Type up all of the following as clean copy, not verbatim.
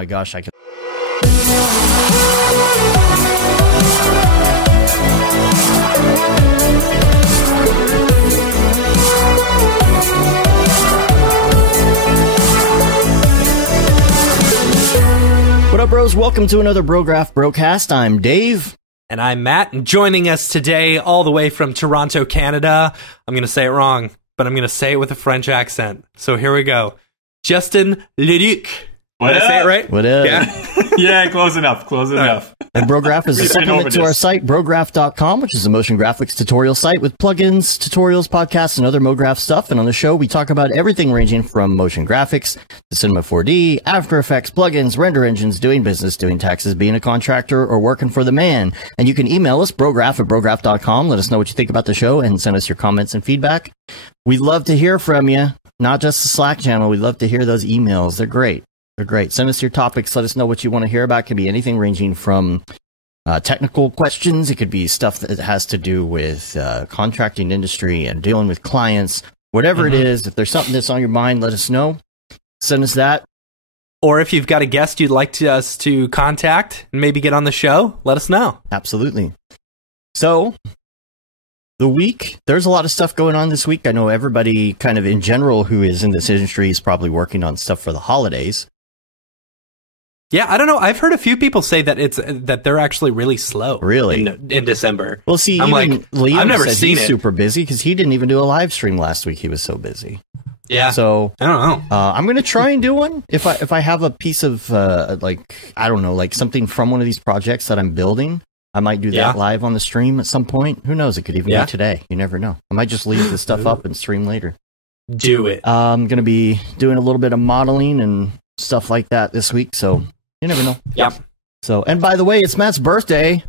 My gosh, I can. What up, bros? Welcome to another Brograph Broadcast. I'm Dave. And I'm Matt, and joining us today all the way from Toronto, Canada. I'm going to say it wrong, but I'm going to say it with a French accent. So here we go. Justin Leduc. What Did I say it right? What up? Yeah. Yeah, close enough. Close enough. And Brograph is a supplement to our site, Brographcom, which is a motion graphics tutorial site with plugins, tutorials, podcasts, and other MoGraph stuff. And on the show, we talk about everything ranging from motion graphics to Cinema 4D, After Effects, plugins, render engines, doing business, doing taxes, being a contractor, or working for the man. And you can email us, Brograph@Brograph.com. Let us know what you think about the show and send us your comments and feedback. We'd love to hear from you, not just the Slack channel. We'd love to hear those emails. They're great. They're great. Send us your topics. Let us know what you want to hear about. It could be anything ranging from technical questions. It could be stuff that has to do with contracting industry and dealing with clients. Whatever it is, if there's something that's on your mind, let us know. Send us that. Or if you've got a guest you'd like us to contact and maybe get on the show, let us know. Absolutely. So, the week, there's a lot of stuff going on this week. I know everybody kind of in general who is in this industry is probably working on stuff for the holidays. Yeah, I don't know. I've heard a few people say that they're actually really slow. Really? In December. Well, see, I'm even like, Liam I've never said seen he's it. super busy because he didn't even do a live stream last week. He was so busy. Yeah. So I don't know. I'm going to try and do one if I have a piece of I don't know, like something from one of these projects that I'm building. I might do that live on the stream at some point. Who knows? It could even be today. You never know. I might just leave the stuff up and stream later. Do it. I'm going to be doing a little bit of modeling and stuff like that this week. So you never know. Yep. So, and by the way, it's Matt's birthday.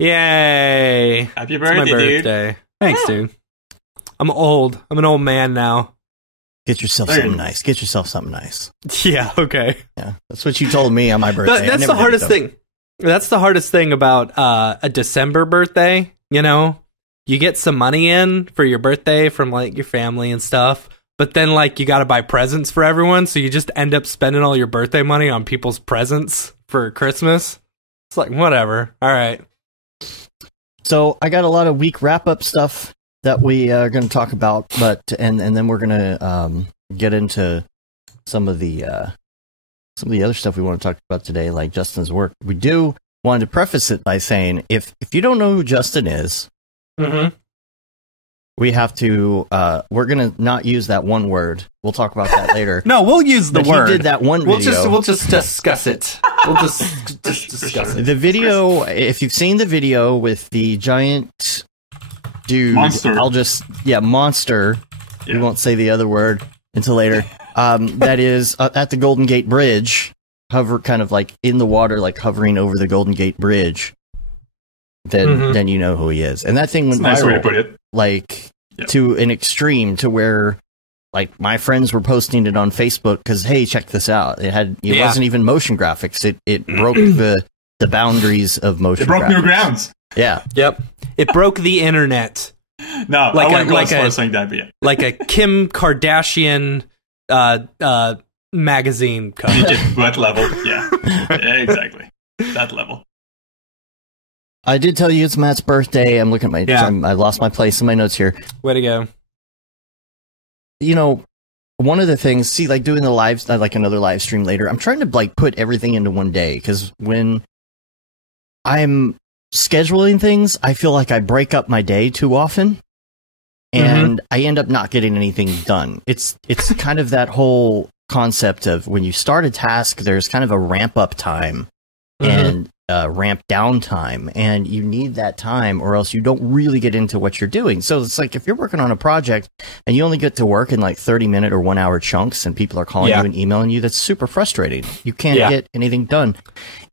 Yay. Happy It's birthday, my dude. birthday. Thanks, dude. I'm old. I'm an old man now. Get yourself something nice. Get yourself something nice. Yeah, okay. Yeah, that's what you told me on my birthday. That's the hardest thing. That's the hardest thing about a December birthday. You know, you get some money in for your birthday from like your family and stuff, but then like you got to buy presents for everyone, so you just end up spending all your birthday money on people's presents for Christmas. It's like whatever. All right. So I got a lot of week wrap up stuff that we are going to talk about, but and then we're going to get into some of the other stuff we want to talk about today, like Justin's work. We do want to preface it by saying if you don't know who Justin is, we have to we're going to not use that one word. We'll talk about that later. No, we'll use the but word. He did that one video. We'll just discuss it. We'll just discuss it. The video, if you've seen the video with the giant dude, Monster. Monster. Yeah. We won't say the other word until later. That is at the Golden Gate Bridge, kind of like in the water, like hovering over the Golden Gate Bridge. Then you know who he is, and that thing went That's a nice way viral, to put it. like to an extreme, to where like my friends were posting it on Facebook because hey, check this out. It wasn't even motion graphics. It broke the boundaries of motion. It broke graphics. new grounds. Yeah. Yep. It broke the internet. No, Like I wouldn't go like as far as saying that, but yeah. Like a Kim Kardashian magazine cover. Midget butt level. Yeah. Yeah, exactly. That level. I did tell you it's Matt's birthday. I'm looking at I lost my place in my notes here. Way to go. You know, one of the things, see, like doing the live, like another live stream later, I'm trying to like put everything into one day because when I'm scheduling things, I feel like I break up my day too often and I end up not getting anything done. It's kind of that whole concept of when you start a task, there's kind of a ramp up time and ramp down time, and you need that time or else you don't really get into what you're doing. So it's like if you're working on a project and you only get to work in like 30-minute or 1-hour chunks and people are calling you and emailing you, that's super frustrating. You can't get anything done.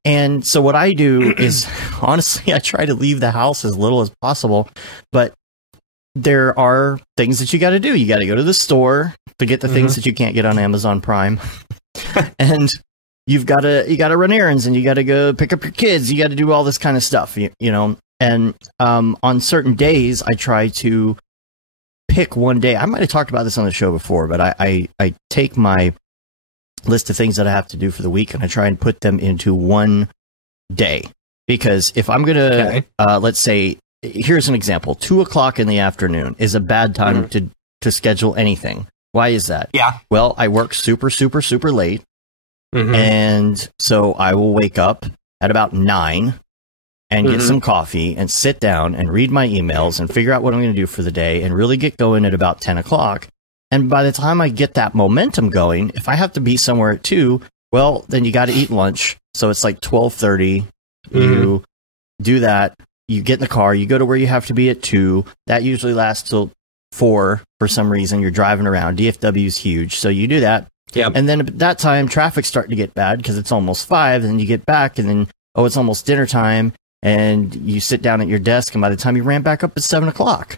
And so what I do is, honestly, I try to leave the house as little as possible, but there are things that you got to do. You got to go to the store to get the things that you can't get on Amazon Prime. And you got to run errands, and you got to go pick up your kids. You got to do all this kind of stuff, you know. And on certain days, I try to pick one day. I might have talked about this on the show before, but I take my list of things that I have to do for the week, and I try and put them into one day. Because if I'm going to, let's say, here's an example, 2:00 in the afternoon is a bad time to schedule anything. Why is that? Yeah. Well, I work super, super, super late. And so I will wake up at about 9 and get some coffee and sit down and read my emails and figure out what I'm going to do for the day and really get going at about 10 o'clock. And by the time I get that momentum going, if I have to be somewhere at 2, well, then you got to eat lunch. So it's like 12:30. You do that. You get in the car. You go to where you have to be at 2. That usually lasts till 4 for some reason. You're driving around. DFW is huge. So you do that. Yep. And then at that time, traffic's starting to get bad because it's almost 5. And then you get back and then, it's almost dinner time. And you sit down at your desk. And by the time you ran back up, it's 7 o'clock.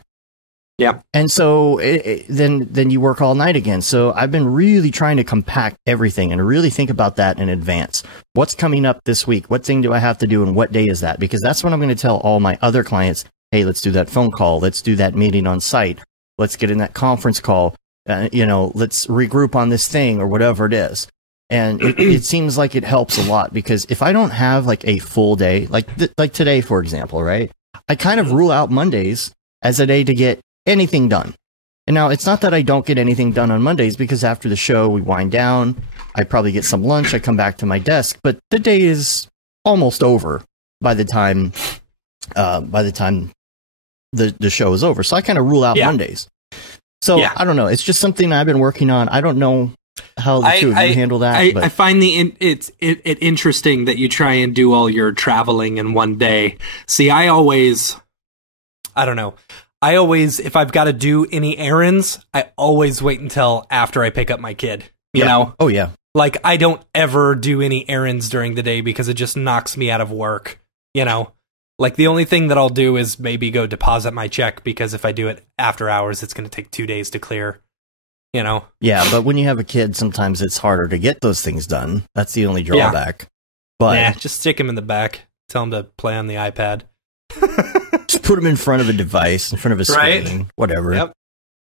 Yeah. And so then you work all night again. So I've been really trying to compact everything and really think about that in advance. What's coming up this week? What thing do I have to do and what day is that? Because that's when I'm going to tell all my other clients, hey, let's do that phone call. Let's do that meeting on site. Let's get in that conference call. Let's regroup on this thing or whatever it is. And it seems like it helps a lot because if I don't have like a full day, like today, for example, right? I kind of rule out Mondays as a day to get anything done. And now it's not that I don't get anything done on Mondays because after the show we wind down, I probably get some lunch, I come back to my desk, but the day is almost over by the time the show is over. So I kind of rule out Mondays. So I don't know. It's just something I've been working on. I don't know how the two of you handle that. I find it interesting that you try and do all your traveling in one day. See, I don't know. If I've got to do any errands, I always wait until after I pick up my kid. You know? Oh, yeah. Like, I don't ever do any errands during the day because it just knocks me out of work. You know? Like, the only thing that I'll do is maybe go deposit my check because if I do it after hours, it's going to take 2 days to clear. You know? Yeah, but when you have a kid, sometimes it's harder to get those things done. That's the only drawback. But just stick him in the back. Tell him to play on the iPad. Just put him in front of a device, in front of a screen, whatever. Yep.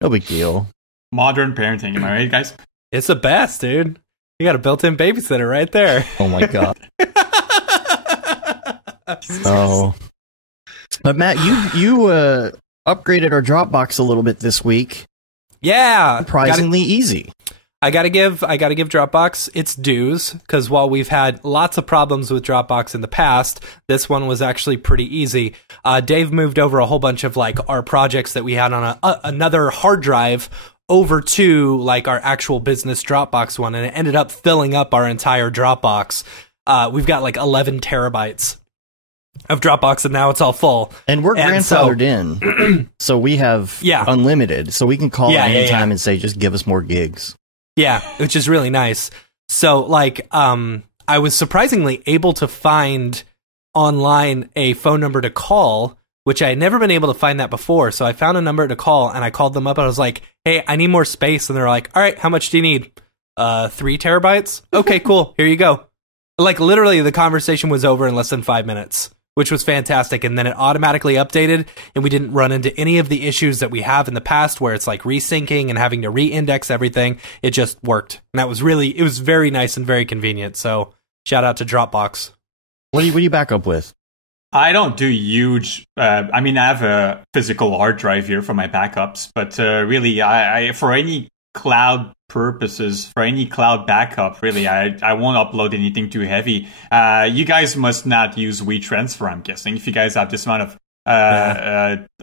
No big deal. Modern parenting, am I right, guys? It's the best, dude. You got a built-in babysitter right there. Oh my god. Oh. But Matt, you upgraded our Dropbox a little bit this week. Yeah. Surprisingly easy. I gotta give Dropbox its dues, because while we've had lots of problems with Dropbox in the past, this one was actually pretty easy. Dave moved over a whole bunch of like our projects that we had on another hard drive over to like our actual business Dropbox one, and it ended up filling up our entire Dropbox. We've got like 11 terabytes of Dropbox, and now it's all full. And we're grandfathered in, so we have unlimited, so we can call anytime and say, just give us more gigs. Yeah, which is really nice. So, like, I was surprisingly able to find online a phone number to call, which I had never been able to find that before. So I found a number to call, and I called them up, and I was like, hey, I need more space. And they're like, all right, how much do you need? 3 terabytes? Okay, cool. Here you go. Like, literally, the conversation was over in less than 5 minutes, which was fantastic. And then it automatically updated, and we didn't run into any of the issues that we have in the past where it's like resyncing and having to re-index everything. It just worked. And it was very nice and very convenient. So shout out to Dropbox. What do you back up with? I don't do huge. I mean, I have a physical hard drive here for my backups, but really, I for any cloud purposes, for any cloud backup, really, I won't upload anything too heavy. You guys must not use WeTransfer, I'm guessing. If you guys have this amount of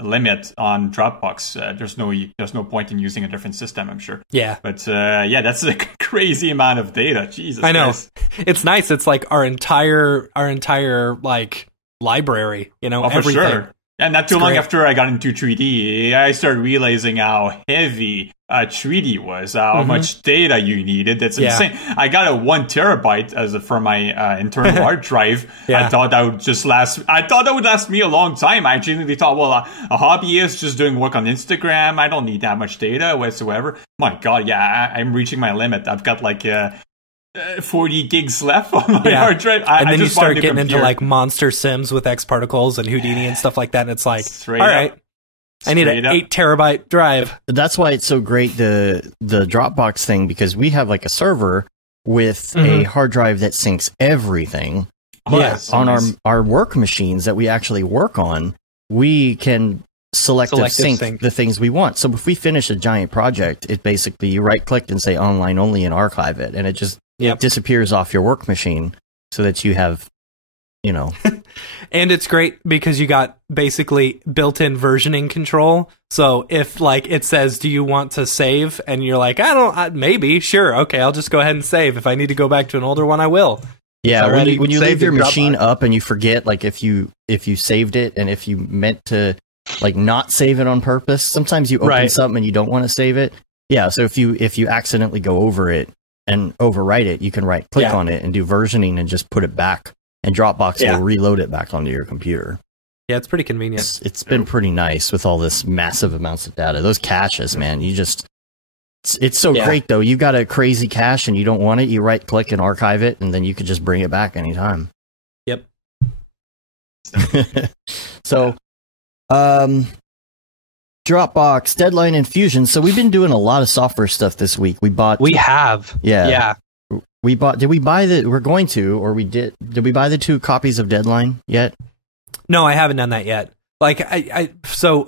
limit on Dropbox, there's no point in using a different system, I'm sure. Yeah. But that's a crazy amount of data. Jesus. I know. Christ. It's nice. It's like our entire like library, you know, everything. For sure. And not too long after I got into 3D, I started realizing how heavy 3D was, how much data you needed. That's insane. I got a 1 terabyte for my internal hard drive. I thought that would last me a long time. I genuinely thought, well, a hobbyist just doing work on Instagram, I don't need that much data whatsoever. My God, I'm reaching my limit. I've got like 40 gigs left on my hard drive. And then you start getting into like monster sims with X particles and Houdini and stuff like that. And it's like, all right, I need an 8 terabyte drive. That's why it's so great, the Dropbox thing, because we have like a server with a hard drive that syncs everything. But on our work machines that we actually work on, we can selective sync the things we want. So if we finish a giant project, it basically, you right click and say online only and archive it, and it just disappears off your work machine so that you have, And it's great because you got basically built-in versioning control. So if like it says, do you want to save? And you're like, maybe, sure. Okay, I'll just go ahead and save. If I need to go back to an older one, I will. Yeah, when you leave your machine up and you forget, like if you saved it and if you meant to like not save it on purpose, sometimes you open something and you don't want to save it. Yeah, so if you accidentally go over it and overwrite it, you can right click on it and do versioning and just put it back, and Dropbox will reload it back onto your computer. Yeah, it's pretty convenient. It's been pretty nice with all this massive amounts of data. Those caches, man, it's so great though. You got a crazy cache and you don't want it, you right click and archive it, and then you can just bring it back anytime. Yep. So Dropbox, Deadline, and Fusion. So we've been doing a lot of software stuff this week. We have. Yeah. We bought. Did we buy the? We're going to, or we did. Did we buy the 2 copies of Deadline yet? No, I haven't done that yet. Like so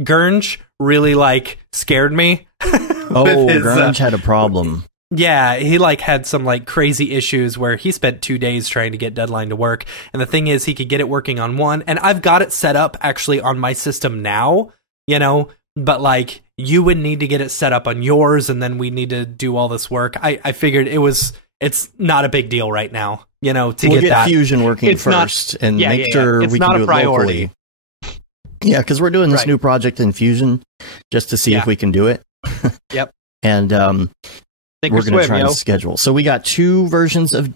Gurnge really scared me. Gurnge had a problem. Yeah, he had some crazy issues where he spent 2 days trying to get Deadline to work. And the thing is, he could get it working on one, and I've got it set up actually on my system now, but you would need to get it set up on yours, and then we need to do all this work. I figured it's not a big deal right now, to get that Fusion working first and make sure we can do it locally. Yeah, because we're doing this new project in Fusion just to see if we can do it. Yep. And we're going to try and schedule. So we got 2 versions of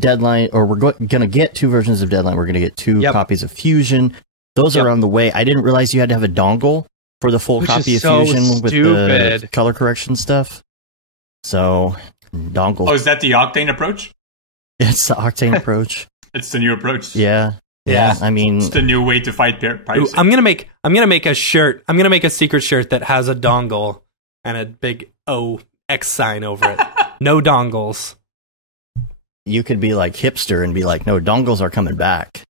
Deadline, or we're going to get 2 versions of Deadline. We're going to get 2 copies of Fusion. Those are on the way. I didn't realize you had to have a dongle for the full copy of Fusion with the color correction stuff. So, dongle. Oh, is that the Octane approach? It's the Octane approach. It's the new approach. Yeah. I mean, it's the new way to fight piracy. I'm gonna make a shirt. I'm gonna make a secret shirt that has a dongle and a big X sign over it. No dongles. You could be like hipster and be like, no, dongles are coming back.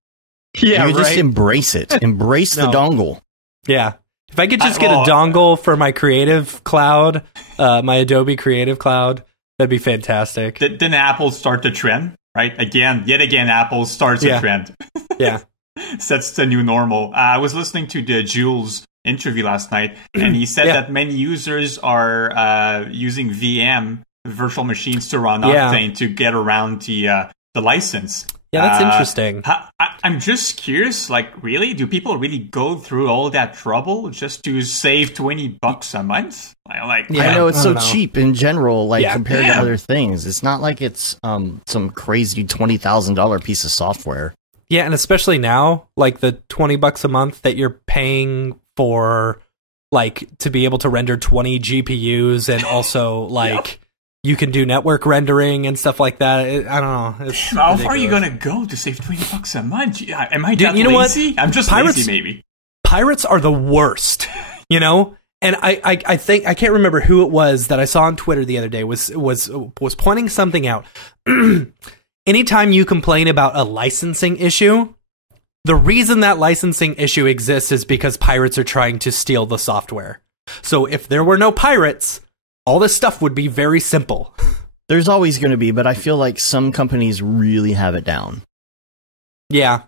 Yeah, you just embrace it. Embrace the dongle. Yeah. If I could just get a dongle for my Creative Cloud, my Adobe Creative Cloud, that'd be fantastic. Didn't Apple start the trend? Right? Yet again, Apple starts a trend. Yeah. Sets the new normal. I was listening to the Jules interview last night, and he said that many users are using VM, virtual machines, to run Octane to get around the license. Yeah, that's interesting. I'm just curious, really? Do people really go through all that trouble just to save $20 a month? I know it's so cheap in general, compared to other things. It's not like it's some crazy $20,000 piece of software. Yeah, and especially now, the $20 a month that you're paying for, to be able to render 20 GPUs, and also you can do network rendering and stuff like that. I don't know. How far are you gonna go to save $20 a month? Am I that lazy? I'm just lazy, maybe. Pirates are the worst, And I think I can't remember who it was that I saw on Twitter the other day was pointing something out. Anytime you complain about a licensing issue, the reason that licensing issue exists is because pirates are trying to steal the software. So if there were no pirates, all this stuff would be very simple. There's always going to be, but I feel like some companies really have it down. Yeah.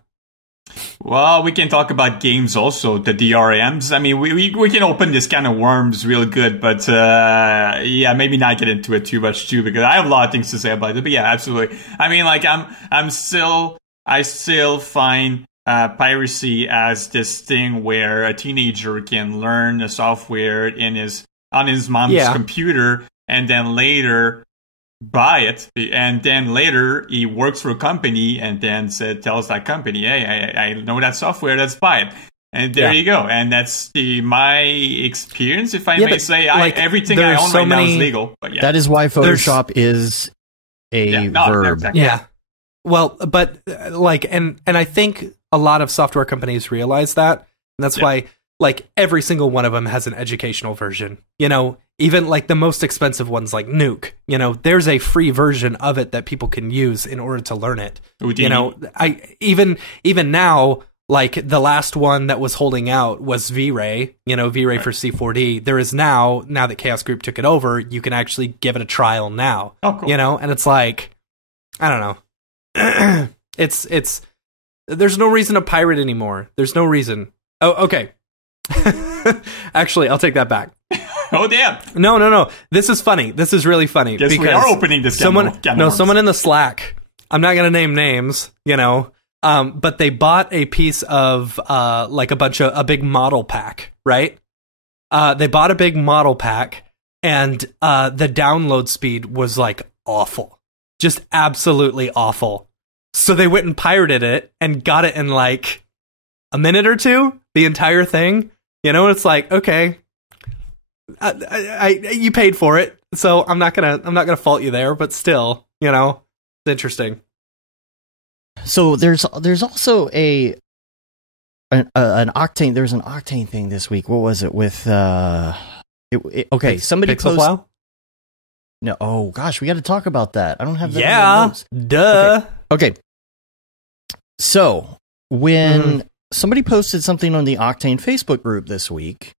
Well, we can talk about games also, the DRMs. I mean, we can open this kind of worms real good, but maybe not get into it too much too, because I have a lot of things to say about it. But yeah, absolutely. I mean, I still find piracy as this thing where a teenager can learn the software on his mom's computer, and then later buy it, and then later he works for a company and then tells that company, hey, I know that software, let's buy it. And there you go. And that's my experience, if I may say. Everything I own right now is legal. But that is why Photoshop is a verb. Exactly. Yeah. Well, but and I think a lot of software companies realize that. And that's why every single one of them has an educational version. even like the most expensive ones like Nuke, you know, there's a free version of it that people can use in order to learn it. Houdini. You know, even now, like the last one that was holding out was V-Ray, you know, V-Ray for C4D. There is now that Chaos Group took it over, you can actually give it a trial now. Oh, cool. You know, and it's like, I don't know. it's there's no reason to pirate anymore. There's no reason. Oh, okay. Actually, I'll take that back. Oh, damn. No. This is funny. This is really funny. Guess we are opening this someone in the Slack, I'm not going to name names, you know, but they bought a piece of like a big model pack, right? They bought a big model pack, and the download speed was like awful. Just absolutely awful. So they went and pirated it and got it in like a minute or two, the entire thing. You know, it's like, okay, you paid for it, so I'm not gonna fault you there, but still, you know, it's interesting. So there's also an Octane. There's an Octane thing this week. What was it with? Okay, somebody Pixel Plow? No, oh gosh, we got to talk about that. I don't have that. Yeah, duh. Okay. So when somebody posted something on the Octane Facebook group this week,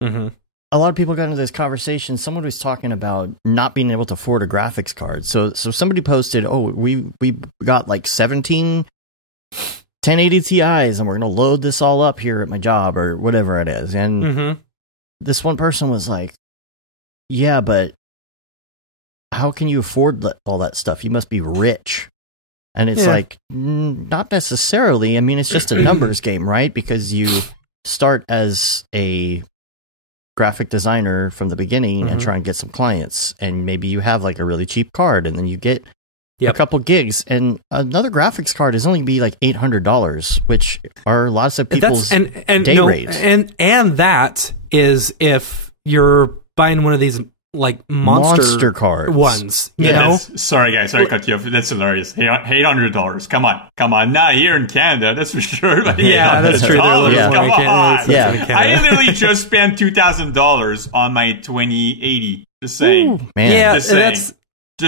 a lot of people got into this conversation. Someone was talking about not being able to afford a graphics card. So somebody posted, "Oh, we got like 17 1080 Ti's, and we're gonna load this all up here at my job or whatever it is." And this one person was like, "Yeah, but how can you afford all that stuff? You must be rich." And it's like, not necessarily. I mean, it's just a numbers game, right? Because you start as a graphic designer from the beginning and try and get some clients. And maybe you have like a really cheap card, and then you get a couple gigs. And another graphics card is only be like $800, which are lots of people's day rates. And that is if you're buying one of these like monster cards ones, you know? Sorry guys, sorry to cut you off. That's hilarious. $800. Come on. Not here in Canada, that's for sure. But yeah, that's true. Come on. I literally just spent $2,000 on my 2080. Just saying. Ooh, man. Yeah, just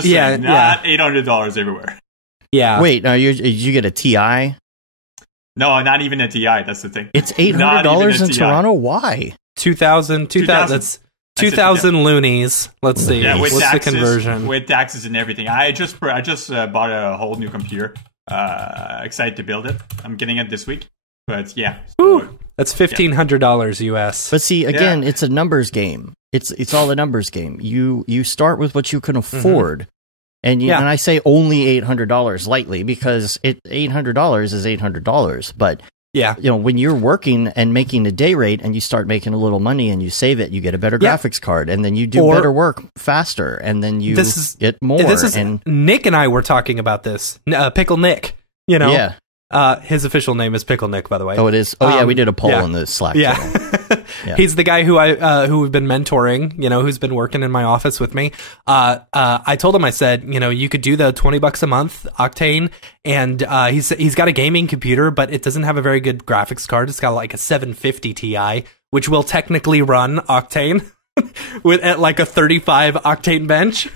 saying. Not $800 everywhere. Yeah. Wait, now did you get a TI? No, not even a TI. That's the thing. It's $800 in Toronto. Why? 2,000. That's 2,000 loonies. Let's see. Yeah, with what's taxes, the conversion? With taxes and everything. I just bought a whole new computer. Excited to build it. I'm getting it this week. But yeah. That's $1,500 US. But see, again, it's a numbers game. It's all a numbers game. You start with what you can afford. And and I say only $800 lightly because $800 is $800. But you know, when you're working and making a day rate and you start making a little money and you save it, you get a better graphics card, and then you do better work faster, and then you get more. And Nick and I were talking about this. Pickle Nick, you know. Yeah. His official name is Pickle Nick, by the way. Oh, it is? Oh, yeah, we did a poll in the Slack channel. He's the guy who we've been mentoring, you know, who's been working in my office with me. I told him, I said, you know, you could do the $20 a month Octane, and he's got a gaming computer, but it doesn't have a very good graphics card. It's got like a 750 Ti, which will technically run Octane at like a 35 Octane bench.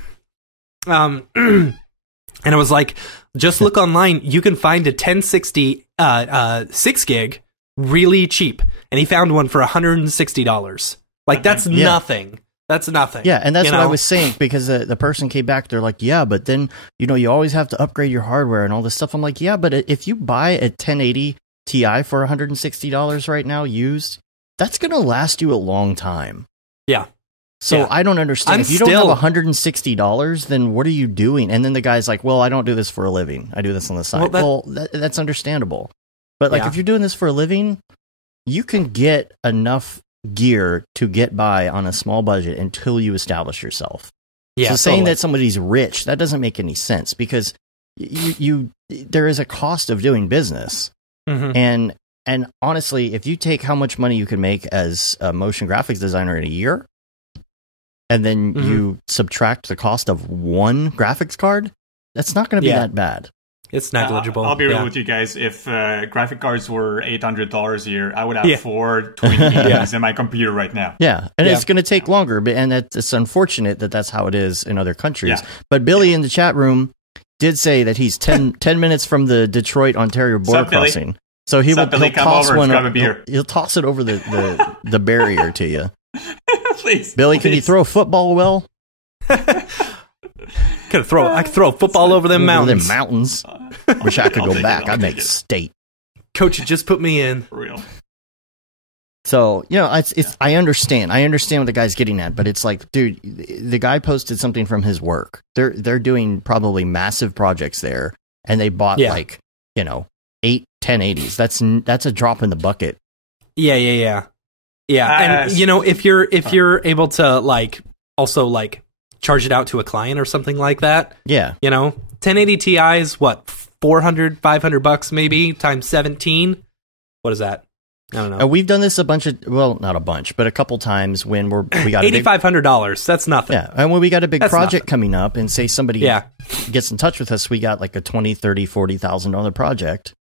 And I was like, just look online. You can find a 1060 6 gig really cheap. And he found one for $160. Like, that's nothing. That's nothing. Yeah, and that's what I was saying, because the person came back, they're like, yeah, but then, you know, you always have to upgrade your hardware and all this stuff. I'm like, yeah, but if you buy a 1080 Ti for $160 right now used, that's going to last you a long time. Yeah. So I don't understand. If you don't have $160, then what are you doing? And then the guy's like, well, I don't do this for a living. I do this on the side. Well, that's understandable. But like, if you're doing this for a living, you can get enough gear to get by on a small budget until you establish yourself. Yeah. So saying that somebody's rich, that doesn't make any sense, because there is a cost of doing business. And honestly, if you take how much money you can make as a motion graphics designer in a year, and then you subtract the cost of one graphics card, that's not going to be that bad. It's negligible. I'll be real with you guys. If graphic cards were $800 a year, I would have 4 2080s in my computer right now. Yeah, and it's going to take longer, but it's unfortunate that that's how it is in other countries. Yeah. But Billy in the chat room did say that he's 10 minutes from the Detroit, Ontario border crossing. So he'll toss one up. He'll toss it over the barrier to you. Please, Billy, can you throw a football well? I could throw a football over them mountains. Wish I could go back. I'd make state. Coach, you just put me in. For real. So, I understand. I understand what the guy's getting at, but it's like, dude, the guy posted something from his work. They're doing probably massive projects there, and they bought 8 1080s. That's a drop in the bucket. Yeah. And if you're able to also charge it out to a client or something like that. Yeah. 1080 Ti is what, $400-$500 maybe times 17. What is that? I don't know. We've done this not a bunch, but a couple times when we got $8,500. That's nothing. Yeah, and when we got a big project coming up, and say somebody gets in touch with us, we got like a $20,000, $30,000, $40,000 project.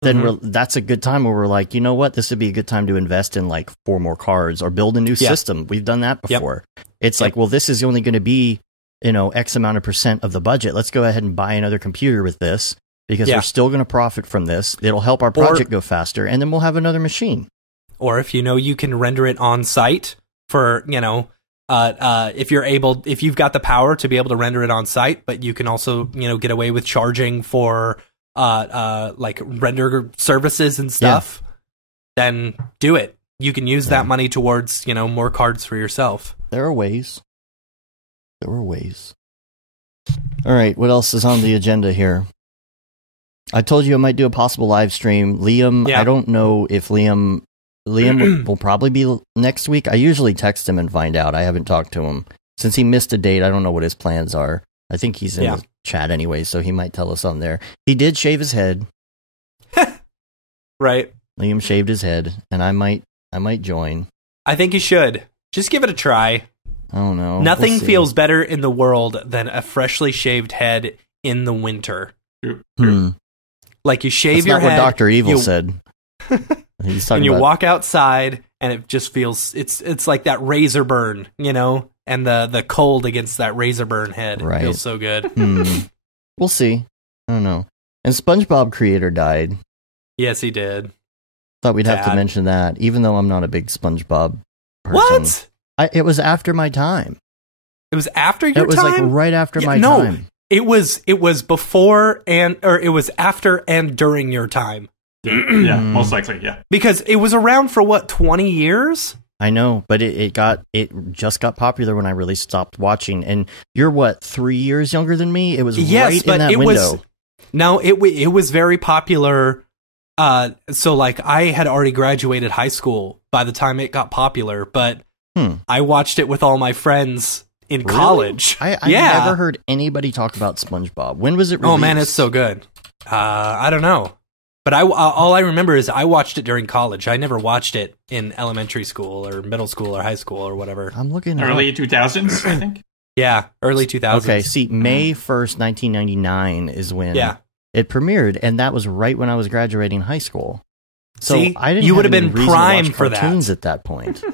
Then that's a good time where we're like, you know what? This would be a good time to invest in 4 more cards or build a new system. We've done that before. It's like, well, this is only going to be X amount of percent of the budget. Let's go ahead and buy another computer with this, because we're still going to profit from this. It'll help our project go faster, and then we'll have another machine. Or if you can render it on site for, if you've got the power to be able to render it on site, but you can also, get away with charging for render services and stuff, then do it. You can use that money towards, more cards for yourself. There are ways. All right, what else is on the agenda here? I told you I might do a possible live stream. Liam, I don't know if Liam will probably be next week. I usually text him and find out. I haven't talked to him. Since he missed a date, I don't know what his plans are. I think he's in the chat anyway, so he might tell us on there. He did shave his head. Right. Liam shaved his head, and I might join. I think you should. Just give it a try. I don't know. Nothing feels better in the world than a freshly shaved head in the winter. Like you shave your head. That's not what Dr. Evil said. He's talking and you about... walk outside, and it just feels it's like that razor burn, and the cold against that razor burn head feels so good. We'll see. I don't know. And SpongeBob creator died. Yes, he did. Thought we'd have to mention that, even though I'm not a big SpongeBob person. What? It was after my time. It was after your time? It was like right after my time. It was before it was after and during your time. Yeah, most likely, yeah. Because it was around for what, 20 years? I know, but it just got popular when I really stopped watching. And you're what, 3 years younger than me? It was right in that window. It was very popular. So I had already graduated high school by the time it got popular, but I watched it with all my friends in college. I never heard anybody talk about SpongeBob. When was it released? Oh man, it's so good. I don't know. But all I remember is I watched it during college. I never watched it in elementary school or middle school or high school or whatever. I'm looking at early 2000s, I think. Yeah, early 2000s. Okay, see, May 1st, 1999 is when it premiered, and that was right when I was graduating high school. So I didn't. You would have been primed for cartoons at that point.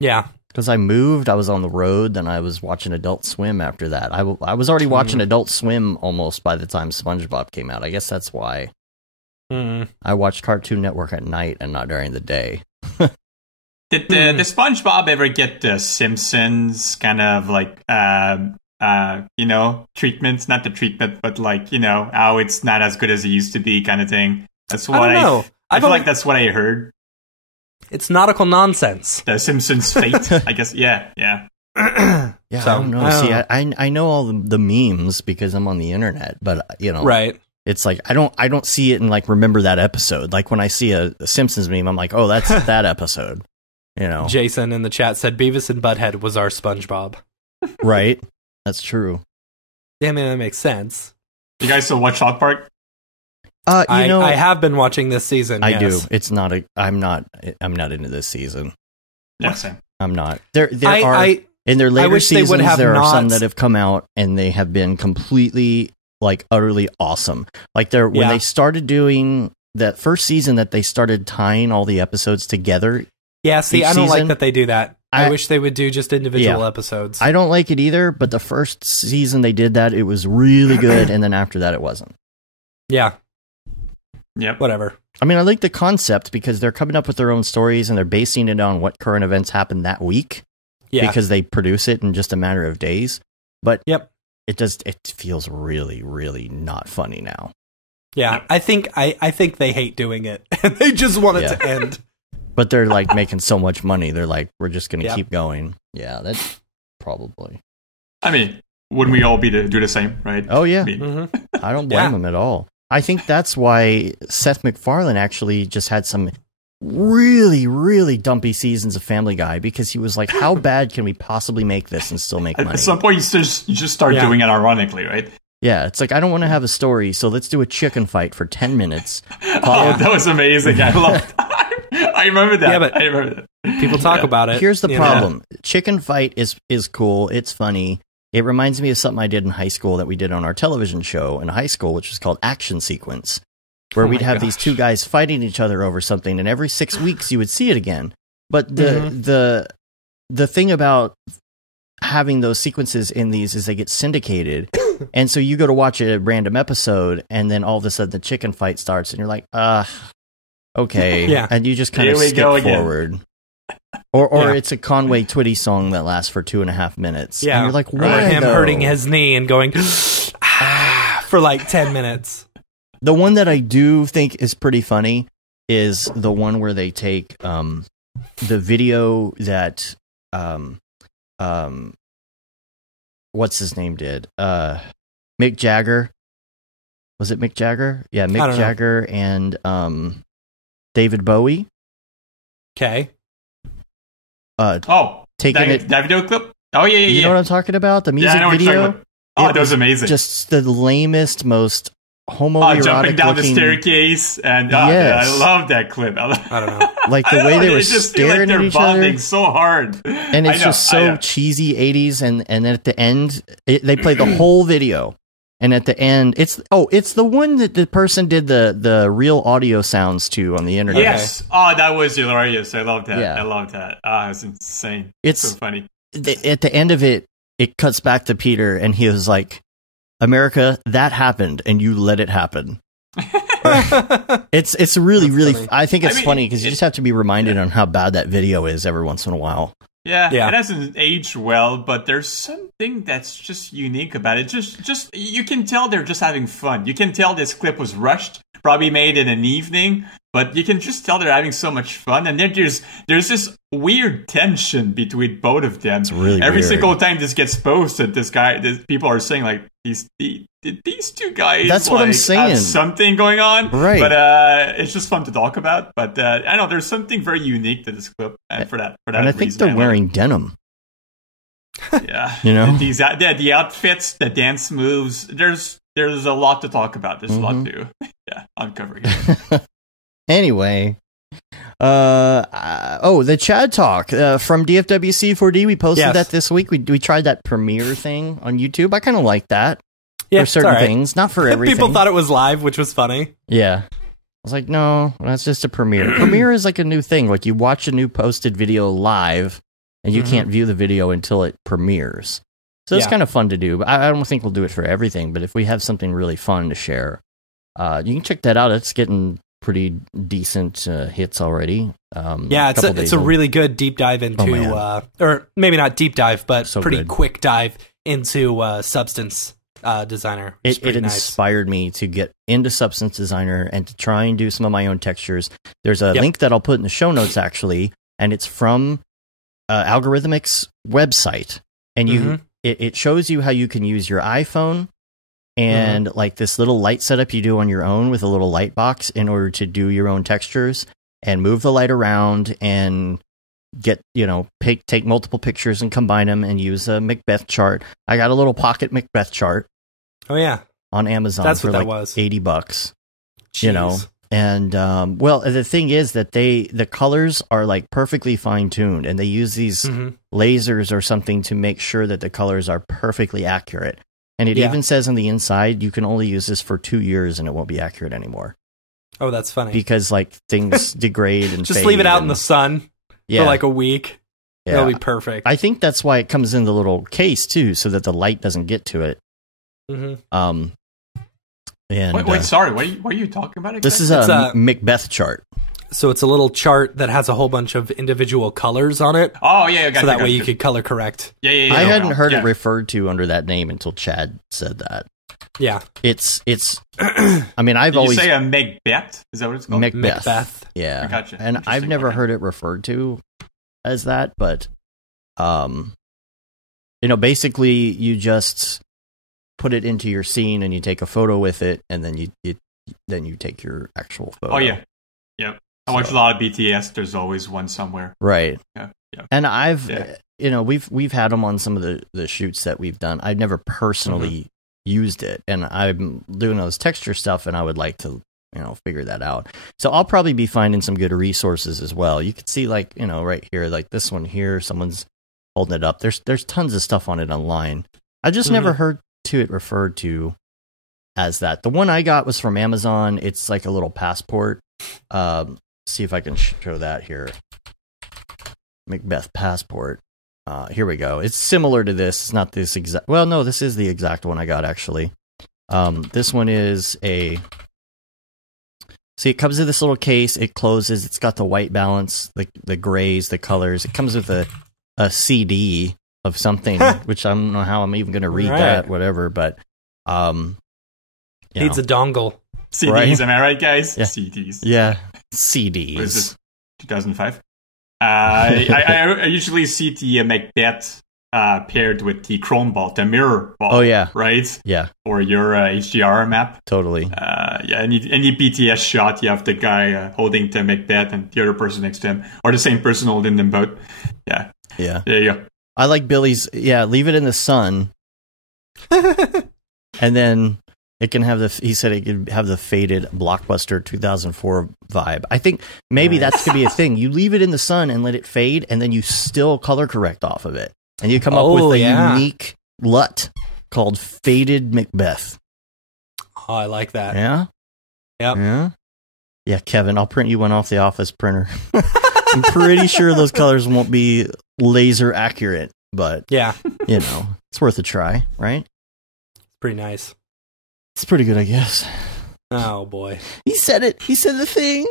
Yeah. Because I moved, I was on the road, then I was watching Adult Swim after that. I was already watching Adult Swim almost by the time SpongeBob came out. I guess that's why. I watched Cartoon Network at night and not during the day. Did the SpongeBob ever get the Simpsons kind of treatments? Not the treatment, but how it's not as good as it used to be kind of thing. That's what I know. I feel like that's what I heard. It's nautical nonsense. The Simpsons fate, I guess. Yeah. I don't know. See, I know all the memes because I'm on the internet, but right. It's like I don't see it and remember that episode. Like when I see a Simpsons meme, I'm like, oh, that's that episode. Jason in the chat said Beavis and Butthead was our SpongeBob. Right, that's true. Yeah, I mean that makes sense. You guys still watch South Park? I have been watching this season. I do. It's not I'm not into this season. Yeah, same. I'm not. There are in their later seasons. There are some that have come out and they have been completely like utterly awesome. Like when they started doing that first season, that they started tying all the episodes together. Yeah, see, I don't like that they do that. I wish they would do just individual episodes. I don't like it either, but the first season they did that, it was really good, and then after that it wasn't. Yeah. Yep. Whatever. I mean, I like the concept because they're coming up with their own stories and they're basing it on what current events happened that week. Yeah. Because they produce it in just a matter of days. But it feels really, really not funny now. Yeah, I think they hate doing it. They just want it to end. But they're like making so much money. They're like, we're just going to keep going. Yeah, that's probably. I mean, wouldn't we all do the same, right? Oh, yeah. I mean, I don't blame them at all. I think that's why Seth MacFarlane actually just had some really, really dumpy seasons of Family Guy, because he was like, how bad can we possibly make this and still make money? At some point, you just start doing it ironically, right? Yeah, it's like, I don't want to have a story, so let's do a chicken fight for 10 minutes. Oh, that was amazing. I loved that. I remember that. Yeah, but I remember that. People talk about it. Here's the problem. Chicken fight is cool. It's funny. It reminds me of something I did in high school that we did on our television show in high school, which was called Action Sequence, where we'd have these two guys fighting each other over something, and every 6 weeks you would see it again. But the thing about having those sequences in these is they get syndicated, and so you go to watch a random episode, and then all of a sudden the chicken fight starts, and you're like, okay, and you just kind of skip forward. Or it's a Conway Twitty song that lasts for 2.5 minutes. Yeah, and you're like, why? Or him hurting his knee and going for like 10 minutes. The one that I do think is pretty funny is the one where they take the video that what's his name did? Mick Jagger. Was it Mick Jagger? Yeah, Mick Jagger and David Bowie. Okay. Taking that video clip? Oh, yeah. You know what I'm talking about? The music video? Oh, that was amazing. Just the lamest, most homoerotic jumping down looking... the staircase, and I love that clip. I don't know. Like the way they were staring at each other. Bonding so hard. And it's just so cheesy 80s, and then at the end, they play the whole video. And at the end, it's the one that the person did the real audio sounds to on the internet. Yes. Oh, that was hilarious. I love that. Yeah. I love that. Ah, it's insane. It's so funny. At the end of it, it cuts back to Peter, and he was like, America, that happened, and you let it happen. It's really, really, I think it's funny, because you just have to be reminded on how bad that video is every once in a while. Yeah, it hasn't aged well, but there's something that's just unique about it. Just you can tell they're just having fun. You can tell this clip was rushed, probably made in an evening, but you can just tell they're having so much fun. And then there's this weird tension between both of them. It's really every weird. single time this gets posted, people are saying like, these two guys. That's what I'm saying. Have something going on, right? But it's just fun to talk about. But I know there's something very unique to this clip, and for that. And I think they're wearing denim. Yeah, you know, the outfits, the dance moves. There's a lot to talk about. There's a lot to uncover here. Anyway. The Chad Talk from DFWC4D. We posted that this week. We tried that premiere thing on YouTube. I kind of like that for certain things, not for everything. People thought it was live, which was funny. Yeah, I was like, no, that's just a premiere. Premiere is like a new thing. Like you watch a new posted video live, and you can't view the video until it premieres. So it's kind of fun to do. But I don't think we'll do it for everything. But if we have something really fun to share, you can check that out. It's getting pretty decent hits already. It's a really good deep dive into, or maybe not deep dive, but pretty quick dive into Substance Designer. It inspired me to get into Substance Designer and to try and do some of my own textures. There's a link that I'll put in the show notes, actually, and it's from Algorithmic's website. And it shows you how you can use your iPhone and like this little light setup you do on your own with a little light box in order to do your own textures and move the light around and get, take multiple pictures and combine them and use a Macbeth chart. I got a little pocket Macbeth chart. Oh yeah. On Amazon for like $80, Jeez. And the thing is that the colors are like perfectly fine tuned, and they use these lasers or something to make sure that the colors are perfectly accurate. And it even says on the inside, you can only use this for 2 years and it won't be accurate anymore. Oh, that's funny. Because like things degrade and just leave it out in the sun for like a week. Yeah. It'll be perfect. I think that's why it comes in the little case too, so that the light doesn't get to it. Mm-hmm. And wait, sorry, what are you talking about? This is a Macbeth chart. So it's a little chart that has a whole bunch of individual colors on it. Oh yeah, so that way you could color correct. Yeah. I hadn't heard it referred to under that name until Chad said that. Yeah, it's. I mean, I've always say a Macbeth. Is that what it's called? Macbeth. Yeah, I gotcha. And I've never heard it referred to as that, but basically you just put it into your scene and you take a photo with it, and then you take your actual photo. Oh yeah. I watch a lot of BTS. There's always one somewhere. Right. Yeah. And we've had them on some of the shoots that we've done. I've never personally used it, and I'm doing those texture stuff, and I would like to, figure that out. So I'll probably be finding some good resources as well. You can see right here, like this one here, someone's holding it up. There's tons of stuff on it online. I just never heard it referred to as that. The one I got was from Amazon. It's like a little passport. See if I can show that here. Macbeth passport. Here we go. It's similar to this. It's not this exact. Well, no, this is the exact one I got actually. This one is a. See, it comes in this little case. It closes. It's got the white balance, the grays, the colors. It comes with a CD of something, which I don't know how I'm even going to read that. Whatever, but needs a dongle. CDs, right? Am I right, guys? Yeah. CDs. Yeah, CDs. What is this? 2005. I usually see the Macbeth paired with the chrome ball, the mirror ball. Oh yeah, right. Yeah, or your HDR map. Totally. Any BTS shot, you have the guy holding the Macbeth and the other person next to him, or the same person holding them both. Yeah. There you go. I like Billy's. Yeah, leave it in the sun, and then. It can have he said it could have the faded Blockbuster 2004 vibe. I think maybe that's going to be a thing. You leave it in the sun and let it fade, and then you still color correct off of it. And you come up with a unique LUT called Faded Macbeth. Oh, I like that. Yeah? Yep. Yeah, Kevin, I'll print you one off the office printer. I'm pretty sure those colors won't be laser accurate, but it's worth a try, right? Pretty nice. It's pretty good, I guess. Oh, boy. He said it. He said the thing.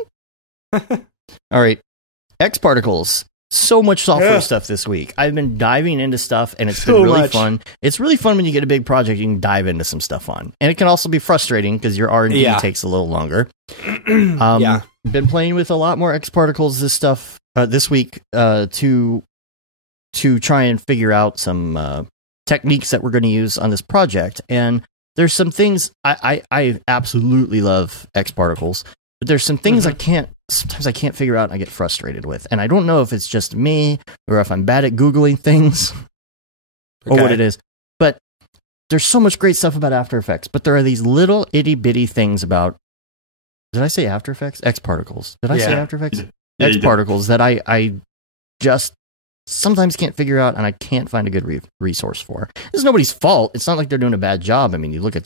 All right. X Particles. So much software stuff this week. I've been diving into stuff, and it's been really fun. It's really fun when you get a big project you can dive into some stuff on. And it can also be frustrating because your R&D takes a little longer. Been playing with a lot more X Particles this week to try and figure out some techniques that we're going to use on this project. And there's some things I absolutely love X Particles, but there's some things sometimes I can't figure out and I get frustrated with. And I don't know if it's just me or if I'm bad at Googling things or what it is. But there's so much great stuff about After Effects, but there are these little itty bitty things about, did I say After Effects? X Particles. Did I say After Effects? X Particles that I just sometimes can't figure out, and I can't find a good resource for. It's nobody's fault. It's not like they're doing a bad job. I mean, you look at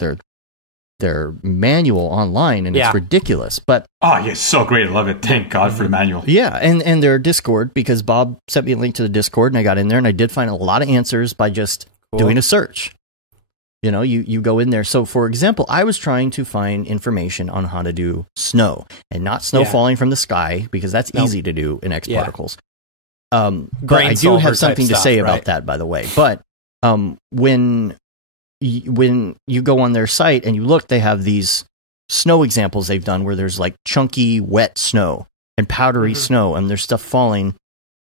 their manual online, and it's ridiculous. But it's so great. I love it. Thank God for the manual. Yeah, and their Discord, because Bob sent me a link to the Discord, and I got in there, and I did find a lot of answers by just doing a search. You go in there. So, for example, I was trying to find information on how to do snow, and not snow falling from the sky, because that's easy to do in X Particles. But I do have something to say about that, by the way. But when you go on their site and you look, they have these snow examples they've done where there's like chunky, wet snow and powdery snow, and there's stuff falling,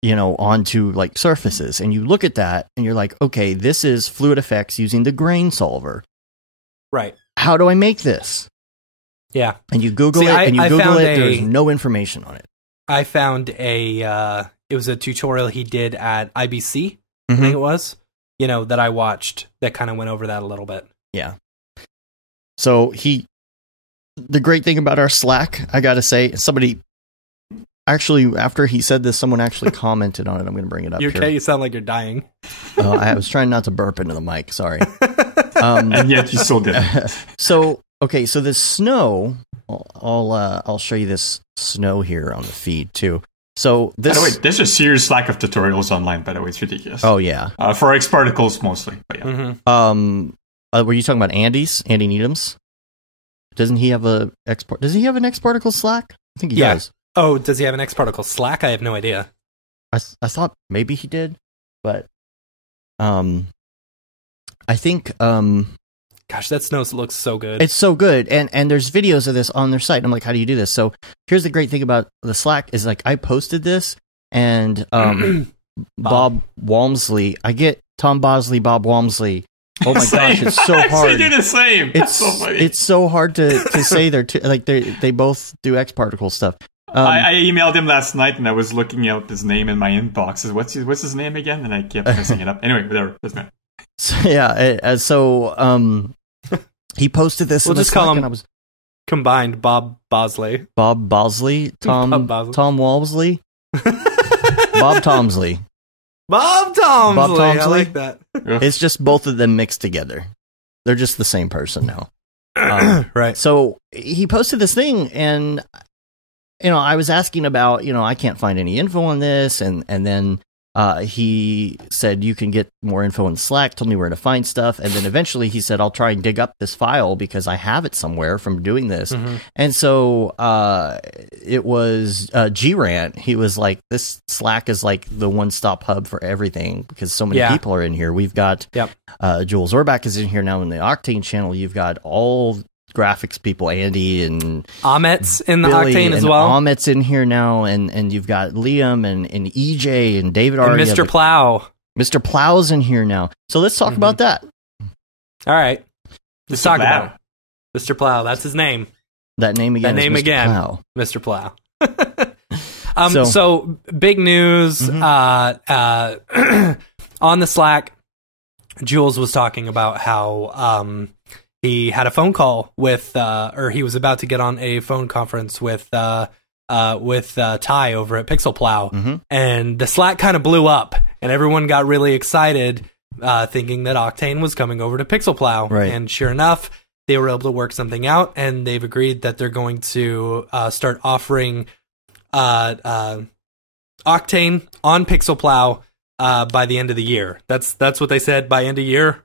onto like surfaces. And you look at that and you're like, okay, this is fluid effects using the grain solver. Right. How do I make this? Yeah. And you Google there's no information on it. I found it was a tutorial he did at IBC, I think it was, that I watched that kind of went over that a little bit. Yeah. So the great thing about our Slack, I got to say, somebody actually, after he said this, someone actually commented on it. I'm going to bring it up You're okay? You sound like you're dying. I was trying not to burp into the mic. Sorry. And yet you still did it. So the snow. I'll show you this snow here on the feed too. So this. By the way, there's a serious lack of tutorials online. By the way, it's ridiculous. Oh yeah. For X particles mostly. But yeah. Were you talking about Andy Needham's? Doesn't he have a Does he have an X particle Slack? I think he does. Oh, does he have an X particle Slack? I have no idea. I thought maybe he did, but I think gosh, that snow looks so good. It's so good, and there's videos of this on their site. I'm like, how do you do this? So here's the great thing about the Slack is like I posted this, and Bob Walmsley, I get Tom Bosley, Bob Walmsley. Oh my gosh, it's so hard. They do the same. It's so funny. It's so hard to say they both do X particle stuff. I emailed him last night, and I was looking out his name in my inbox. What's his name again? And I kept messing it up. Anyway, whatever. That's not. So, yeah. He posted this. We'll just call him combined Bob Bosley. Bob Bosley. Tom Walmsley. Bob Tomsley. Bob Tomsley. I like that. It's just both of them mixed together. They're just the same person now. Right. So he posted this thing, and I was asking about, I can't find any info on this, and then he said you can get more info in Slack. Told me where to find stuff, and then eventually he said I'll try and dig up this file because I have it somewhere from doing this. Mm-hmm. And so it was Grant. He was like, "This Slack is like the one-stop hub for everything because so many people are in here." We've got Jules Orbach is in here now in the Octane channel. You've got all graphics people, Andy and Amit's in the Billy Octane as well. Amit's in here now, and you've got Liam and EJ and David and Mr. Plow. Mr. Plow's in here now. So let's talk about that. All right. Let's talk about it. Mr. Plow. That's his name. That name again. Mr. Plow. So big news on the Slack. Jules was talking about how he had a phone call with, or he was about to get on a phone conference with Ty over at Pixel Plow, and the Slack kind of blew up, and everyone got really excited, thinking that Octane was coming over to Pixel Plow, and sure enough, they were able to work something out, and they've agreed that they're going to start offering Octane on Pixel Plow by the end of the year. That's what they said, by end of year.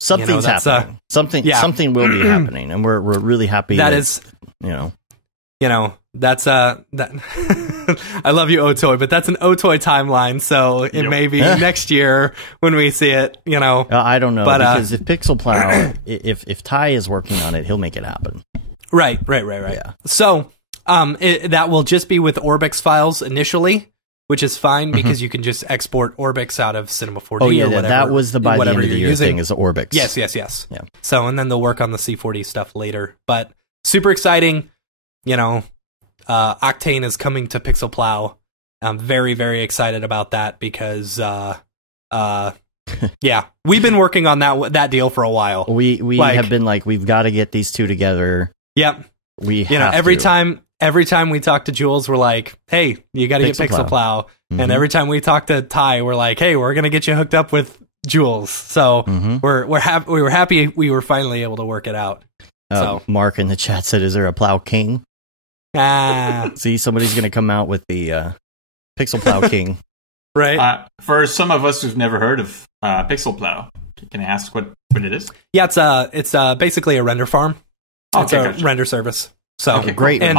Something's happening. Something will be happening, and we're really happy. That's that. I love you, Otoy, but that's an Otoy timeline. So it may be next year when we see it. I don't know, because if Pixel Plow, if Ty is working on it, he'll make it happen. Right. Yeah. So that will just be with Orbix files initially, which is fine because you can just export Orbix out of Cinema 4D or whatever. That was the by the end of the year thing is Orbix. Yes. Yeah. So, and then they'll work on the C4D stuff later. But super exciting. Octane is coming to Pixel Plow. I'm very, very excited about that because, we've been working on that deal for a while. We have been like, we've got to get these two together. Yep. Every time we talk to Jules, we're like, hey, you got to get Pixel Plow. And every time we talk to Ty, we're like, hey, we're going to get you hooked up with Jules. So we're happy. We were happy we were finally able to work it out. So Mark in the chat said, is there a Plow King? See, somebody's going to come out with the Pixel Plow King. Right. For some of us who've never heard of Pixel Plow, can I ask what it is? Yeah, it's basically a render farm. It's a render service. So great, and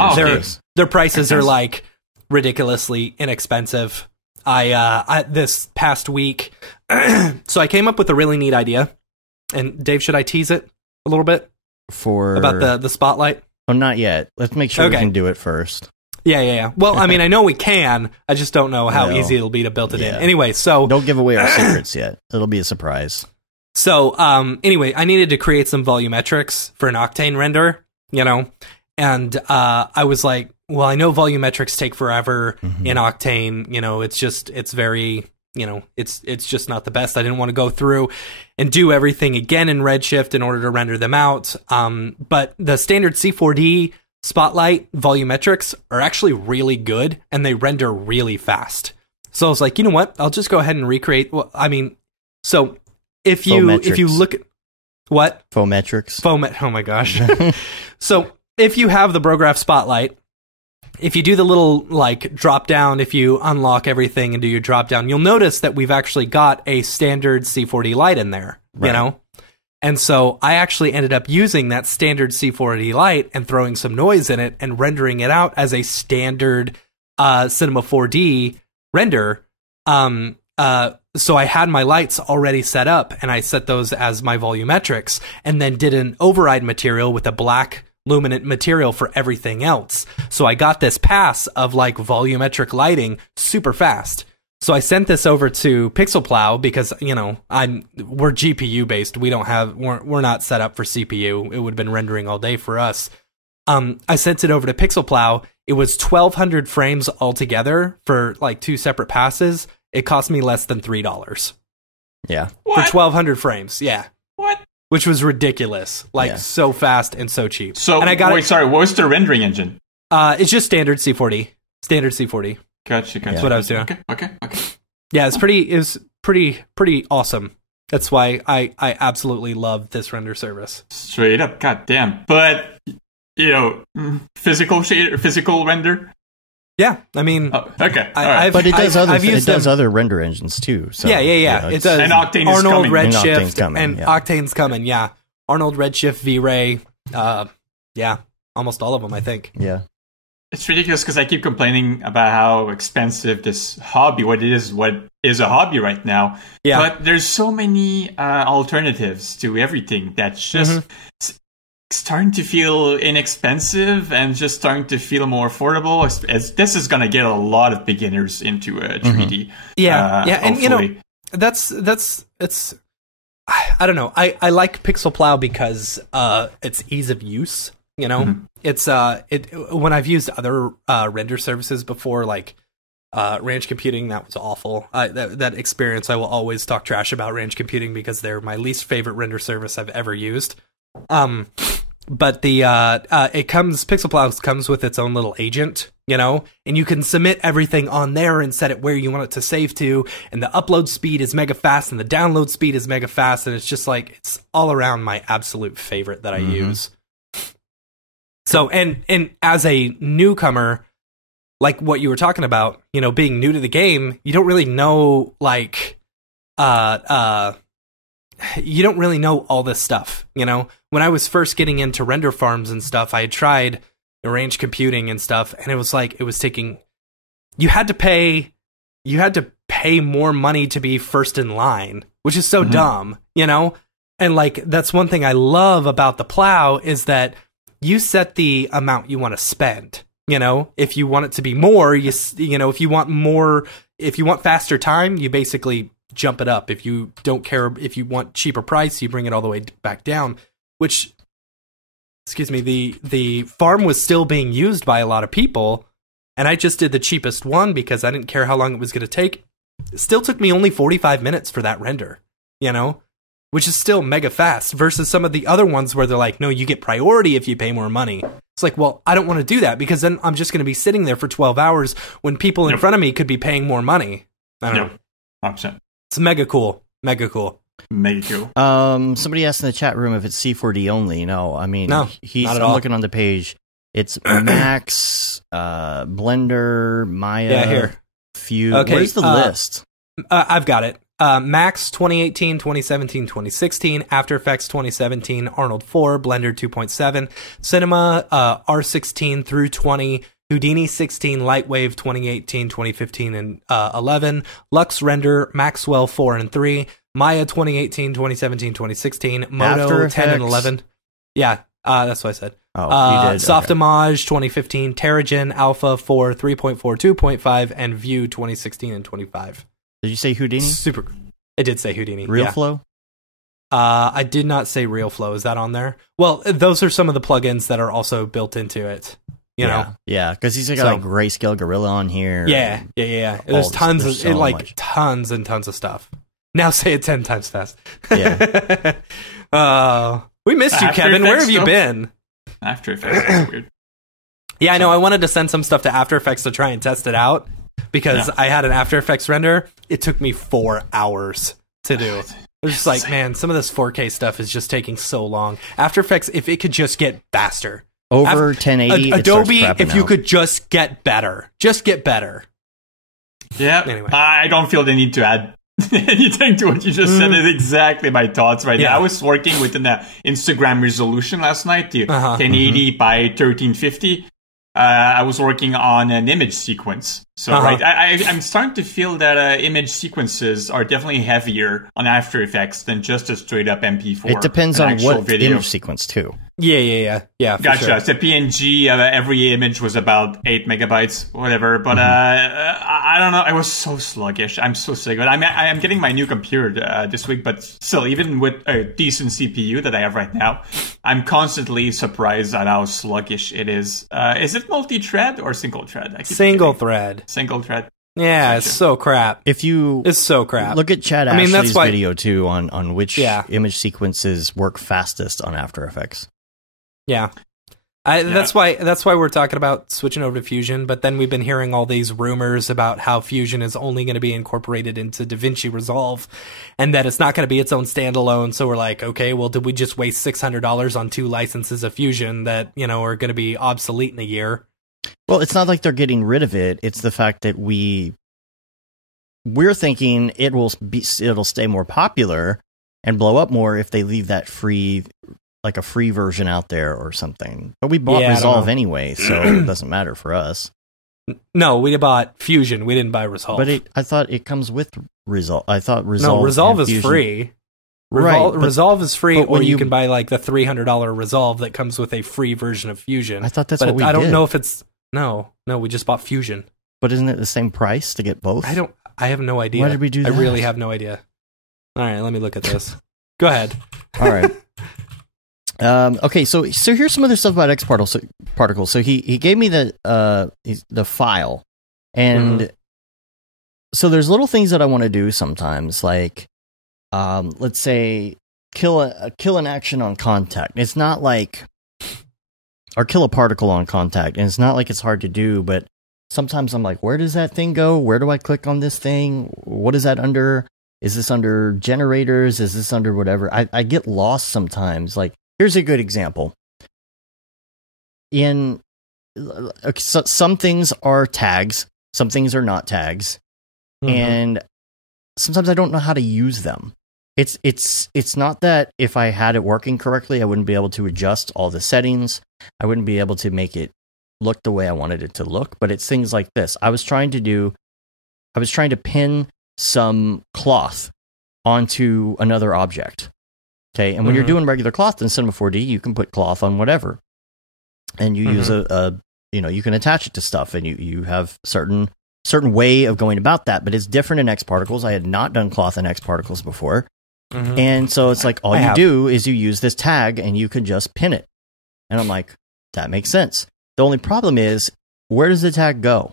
their prices are like ridiculously inexpensive. I this past week, so I came up with a really neat idea. And Dave, should I tease it a little bit about the spotlight? Oh, not yet. Let's make sure we can do it first. Yeah. Well, I mean, I know we can. I just don't know how easy it'll be to build it in. Anyway, so don't give away our secrets yet. It'll be a surprise. So, anyway, I needed to create some volumetrics for an Octane render, and I was like, well, I know volumetrics take forever in Octane. It's very, it's just not the best. I didn't want to go through and do everything again in Redshift in order to render them out. But the standard C4D Spotlight volumetrics are actually really good, and they render really fast. So I was like, you know what? I'll just go ahead and recreate. Well, I mean, so if you look at What? Phometrics. Oh my gosh. So if you have the Brograph Spotlight, if you do the little like drop down, if you unlock everything and do your drop down, you'll notice that we've actually got a standard C4D light in there, you know? And so I actually ended up using that standard C4D light and throwing some noise in it and rendering it out as a standard Cinema 4D render. So I had my lights already set up, and I set those as my volumetrics, and then did an override material with a black luminant material for everything else. So I got this pass of like volumetric lighting super fast. So I sent this over to Pixel Plow because, you know, we're GPU based. We're not set up for CPU. It would have been rendering all day for us. I sent it over to Pixel Plow. It was 1,200 frames altogether for like 2 separate passes. It cost me less than $3. Yeah. What? For 1,200 frames. Yeah. What? Which was ridiculous. Like so fast and so cheap. So, and I got sorry, what was the rendering engine? It's just standard C4D. Standard C4D. Gotcha. That's what I was doing. Okay. Yeah, it was pretty awesome. That's why I absolutely love this render service. Straight up, goddamn. But, you know, physical render? Yeah, I mean, okay. But it does other render engines too. So, yeah. You know, it does. And Octane Arnold is coming. Redshift and Octane's coming. Yeah, Arnold Redshift, V-Ray. Yeah, almost all of them, I think. Yeah. It's ridiculous because I keep complaining about how expensive this hobby, what is a hobby right now. Yeah. But there's so many alternatives to everything that's just starting to feel inexpensive and just starting to feel more affordable. As this is going to get a lot of beginners into 3D. Yeah, and you know, hopefully. it's. I don't know. I like Pixel Plow because it's ease of use. You know, it's when I've used other render services before, like Ranch Computing, that was awful. That experience, I will always talk trash about Ranch Computing because they're my least favorite render service I've ever used. But Pixel Plow comes with its own little agent, you know, and you can submit everything on there and set it where you want it to save to, and the upload speed is mega fast and the download speed is mega fast, and it's just like, it's all around my absolute favorite that I use. So, and as a newcomer, like what you were talking about, you know, being new to the game, you don't really know, like, you don't really know all this stuff, you know? When I was first getting into render farms and stuff, I had tried Range Computing and stuff, and it was like, it was taking, you had to pay more money to be first in line, which is so dumb, you know? And like, that's one thing I love about the Plow is that you set the amount you want to spend. You know, if you want it to be more, you know, if you want faster time, you basically jump it up. If you don't care, if you want cheaper price, you bring it all the way back down. Which, excuse me, the farm was still being used by a lot of people, and I just did the cheapest one because I didn't care how long it was going to take. It still took me only 45 minutes for that render, you know? Which is still mega fast versus some of the other ones where they're like, no, you get priority if you pay more money. It's like, well, I don't want to do that because then I'm just going to be sitting there for 12 hours when people in front of me could be paying more money. I don't know. 100%. It's mega cool. Mega cool. Mega cool. Somebody asked in the chat room if it's C4D only. No, I mean, no, I'm looking on the page. It's Max, Blender, Maya, here. Few. Okay, where's the list? I've got it. Max 2018, 2017, 2016, After Effects 2017, Arnold 4, Blender 2.7, Cinema R16 through 20, Houdini 16, Lightwave 2018, 2015, and 11, Lux Render, Maxwell 4 and 3, Maya 2018, 2017, 2016, Moto 10 and 11. Yeah, that's what I said. Oh, you did. Softimage 2015, Terrigen Alpha 4, 3.4, 2.5, and View 2016 and 25. Did you say Houdini? Super. I did say Houdini. RealFlow? I did not say RealFlow. Is that on there? Well, those are some of the plugins that are also built into it. You know? Yeah, because he's got like Grayscale Gorilla on here. Yeah. There's tons of tons and tons of stuff. Now say it 10 times fast. Yeah. We missed you, Kevin. Where have you been? After Effects is weird. Yeah, I know. I wanted to send some stuff to After Effects to try and test it out. Because I had an After Effects render, it took me 4 hours to do. was just like, man, some of this 4K stuff is just taking so long. After Effects, if it could just get faster. Over 1080, Adobe, if you out. could just get better. Just get better. Yeah. Anyway. I don't feel the need to add anything to what you just said. It's exactly my thoughts right now. I was working within the Instagram resolution last night, the 1080 by 1350. I was working on an image sequence. So right, I'm starting to feel that image sequences are definitely heavier on After Effects than just a straight up MP4. It depends on what image sequence too. Yeah. Gotcha. Sure. It's a PNG. Every image was about 8 megabytes, whatever. But I don't know. I was so sluggish. I'm so sick of it. I'm getting my new computer this week, but still, even with a decent CPU that I have right now, I'm constantly surprised at how sluggish it is. Is it multi-thread or single thread? Single thread. Single thread. Yeah, gotcha. It's so crap. It's so crap. Look at Chad Ashley's video too on which image sequences work fastest on After Effects. Yeah. That's why we're talking about switching over to Fusion, but then we've been hearing all these rumors about how Fusion is only going to be incorporated into DaVinci Resolve and that it's not going to be its own standalone. So we're like, okay, well, did we just waste $600 on 2 licenses of Fusion that, are going to be obsolete in a year? Well, it's not like they're getting rid of it. It's the fact that we're thinking it'll stay more popular and blow up more if they leave that free, like a free version out there or something. But we bought Resolve anyway, so it doesn't matter for us. No, we bought Fusion. We didn't buy Resolve. But I thought it comes with Resolve. I thought Resolve. No, Resolve is free. Resolve is free, or you can buy like the $300 Resolve that comes with a free version of Fusion. I thought that's what we did. I don't know if it's no. We just bought Fusion. But isn't it the same price to get both? I have no idea. Why did we do that? I really have no idea. All right, let me look at this. Go ahead. All right. Okay, so here's some other stuff about X particles. So he gave me the file, and so there's little things that I want to do sometimes, like let's say kill an action on contact. It's not like, or kill a particle on contact, and it's not like it's hard to do, but sometimes I'm like, where does that thing go? Where do I click on this thing? What is that under? Is this under generators? Is this under whatever? I get lost sometimes. Like, here's a good example. Some things are tags, some things are not tags, and sometimes I don't know how to use them. It's not that if I had it working correctly, I wouldn't be able to adjust all the settings. I wouldn't be able to make it look the way I wanted it to look, but it's things like this. I was trying to pin some cloth onto another object. Okay, and when you're doing regular cloth in Cinema 4D, you can put cloth on whatever, and you use you can attach it to stuff, and you have certain way of going about that. But it's different in X Particles. I had not done cloth in X Particles before, and so it's like all you do is you use this tag, and you can just pin it. And I'm like, that makes sense. The only problem is, where does the tag go?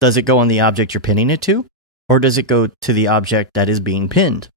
Does it go on the object you're pinning it to, or does it go to the object that is being pinned?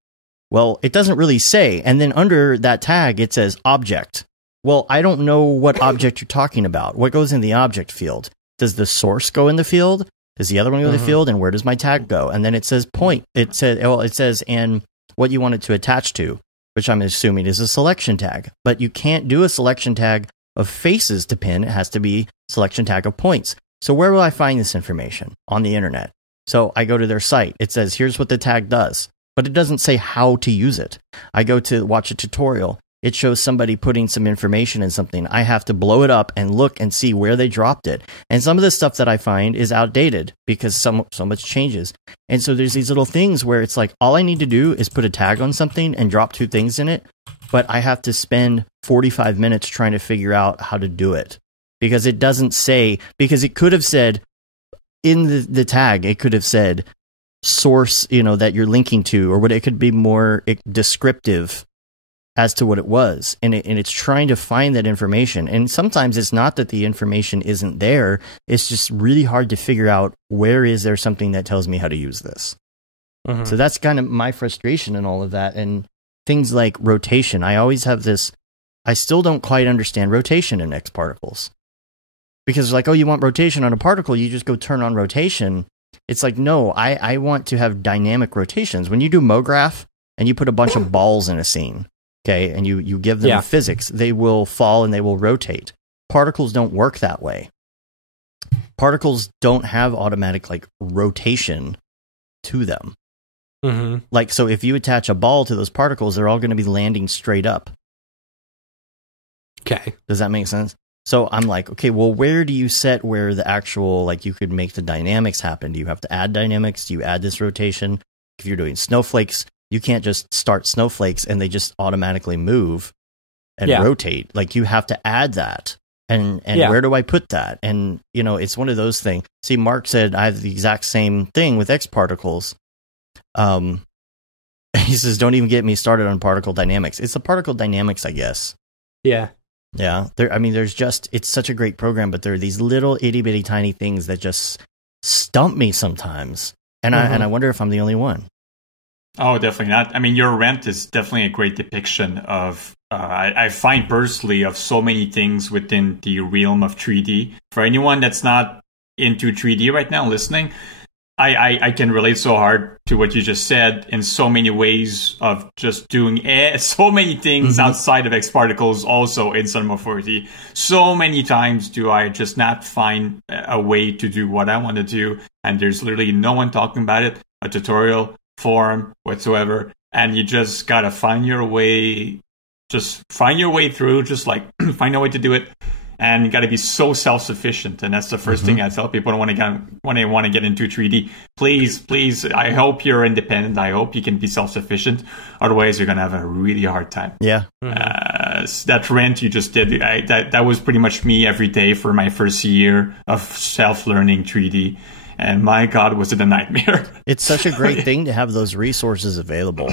Well, it doesn't really say. And then under that tag, it says object. Well, I don't know what object you're talking about. What goes in the object field? Does the source go in the field? Does the other one go in the field? And where does my tag go? And then it says point. It says and what you want it to attach to, which I'm assuming is a selection tag. But you can't do a selection tag of faces to pin. It has to be selection tag of points. So where will I find this information? On the internet. So I go to their site. It says, here's what the tag does. But it doesn't say how to use it. I go to watch a tutorial. It shows somebody putting some information in something. I have to blow it up and look and see where they dropped it. And some of the stuff that I find is outdated because so much changes. And so there's these little things where it's like, all I need to do is put a tag on something and drop 2 things in it. But I have to spend 45 minutes trying to figure out how to do it. Because it doesn't say, because it could have said in the tag, it could have said source, that you're linking to, or what it could be more descriptive as to what it was. And it's trying to find that information. And sometimes it's not that the information isn't there. It's just really hard to figure out where is there something that tells me how to use this. So that's kind of my frustration in all of that. And things like rotation. I always have this, I still don't quite understand rotation in X Particles. Because like, oh, you want rotation on a particle, you just go turn on rotation. It's like, no, I want to have dynamic rotations. When you do MoGraph and you put a bunch of balls in a scene, okay, and you give them physics, they will fall and they will rotate. Particles don't work that way. Particles don't have automatic like rotation to them. Mm-hmm. Like, so if you attach a ball to those particles, they're all going to be landing straight up. Okay. Does that make sense? So I'm like, okay, well, where do you set where the actual, like, you could make the dynamics happen? Do you have to add dynamics? Do you add this rotation? If you're doing snowflakes, you can't just start snowflakes and they just automatically move and rotate. Like, you have to add that. And where do I put that? And, you know, it's one of those things. See, Mark said I have the exact same thing with X particles. He says, don't even get me started on particle dynamics. It's the particle dynamics, I guess. Yeah. Yeah. It's such a great program, but there are these little itty bitty tiny things that just stump me sometimes. And I wonder if I'm the only one. Oh, definitely not. I mean, your rant is definitely a great depiction of, I find personally, of so many things within the realm of 3D. For anyone that's not into 3D right now listening, I can relate so hard to what you just said in so many ways of just doing so many things outside of X particles also in Cinema 4D. So many times do I just not find a way to do what I want to do, and there's literally no one talking about it, a tutorial, forum, whatsoever, and you just gotta find your way through, just like find a way to do it. And you got to be so self-sufficient, and that's the first thing I tell people when they want to get into 3D. Please, I hope you're independent. I hope you can be self-sufficient. Otherwise, you're gonna have a really hard time. Yeah. That rant you just did, that was pretty much me every day for my first year of self-learning 3D. And my God, was it a nightmare. It's such a great thing to have those resources available.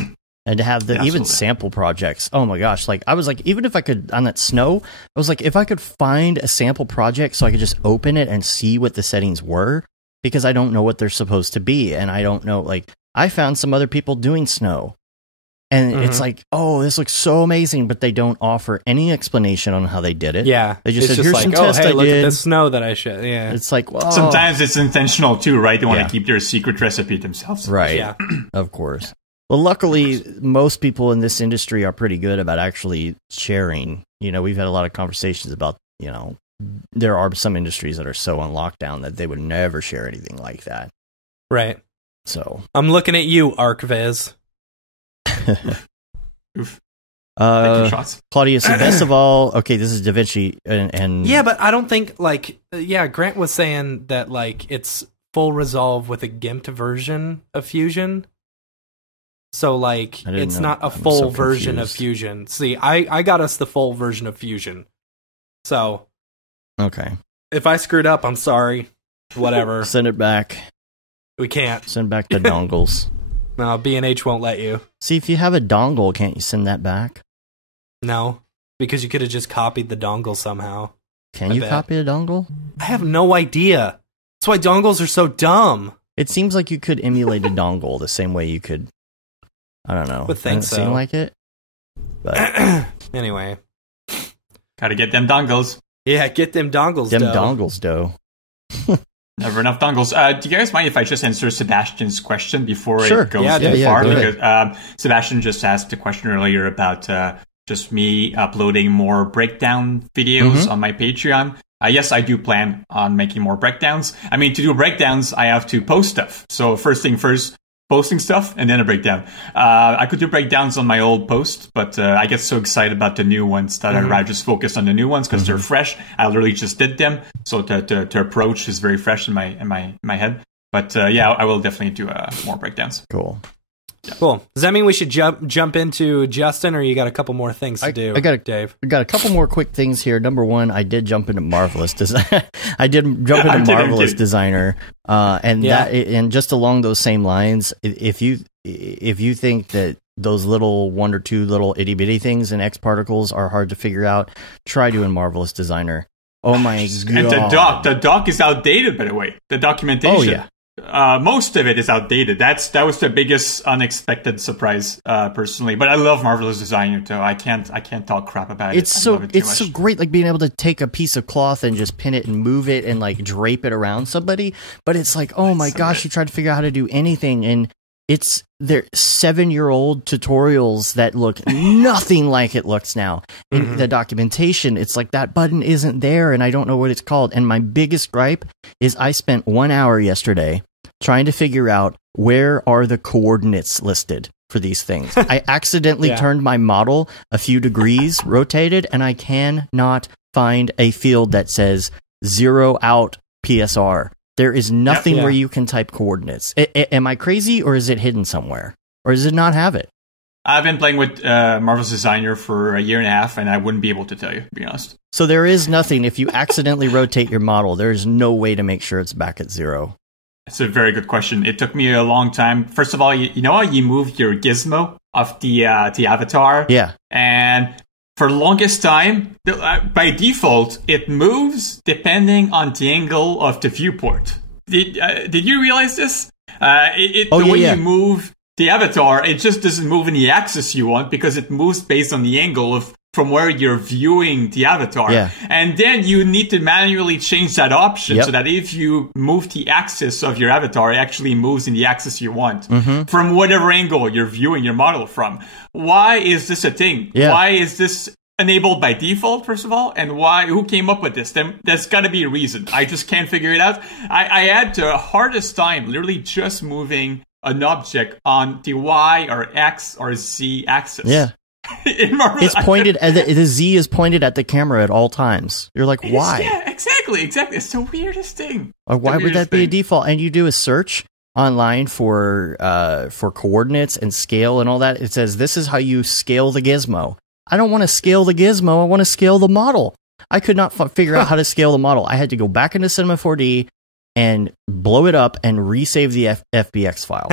And to have even sample projects. Oh my gosh. Like, I was like, even if I could, on that snow, I was like, if I could find a sample project so I could just open it and see what the settings were, because I don't know what they're supposed to be. And I don't know, like, I found some other people doing snow. And it's like, oh, this looks so amazing, but they don't offer any explanation on how they did it. Yeah. They just said, here's like, some tests I look did. at the snow that I showed. Yeah. It's like, well, sometimes it's intentional too, right? They want to keep their secret recipe themselves. Right. Yeah. Of course. Well, luckily, most people in this industry are pretty good about actually sharing. You know, we've had a lot of conversations about, you know, there are some industries that are so on lockdown that they would never share anything like that. Right. So I'm looking at you, ArcViz. Oof. Claudia said, best of all, okay, this is DaVinci, and yeah, but I don't think, like, Grant was saying that, like, it's full resolve with a GIMP version of Fusion. So, like, it's not a full version of Fusion. See, I got us the full version of Fusion. So, okay. If I screwed up, I'm sorry. Whatever. Send it back. We can't. Send back the dongles. No, B&H won't let you. See, if you have a dongle, can't you send that back? No, because you could have just copied the dongle somehow. Can you copy a dongle? I have no idea. That's why dongles are so dumb. It seems like you could emulate a dongle the same way you could. I don't know. Would think so. Seem like it. But anyway, gotta get them dongles. Yeah, get them dongles. Dongles, dough. Never enough dongles. Do you guys mind if I just answer Sebastian's question before it goes too far? Because Sebastian just asked a question earlier about just me uploading more breakdown videos on my Patreon. Yes, I do plan on making more breakdowns. I mean, to do breakdowns, I have to post stuff. So first thing first, posting stuff and then a breakdown. I could do breakdowns on my old post, but I get so excited about the new ones that I'd rather just focus on the new ones because they're fresh. I literally just did them, so the approach is very fresh in my head. But I will definitely do more breakdowns. Cool. Yeah. Cool. Does that mean we should jump into Justin, or you got a couple more things to do? Dave. I got a couple more quick things here. Number one, I did jump into Marvelous Designer. Marvelous Designer, and just along those same lines, if you think that those little one or two little itty bitty things in X particles are hard to figure out, try doing Marvelous Designer. Oh my god! And the doc is outdated, by the way. The documentation. Oh yeah. Most of it is outdated. That was the biggest unexpected surprise, personally. But I love Marvelous Designer, though. I can't talk crap about it. It's so great, like being able to take a piece of cloth and just pin it and move it and like drape it around somebody. But it's like, oh my gosh, you tried to figure out how to do anything, and they're 7-year-old tutorials that look nothing like it looks now. In the documentation, it's like that button isn't there, and I don't know what it's called. And my biggest gripe is I spent 1 hour yesterday trying to figure out where are the coordinates listed for these things. I accidentally turned my model a few degrees, rotated, and I cannot find a field that says 0 out PSR. There is nothing where you can type coordinates. Am I crazy, or is it hidden somewhere? Or does it not have it? I've been playing with Marvel's Designer for 1.5 years, and I wouldn't be able to tell you, to be honest. So there is nothing. If you accidentally rotate your model, there is no way to make sure it's back at 0. That's a very good question. It took me a long time. First of all, you know how you move your gizmo of the avatar? Yeah. And for the longest time, by default, it moves depending on the angle of the viewport. Did you realize this? The way you move the avatar, it just doesn't move in the axis you want because it moves based on the angle from where you're viewing the avatar. Yeah. And then you need to manually change that option so that if you move the axis of your avatar, it actually moves in the axis you want from whatever angle you're viewing your model from. Why is this a thing? Yeah. Why is this enabled by default, first of all? And who came up with this? There's got to be a reason. I just can't figure it out. I had the hardest time literally just moving an object on the Y or X or Z axis. Yeah. It's pointed at the Z is pointed at the camera at all times. You're like, why? Yeah, exactly. It's the weirdest thing. Why would that be a default? And you do a search online for coordinates and scale and all that. It says this is how you scale the gizmo. I don't want to scale the gizmo. I want to scale the model. I could not figure out how to scale the model. I had to go back into Cinema 4D and blow it up and resave the FBX file.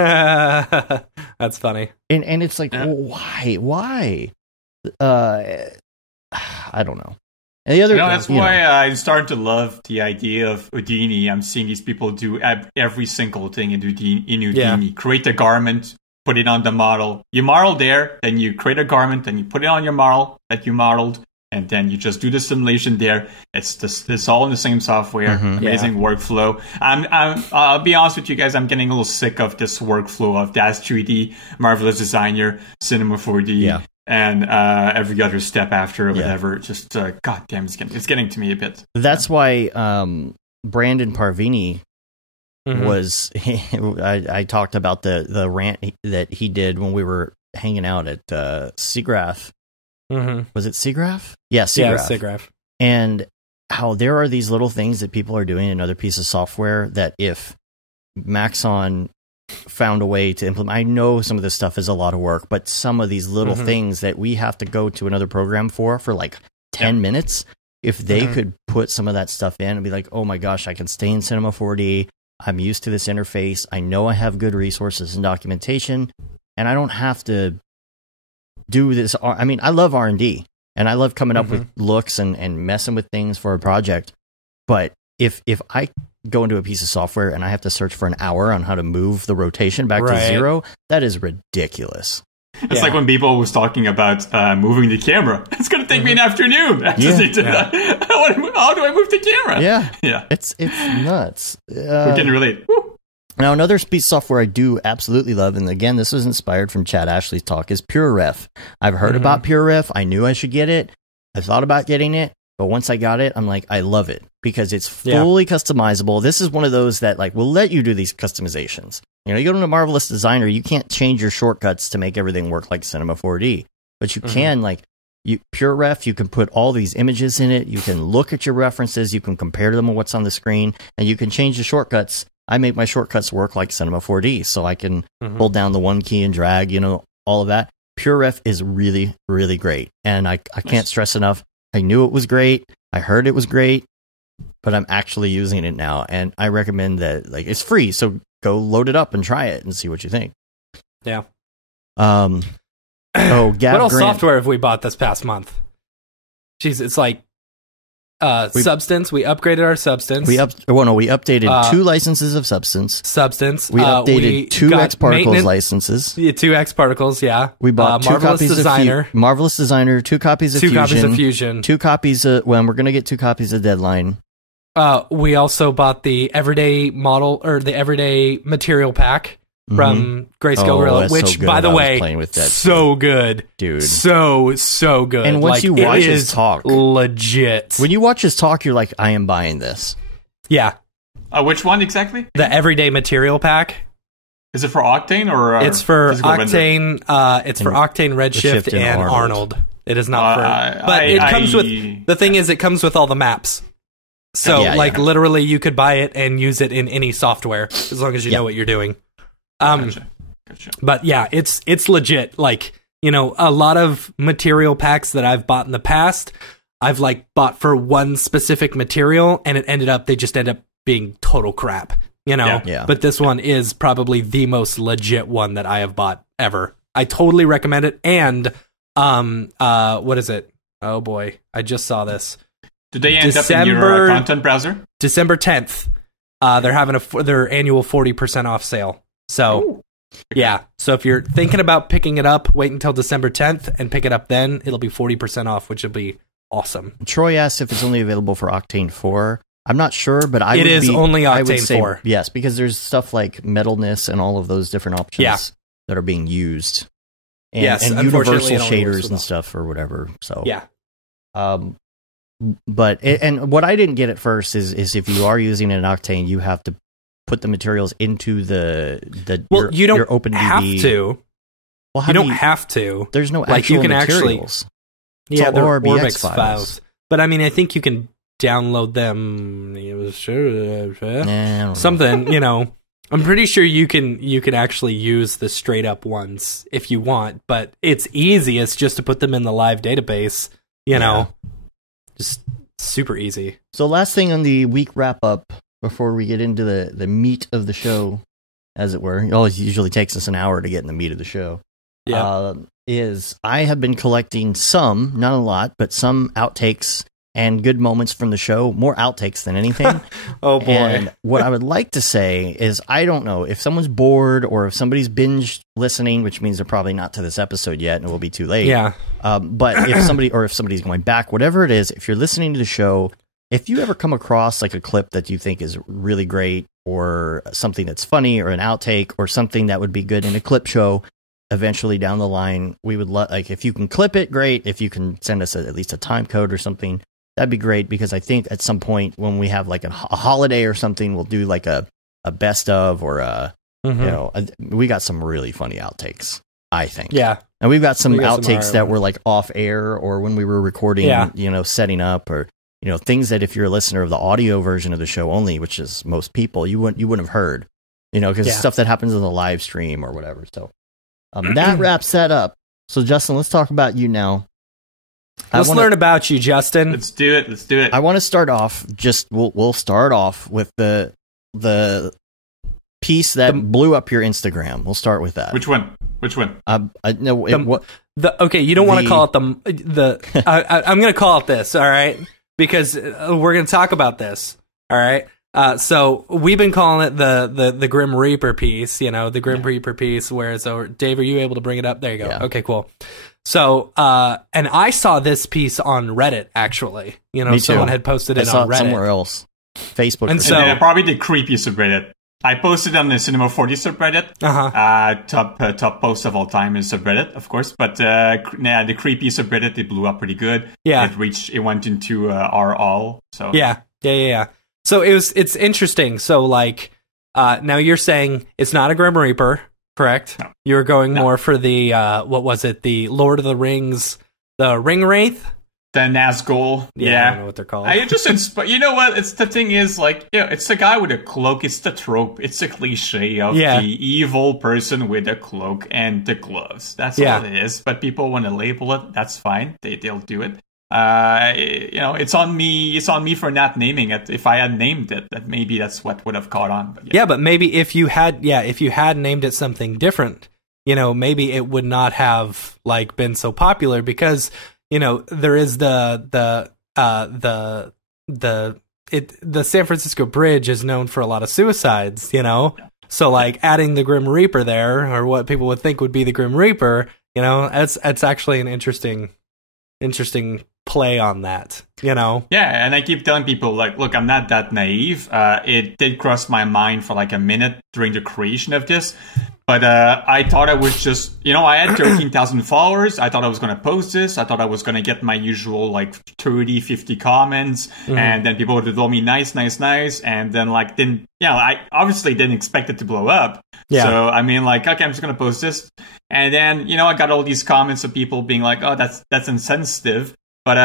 That's funny. And it's like, why? I don't know. And the other, that's why I'm starting to love the idea of Houdini. I'm seeing these people do every single thing in Houdini. Yeah. Create a garment, put it on the model. You model there, then you create a garment, then you put it on your model that you modeled, and then you just do the simulation there. It's all in the same software. Amazing workflow. I'll be honest with you guys, I'm getting a little sick of this workflow of Dash 3D, Marvelous Designer, Cinema 4D, and every other step after or whatever. Just, God damn, it's getting to me a bit. That's why Brandon Parvini was... I talked about the rant that he did when we were hanging out at Seagraph. Was it Seagraph? Yeah, Seagraph. Yeah, Seagraph. And how there are these little things that people are doing in other pieces of software that if Maxon found a way to implement, I know some of this stuff is a lot of work, but some of these little things that we have to go to another program for like 10 minutes, if they could put some of that stuff in and be like, oh my gosh, I can stay in Cinema 4D. I'm used to this interface. I know I have good resources and documentation, and I don't have to do this. I mean, I love R&D and I love coming up with looks and messing with things for a project. But if I go into a piece of software and I have to search for an hour on how to move the rotation back to 0, that is ridiculous. It's like when people was talking about moving the camera. It's going to take me an afternoon. I just need to, how do I move the camera? Yeah. It's nuts. We can relate. Woo. Now, another piece of software I do absolutely love, and again, this was inspired from Chad Ashley's talk, is PureRef. I've heard about PureRef. I knew I should get it. I thought about getting it, but once I got it, I'm like, I love it because it's fully customizable. This is one of those that like will let you do these customizations. You know, you go to Marvelous Designer, you can't change your shortcuts to make everything work like Cinema 4D, but you can PureRef. You can put all these images in it. You can look at your references. You can compare them with what's on the screen, and you can change the shortcuts. I make my shortcuts work like Cinema 4D, so I can hold down the one key and drag, all of that. PureRef is really, really great, and I can't stress enough. I knew it was great. I heard it was great, but I'm actually using it now, and I recommend that. Like, it's free, so go load it up and try it and see what you think. Yeah. Gav what else Grant. software have we bought this past month? Jeez, it's like Substance. We upgraded our Substance. We updated 2 licenses of Substance. We updated 2 X Particles licenses. Yeah, 2 X Particles. Yeah. We bought 2 Marvelous copies Designer. of Marvelous Designer. 2 copies of Fusion. 2 copies of Fusion. 2 copies of. Well, we're gonna get 2 copies of Deadline. We also bought the Everyday Model or the Everyday Material Pack. from Grayscale Gorilla, which, so by the way, playing with that so good, dude. So good. And once you watch his talk, legit. When you watch his talk, you're like, I am buying this. Yeah. Which one exactly? The Everyday Material Pack. Is it for Octane or? It's for Octane. It's for Octane, Redshift, and Arnold. It is not for. But it comes with. The thing is, it comes with all the maps. So, literally, you could buy it and use it in any software as long as you know what you're doing. Gotcha. But yeah, it's legit. Like, you know, a lot of material packs that I've bought in the past, I've like bought for one specific material, and they just end up being total crap. You know, but this one is probably the most legit one that I have bought ever. I totally recommend it. And what is it? Oh boy, I just saw this. Did they end up in your content browser? December 10th. They're having their annual 40% off sale. So, so if you're thinking about picking it up, wait until December 10th and pick it up then. It'll be 40% off, which will be awesome. Troy asked if it's only available for Octane 4. I'm not sure, but it is only Octane 4. Yes, because there's stuff like metalness and all of those different options that are being used. And, and universal shaders and stuff or whatever. So but and what I didn't get at first is if you are using an Octane, you have to put the materials into you don't your OpenDB. Have to. Well, you don't have to. There's no actual materials. They're Orbx files. But I mean, I think you can download them. Something, you know. I'm pretty sure you can actually use the straight up ones if you want, but it's easiest just to put them in the live database. You know, just super easy. So last thing on the week wrap up before we get into the meat of the show, as it were. It always usually takes us an hour to get in the meat of the show. Is I have been collecting some, not a lot, but some outtakes and good moments from the show. More outtakes than anything. Oh boy. And what I would like to say is, I don't know if someone's bored or if somebody's binge listening, which means they're probably not to this episode yet and it will be too late. Yeah. But if somebody's going back, whatever it is, if you're listening to the show, if you ever come across like a clip that you think is really great or something that's funny or an outtake or something that would be good in a clip show eventually down the line, we would like, if you can clip it, great. If you can send us at least a time code or something, that'd be great, because I think at some point when we have like a holiday or something, we'll do like a best of or we got some really funny outtakes, I think. Yeah. And we've got some outtakes that were like off air or when we were recording, setting up, or things that if you're a listener of the audio version of the show only, which is most people, you wouldn't have heard, because stuff that happens in the live stream or whatever. So that wraps that up. So Justin, let's talk about you now. Let's learn about you, Justin. Let's do it. I want to start off. We'll start off with the piece that blew up your Instagram. We'll start with that. Which one? Okay, you don't want to call it the. I'm going to call it this. All right, because we're going to talk about this. All right. So we've been calling it the Grim Reaper piece. The Grim Reaper piece. Dave, are you able to bring it up? There you go. Yeah. Okay, cool. So, and I saw this piece on Reddit, actually. Someone had posted it on Reddit. Somewhere else. Facebook. And then probably the creepy subreddit. I posted on the Cinema 40 subreddit. Top post of all time is subreddit, of course. But the creepy subreddit, it blew up pretty good. Yeah. It went into our all. So yeah. So it's interesting. So now you're saying it's not a Grim Reaper, correct? No. You're going more for the what was it? The Lord of the Rings, the Ring Wraith. The Nazgul, I don't know what they're called. But you know what? The thing is, it's a guy with a cloak. It's the trope. It's a cliche of the evil person with a cloak and the gloves. That's all it is. But people want to label it. That's fine. They'll do it. It's on me. It's on me for not naming it. If I had named it, maybe that's what would have caught on. But but maybe if you had named it something different, maybe it would not have been so popular, because. There is the San Francisco Bridge is known for a lot of suicides, So adding the Grim Reaper there, or what people would think would be the Grim Reaper, that's actually an interesting play on that, Yeah, and I keep telling people, look, I'm not that naive. It did cross my mind for a minute during the creation of this. But I thought I was just, I had 13,000 followers. I thought I was going to post this. I thought I was going to get my usual like 30, 50 comments. And then people would tell me nice. And then I obviously didn't expect it to blow up. Yeah. So, I mean, like, okay, I'm just going to post this. And then, I got all these comments of people being like, oh, that's insensitive. But,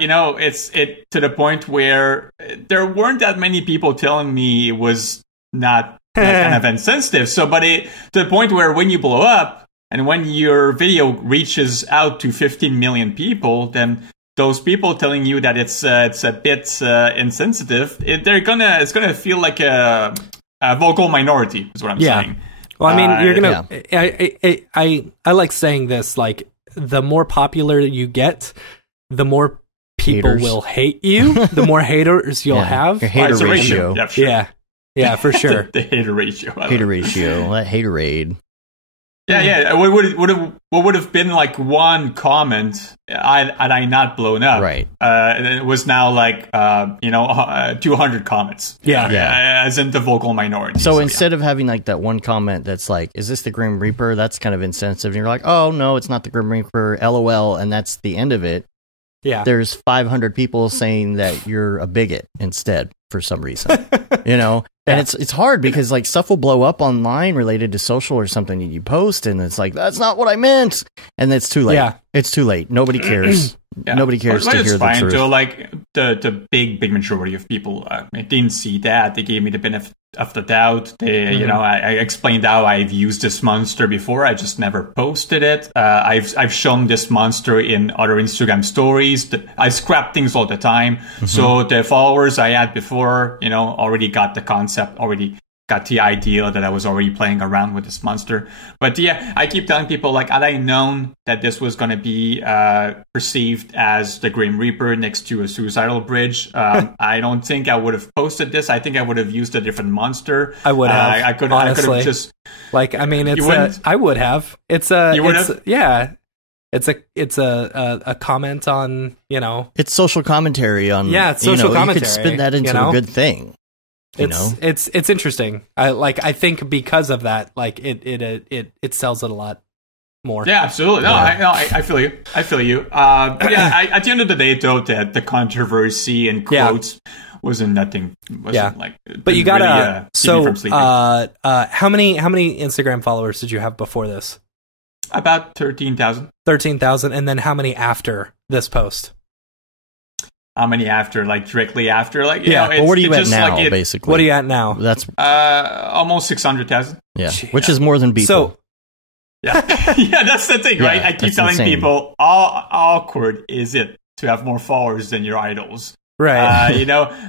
it's to the point where there weren't that many people telling me it was not kind of insensitive. So, to the point where when you blow up and when your video reaches out to 15 million people, then those people telling you that it's a bit insensitive, it's gonna feel like a vocal minority, is what I'm saying. Well, I mean, you're gonna. I like saying this. Like, the more popular you get, the more people will hate you. The more haters you'll have. Your hater ratio. Yeah, sure. Yeah, for sure. the hater ratio. Hater ratio. That haterade. Yeah. What would have been like one comment had I not blown up? Right. It was now like 200 comments. Yeah. As in the vocal minority. So instead of having like that one comment that's like, "Is this the Grim Reaper?" That's kind of insensitive. And you're like, "Oh no, it's not the Grim Reaper." LOL, and that's the end of it. Yeah. There's 500 people saying that you're a bigot instead for some reason. And it's hard because like stuff will blow up online related to social or something that you post, and it's like, that's not what I meant, and it's too late. Yeah. It's too late. Nobody cares. Nobody cares to hear the truth. So like the big majority of people didn't see that. They gave me the benefit of the doubt. They I explained how I've used this monster before. I just never posted it. I've shown this monster in other Instagram stories. I scrap things all the time. So the followers I had before, already got the concept, already got the idea that I was already playing around with this monster. But yeah, I keep telling people, like, had I known that this was going to be perceived as the Grim Reaper next to a suicidal bridge, I don't think I would have posted this. I think I would have used a different monster. I would have. I could have just... Like, I mean, I would have. It's a... You would have? Yeah. It's a comment on, It's social commentary on... Yeah, it's social commentary. You could spin that into a good thing. It's interesting. I think because of that, like it sells it a lot more. Yeah, absolutely. No, I feel you. I feel you. At the end of the day, though, that the controversy and quotes wasn't nothing. But you gotta. Really, how many Instagram followers did you have before this? About 13,000. 13,000, and then how many after this post? How many after? Like directly after? Like well, what are you at now? Basically, what are you at now? That's almost 600,000. Yeah, which is more than Beeple. So, yeah, that's the thing, right? I keep telling people, how awkward is it to have more followers than your idols? Right.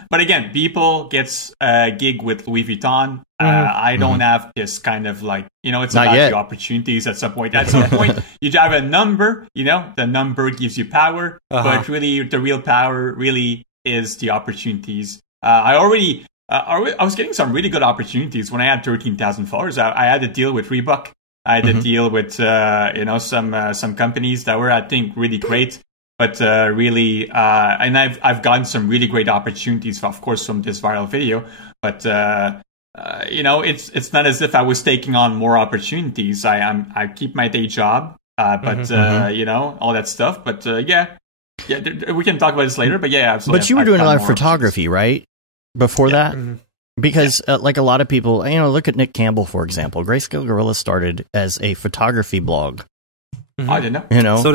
But again, Beeple gets a gig with Louis Vuitton. I don't have this kind of like, it's Not about yet. the opportunities at some point. At some point, you have a number, the number gives you power, but really the real power really is the opportunities. I was getting some really good opportunities when I had 13,000 followers. I had a deal with Reebok. I had a deal with, some companies that were, I think, really great. But really, and I've gotten some really great opportunities, of course, from this viral video. But it's not as if I was taking on more opportunities. I keep my day job, but all that stuff. But we can talk about this later. But yeah, absolutely. But you were doing a lot of photography, right? Before that. Because like a lot of people, look at Nick Campbell, for example. Grayscale Gorilla started as a photography blog. I didn't know. So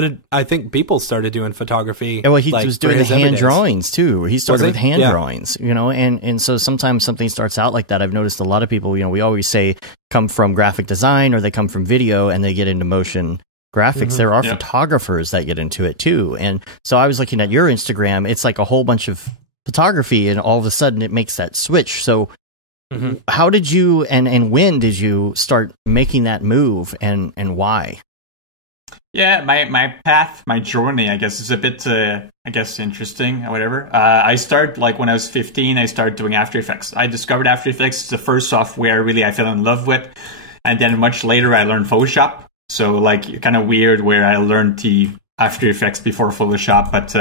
did I think people started doing photography? Yeah, well, he was doing the hand drawings too. He started with hand drawings, and so sometimes something starts out like that. I've noticed a lot of people, we always say come from graphic design or they come from video and they get into motion graphics. There are photographers that get into it too. And so I was looking at your Instagram. It's like a whole bunch of photography, and all of a sudden it makes that switch. So how did you and when did you start making that move, and why? Yeah, my path, my journey, I guess, is a bit, interesting or whatever. I started, when I was 15, I started doing After Effects. I discovered After Effects. It's the first software really I fell in love with. And then much later, I learned Photoshop. So, kind of weird where I learned the After Effects before Photoshop, but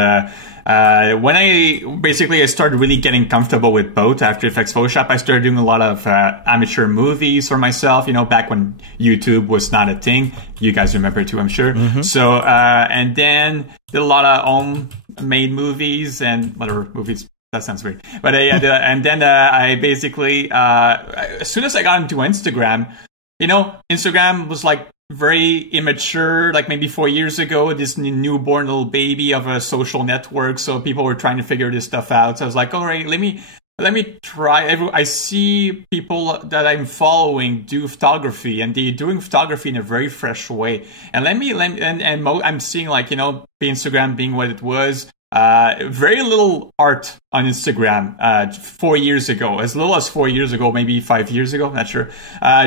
when I started really getting comfortable with both After Effects, Photoshop, I started doing a lot of amateur movies for myself, back when YouTube was not a thing. You guys remember too, I'm sure. So, and then did a lot of homemade movies and whatever movies. That sounds weird. But and then I basically, as soon as I got into Instagram, Instagram was like very immature, like maybe 4 years ago, this newborn little baby of a social network. So people were trying to figure this stuff out. So I was like, all right, let me try. I see people that I'm following do photography, and they're doing photography in a very fresh way. And I'm seeing like, Instagram being what it was. Very little art on Instagram 4 years ago, as little as 4 years ago, maybe 5 years ago, not sure.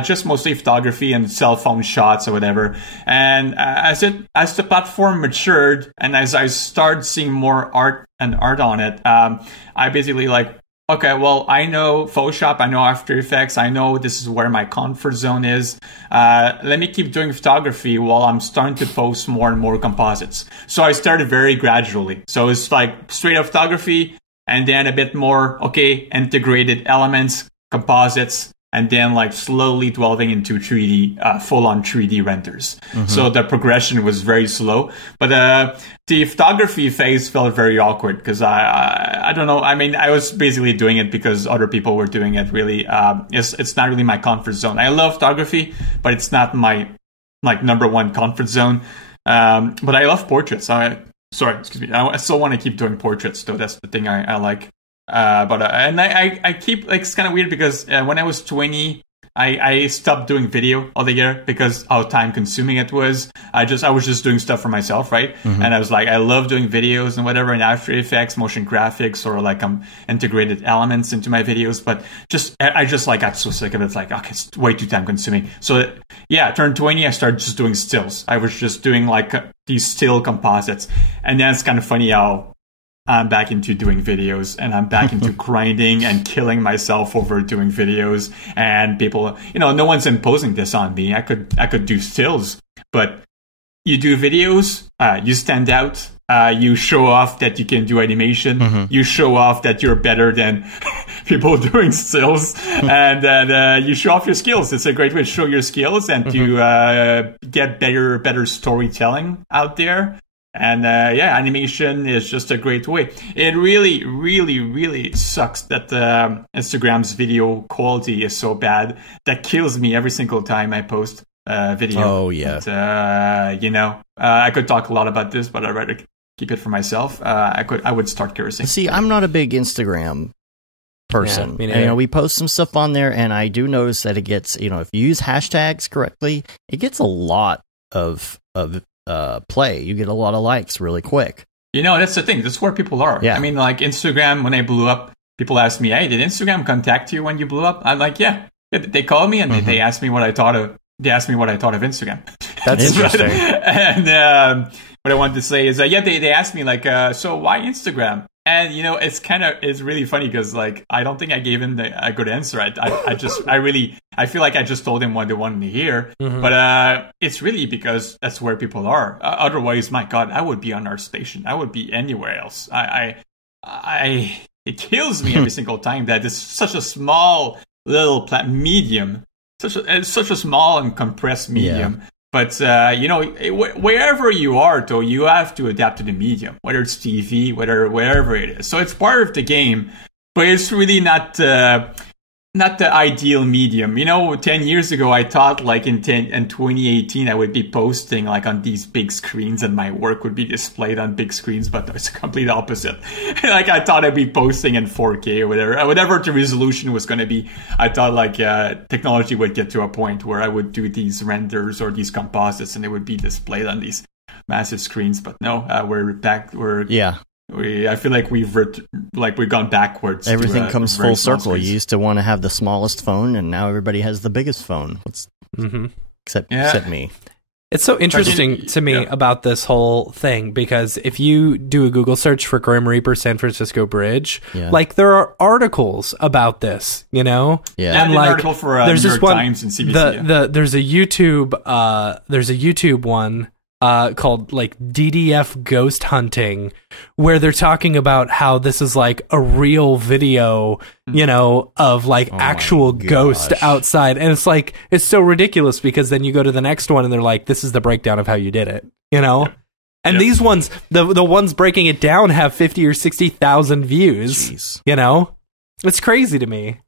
Just mostly photography and cell phone shots or whatever. And as the platform matured and as I started seeing more art on it, I basically like, okay, well, I know Photoshop, I know After Effects, I know this is where my comfort zone is. Let me keep doing photography while I'm starting to post more and more composites. So I started very gradually. So it's like straight up photography and then a bit more, integrated elements, composites, and then like slowly delving into 3D, full-on 3D renders. So the progression was very slow. But the photography phase felt very awkward because I don't know. I mean, I was basically doing it because other people were doing it. Really, it's not really my comfort zone. I love photography, but it's not my like number one comfort zone. But I love portraits. Excuse me. I still want to keep doing portraits, though. That's the thing I like. But I keep like, it's kind of weird because when I was 20, I stopped doing video altogether because how time consuming it was. I was just doing stuff for myself, right? And I was like, I love doing videos and whatever in After Effects, motion graphics, or like integrated elements into my videos. But I just like got so sick of it. It's like, okay, it's way too time consuming. So yeah, I turned 20, I started just doing stills. I was just doing like these still composites. And then it's kind of funny how I'm back into doing videos and I'm back into grinding and killing myself over doing videos, and people, no one's imposing this on me. I could do stills, but you do videos, you stand out, you show off that you can do animation, you show off that you're better than people doing stills, and then you show off your skills. It's a great way to show your skills and to get better storytelling out there. And animation is just a great way. It really, really, really sucks that Instagram's video quality is so bad. That kills me every single time I post video. Oh, yeah. But, I could talk a lot about this, but I'd rather keep it for myself. I would start cursing. See, I'm not a big Instagram person. Yeah, and, we post some stuff on there, and I do notice that it gets, if you use hashtags correctly, it gets a lot of play. You get a lot of likes really quick. That's the thing. That's where people are. Yeah. I mean, like Instagram, when I blew up, people asked me, hey, did Instagram contact you when you blew up? I'm like, yeah. They called me and they asked me what I thought of. They asked me what I thought of Instagram. That's interesting. And what I wanted to say is, they asked me like, so why Instagram? And it's really funny because like I don't think I gave him a good answer. I feel like I just told him what they wanted to hear. But it's really because that's where people are. Otherwise, my God, I would be on our station. I would be anywhere else. It kills me every single time that it's such a small little medium, such a small and compressed medium. Yeah. But, wherever you are, though, you have to adapt to the medium, whether it's TV, wherever it is. So it's part of the game, but it's really not the ideal medium. 10 years ago, I thought like in 2018, I would be posting like on these big screens and my work would be displayed on big screens, but it's the complete opposite. Like I thought I'd be posting in 4K or whatever the resolution was going to be. I thought like technology would get to a point where I would do these renders or these composites and they would be displayed on these massive screens. But no, we're back. I feel like we've gone backwards. Everything comes full circle. You used to want to have the smallest phone, and now everybody has the biggest phone. Except me. It's so interesting to me about this whole thing because if you do a Google search for Grim Reaper San Francisco Bridge, like there are articles about this, Yeah, and like an article for there's New York Times and CBC. There's a YouTube one called like DDF Ghost Hunting, where they're talking about how this is like a real video, of like actual ghost outside. And it's like, it's so ridiculous because then you go to the next one and they're like, this is the breakdown of how you did it, And these ones, the ones breaking it down have 50 or 60,000 views. Jeez. It's crazy to me.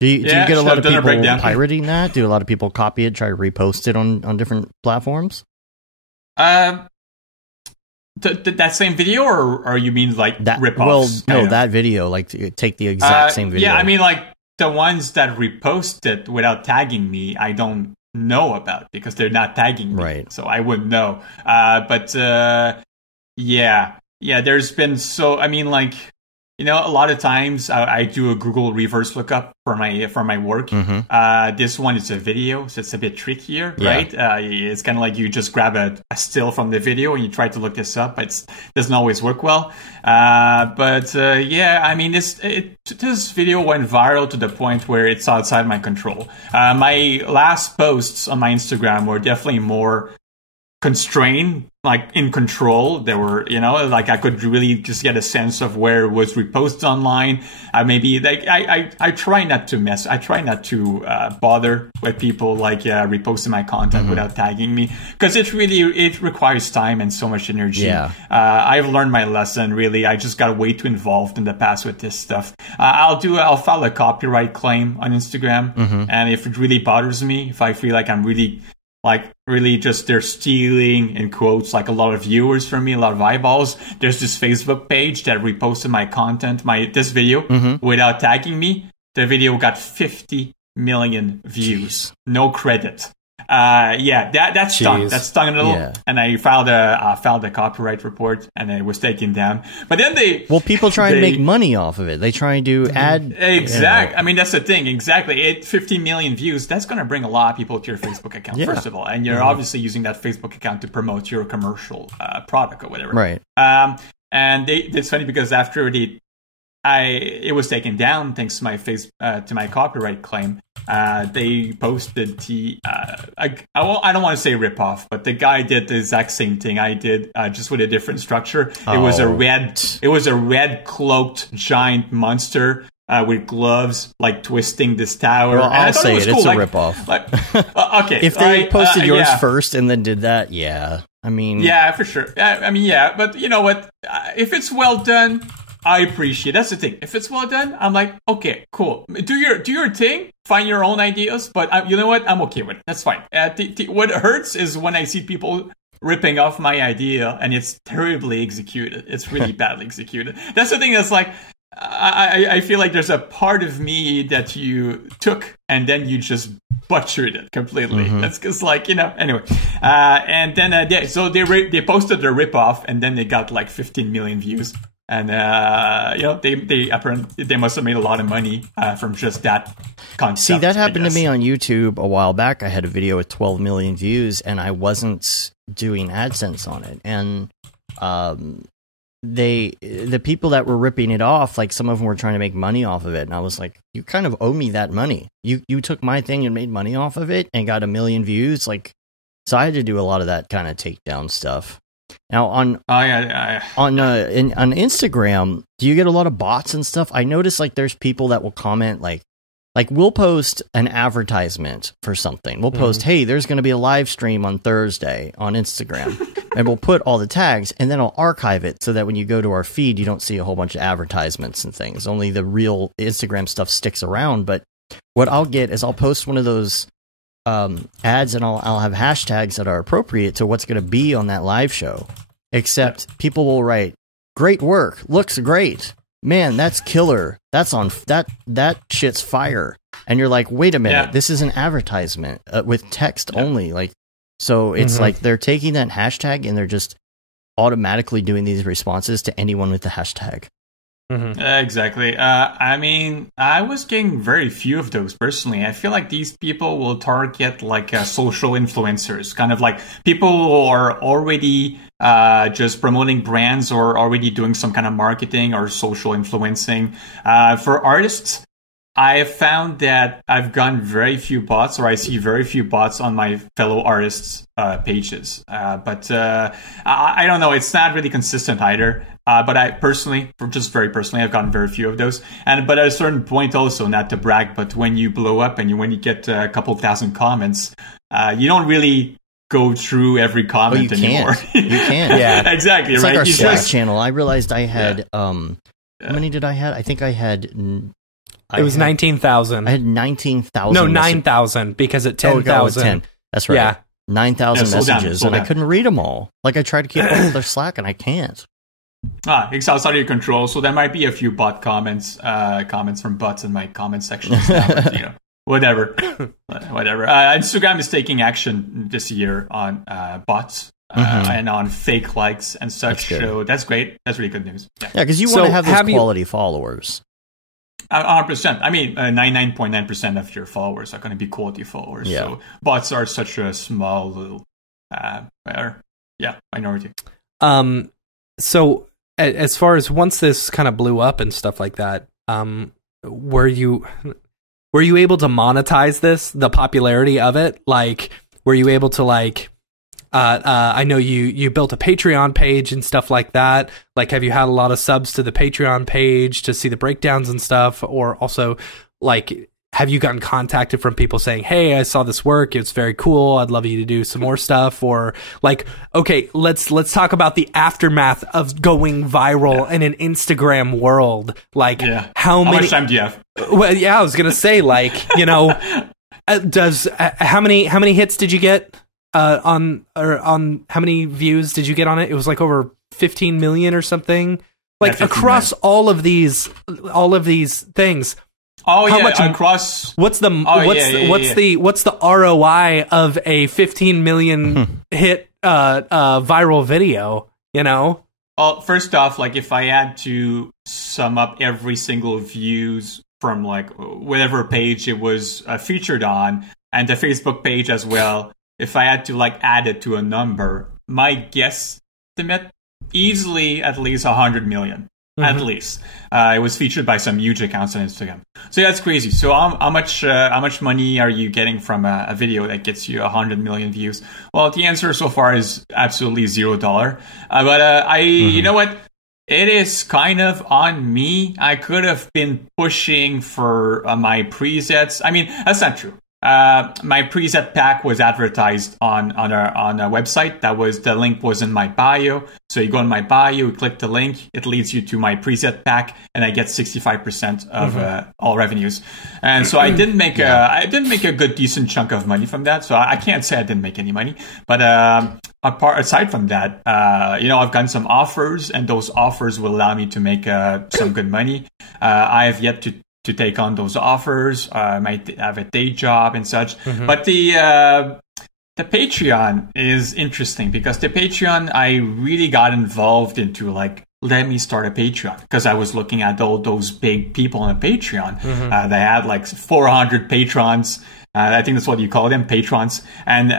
Do you get a lot of people pirating that? Do a lot of people copy it, try to repost it on different platforms? That same video, or you mean like that rip-offs? Well, no, that video, like take the exact same video. Yeah, I mean like the ones that reposted without tagging me, I don't know about because they're not tagging me, right? So I wouldn't know. But there's been a lot of times I do a Google reverse lookup for my work. Mm-hmm. This one is a video, so it's a bit trickier, right? It's kind of like you just grab a still from the video and you try to look this up, but it doesn't always work well. I mean, this video went viral to the point where it's outside my control. My last posts on my Instagram were definitely more constrained, like in control. There were, like I could really just get a sense of where it was reposted online. Maybe like I try not to bother with people like reposting my content without tagging me, because it requires time and so much energy. I've learned my lesson. Really, I just got way too involved in the past with this stuff. I'll file a copyright claim on Instagram, and if it really bothers me, if I feel like I'm really just they're stealing, in quotes, like a lot of viewers from me, a lot of eyeballs. There's this Facebook page that reposted my content, this video, without tagging me. The video got 50 million views. Jeez. No credit. That stung. That stung a little, and I filed a copyright report, and it was taken down. But then people try and make money off of it. They try and do ad. Exactly. I mean, that's the thing. Exactly. 15 million views. That's going to bring a lot of people to your Facebook account, first of all, and you're obviously using that Facebook account to promote your commercial product or whatever. Right. And it's funny because after it was taken down thanks to my copyright claim. They posted I don't want to say ripoff, but the guy did the exact same thing I did, just with a different structure. It was a red cloaked giant monster with gloves, like twisting this tower. Well, I'll say it's cool. A ripoff. Okay, if they posted yours first and then did that, I mean, for sure. But you know what? If it's well done, I appreciate it. That's the thing. If it's well done, I'm like, okay, cool. Do your thing. Find your own ideas. But you know what? I'm okay with it. That's fine. What hurts is when I see people ripping off my idea and it's terribly executed. It's really badly executed. That's the thing. That's like, I feel like there's a part of me that you took and then you just butchered it completely. That's because, anyway. And then so they posted the ripoff and then they got like 15 million views. And they must have made a lot of money from just that concept. See, that happened to me on YouTube a while back. I had a video with 12 million views, and I wasn't doing AdSense on it. And the people that were ripping it off, like some of them were trying to make money off of it, and I was like, you kind of owe me that money. You took my thing and made money off of it and got 1 million views, so I had to do a lot of that kind of takedown stuff. Now on Instagram, do you get a lot of bots and stuff? I notice there's people that will comment like we'll post an advertisement for something. We'll post, hey, there's going to be a live stream on Thursday on Instagram, and we'll put all the tags, and then I'll archive it so that when you go to our feed, you don't see a whole bunch of advertisements and things. Only the real Instagram stuff sticks around. But what I'll get is I'll post one of those ads, and I'll have hashtags that are appropriate to what's going to be on that live show. Except people will write, "Great work, looks great, man, that's killer, that's on that shit's fire," and you're like, "Wait a minute, this is an advertisement with text only." So it's like they're taking that hashtag and they're just automatically doing these responses to anyone with the hashtag. Exactly. I mean, I was getting very few of those personally. I feel like these people will target social influencers, kind of like people who are already just promoting brands or already doing some kind of marketing or social influencing. For artists, I have found that I've gotten very few bots, or I see very few bots on my fellow artists' pages. But I don't know. It's not really consistent either. But I personally, very personally, I've gotten very few of those. But at a certain point also, not to brag, but when you blow up and when you get a couple thousand comments, you don't really go through every comment anymore. You can't. Yeah, exactly. It's right. like our Slack channel. I realized I had, how many did I have? I think I had... It was 19,000. I had 19,000. No, 9,000 because at 10,000. 10. That's right. Yeah. 9,000 messages, and I couldn't read them all. Like, I tried to keep up with their Slack, and I can't. It's outside of your control, so there might be a few bot comments from bots in my comment section. But, whatever. Instagram is taking action this year on bots. And on fake likes and such. So that's great. That's really good news. Yeah, because you want to have those quality followers. 100%. I mean, 99.9% of your followers are going to be quality followers. Yeah. So bots are such a small little, minority. So as far as once this kind of blew up and stuff like that, were you able to monetize the popularity of it? Like, were you able to I know you built a Patreon page and stuff like that. Like, have you had a lot of subs to the Patreon page to see the breakdowns and stuff? Or also, like, have you gotten contacted from people saying, hey, I saw this work, it's very cool, I'd love you to do some more stuff? Or like, okay, let's talk about the aftermath of going viral in an Instagram world. Like, how much time do you have? Well, yeah, I was gonna say, like, how many hits did you get? On how many views did you get on it? It was like over 15 million or something. Like, across all of these things. How much across? What's the ROI of a 15 million hit viral video? Well, first off, like, if I had to sum up every single views from like whatever page it was featured on, and the Facebook page as well. If I had to like add it to a number, my guesstimate easily at least 100 million. At least it was featured by some huge accounts on Instagram. So that's crazy. So how much money are you getting from a video that gets you 100 million views? Well, the answer so far is absolutely $0. But you know what? It is kind of on me. I could have been pushing for my presets. I mean, that's not true. My preset pack was advertised on a website. The link was in my bio. So you go in my bio, you click the link, it leads you to my preset pack, and I get 65% of all revenues. And so I didn't make a good decent chunk of money from that. So I can't say I didn't make any money. But aside from that, I've gotten some offers, and those offers will allow me to make some good money. I have yet to take on those offers. I might have a day job and such. But the Patreon is interesting because the Patreon, I really got involved into like, let me start a Patreon because I was looking at all those big people on a Patreon. They had like 400 patrons. I think that's what you call them, patrons, and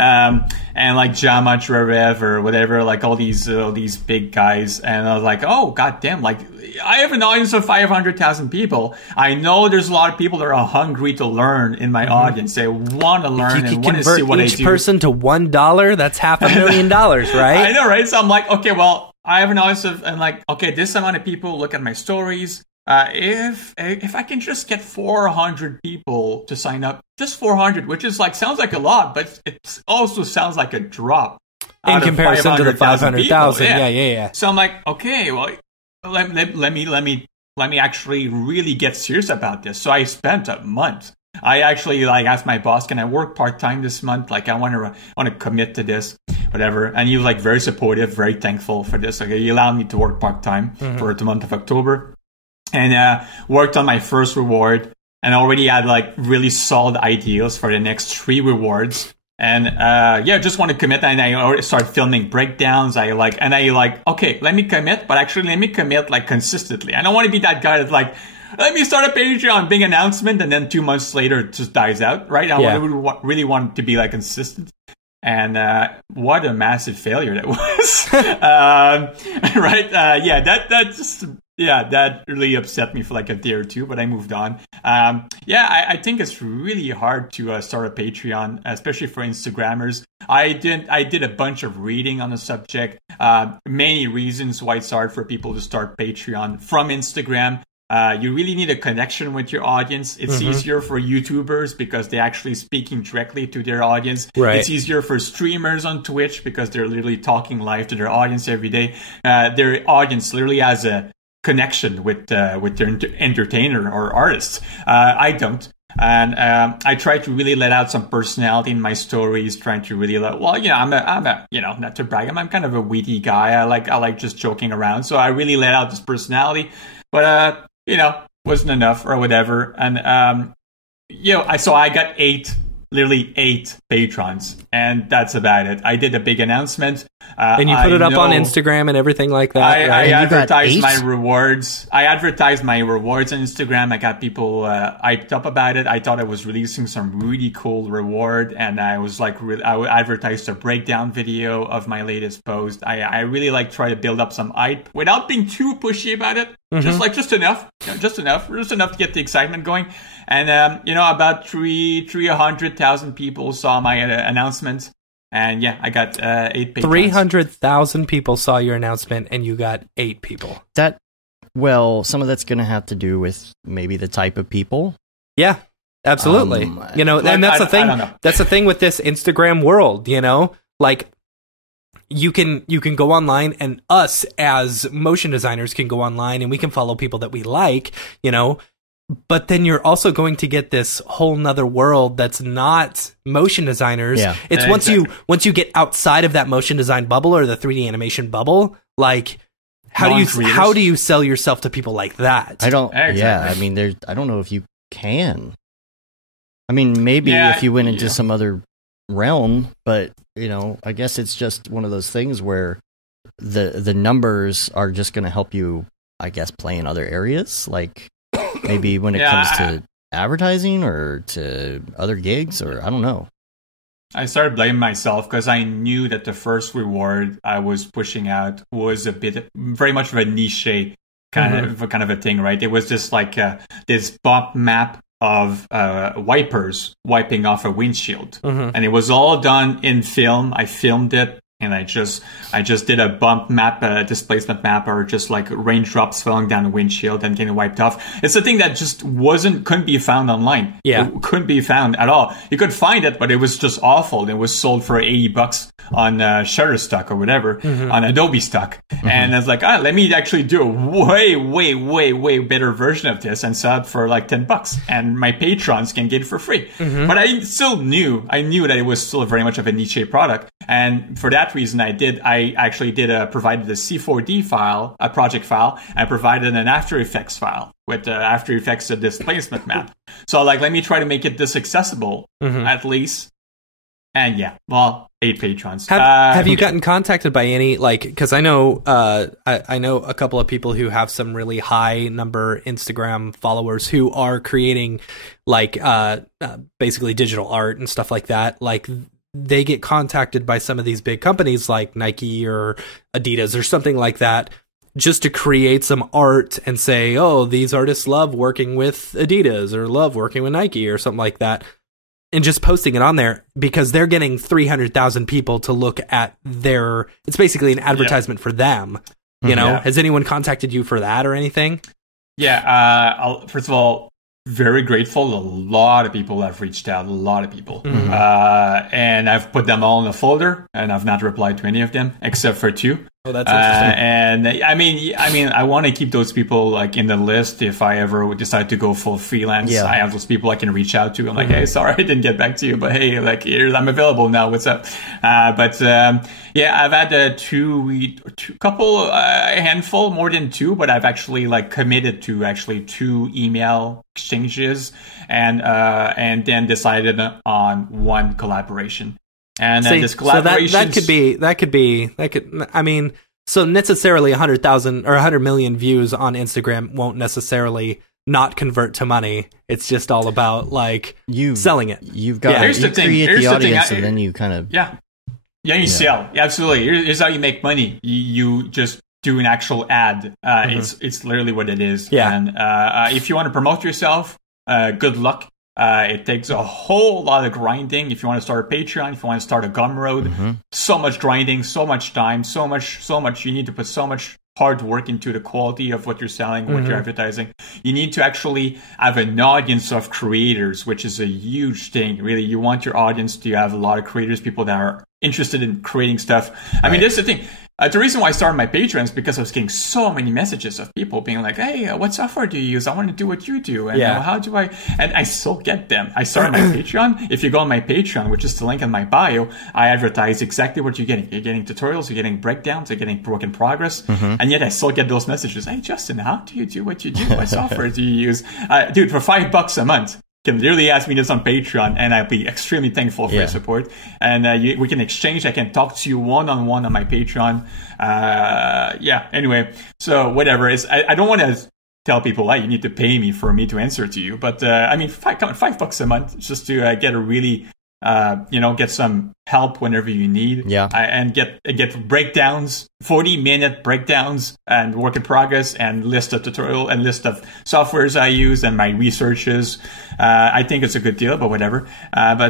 like Jama Drerev or whatever, like all these big guys. And I was like, oh goddamn, like I have an audience of 500,000 people. I know there's a lot of people that are hungry to learn in my audience. They want to learn and want to see what I do. Each person to $1, that's $500,000, right? I know, right? So I'm like, okay, well, I have an audience of, and like, okay, this amount of people look at my stories. If I can just get 400 people to sign up, just 400, which is like, sounds like a lot, but it also sounds like a drop in comparison to the 500,000. Yeah. So I'm like, okay, well, let me actually really get serious about this. So I spent a month. I actually like asked my boss, can I work part-time this month? Like I want to commit to this, whatever. And he was like very supportive, very thankful for this. Like he allowed me to work part-time for the month of October. And worked on my first reward, and already had like really solid ideas for the next 3 rewards. And just want to commit. And I already started filming breakdowns. Okay, let me commit, but actually let me commit like consistently. I don't want to be that guy that's like, let me start a Patreon, big announcement, and then 2 months later it just dies out, right? I really want to be like consistent. And what a massive failure that was, right? That just. that really upset me for like a day or two, but I moved on. I think it's really hard to start a Patreon, especially for Instagrammers. I did a bunch of reading on the subject. Many reasons why it's hard for people to start Patreon from Instagram. You really need a connection with your audience. It's easier for YouTubers because they're actually speaking directly to their audience. Right. It's easier for streamers on Twitch because they're literally talking live to their audience every day. Their audience literally has a connection with their entertainer or artist. I don't. And I try to really let out some personality in my stories, trying to really I'm a not to brag, I'm kind of a witty guy. I like just joking around. So I really let out this personality. But wasn't enough or whatever. And I got literally eight patrons, and that's about it. I did a big announcement. And you put it up on Instagram and everything like that. I advertised my rewards. I advertised my rewards on Instagram. I got people hyped up about it. I thought I was releasing some really cool reward, and I was like, I advertised a breakdown video of my latest post. I really try to build up some hype without being too pushy about it. Just enough to get the excitement going. And about 300,000 people saw my announcement. And I got 8 patrons. 300,000 people saw your announcement, and you got 8 people. Some of that's going to have to do with maybe the type of people. Yeah, absolutely. And that's the thing. That's the thing with this Instagram world. You can go online, and us as motion designers can go online, and we can follow people that we like. But then you're also going to get this whole nother world that's not motion designers. Yeah. It's once you get outside of that motion design bubble or the 3D animation bubble, how do you sell yourself to people like that? I don't. Exactly. Yeah, I mean, I don't know if you can. I mean, maybe if you went into some other realm, but I guess it's just one of those things where the numbers are just going to help you, I guess, play in other areas, like. Maybe when it comes to advertising or to other gigs, or I don't know. I started blaming myself because I knew that the first reward I was pushing out was very much of a niche kind of a thing, right? It was just like this bump map of wipers wiping off a windshield, and it was all done in film. I filmed it. And I just did a bump map, a displacement map, or just like raindrops falling down the windshield and getting wiped off. It's a thing that just couldn't be found online. Yeah. It couldn't be found at all. You could find it, but it was just awful. It was sold for $80 on Shutterstock or whatever, on Adobe Stock. And I was like, let me actually do a way, way, way, way better version of this and sell it for like $10. And my patrons can get it for free. But I still knew that it was still very much of a niche product. And for that reason, I actually provided a C4D file, a project file, and provided an After Effects file with After Effects displacement map. So let me try to make it this accessible at least. And 8 patrons. Have you gotten contacted by any, because I know I know a couple of people who have some really high number Instagram followers who are creating basically digital art and stuff like that. They get contacted by some of these big companies like Nike or Adidas or something like that, just to create some art and say, oh, these artists love working with Adidas or love working with Nike or something like that, and just posting it on there because they're getting 300,000 people to look at it's basically an advertisement for them. Has anyone contacted you for that or anything? First of all, very grateful. A lot of people have reached out. And I've put them all in a folder, and I've not replied to any of them except for 2. Oh, that's interesting. And I mean, I want to keep those people in the list if I ever would decide to go full freelance. I have those people I can reach out to. I'm like, hey, sorry, I didn't get back to you, but hey, here's, I'm available now. What's up? I've had a handful, more than 2, but I've actually committed to actually 2 email exchanges and then decided on 1 collaboration. And this collaboration, so necessarily 100,000 or 100 million views on Instagram won't necessarily not convert to money. It's just all about selling it. You've got to create the audience, and then you kind of you sell. Absolutely. Here's how you make money. You just do an actual ad. It's literally what it is. Yeah. And if you want to promote yourself, good luck. It takes a whole lot of grinding. If you want to start a Patreon, if you want to start a Gumroad, so much grinding, so much time, so much. You need to put so much hard work into the quality of what you're selling, what you're advertising. You need to actually have an audience of creators, which is a huge thing. Really, you want your audience to have a lot of creators, people that are interested in creating stuff. I mean, this is the thing. The reason why I started my Patreon is because I was getting so many messages of people being like, hey, what software do you use? I want to do what you do. And how do I? And I still get them. I started my Patreon. If you go on my Patreon, which is the link in my bio, I advertise exactly what you're getting. You're getting tutorials, you're getting breakdowns, you're getting work in progress. And yet I still get those messages. Hey, Justin, how do you do what you do? What software do you use? Dude, for $5 a month, you can literally ask me this on Patreon, and I'll be extremely thankful for your support. And we can exchange. I can talk to you one-on-one on my Patreon. Anyway, so whatever. I don't want to tell people, hey, you need to pay me for me to answer to you. But I mean, $5 a month just to get a really, get some help whenever you need. And get breakdowns, 40-minute breakdowns, and work in progress, and list of tutorial, and list of softwares I use, and my researches. I think it's a good deal, but whatever. And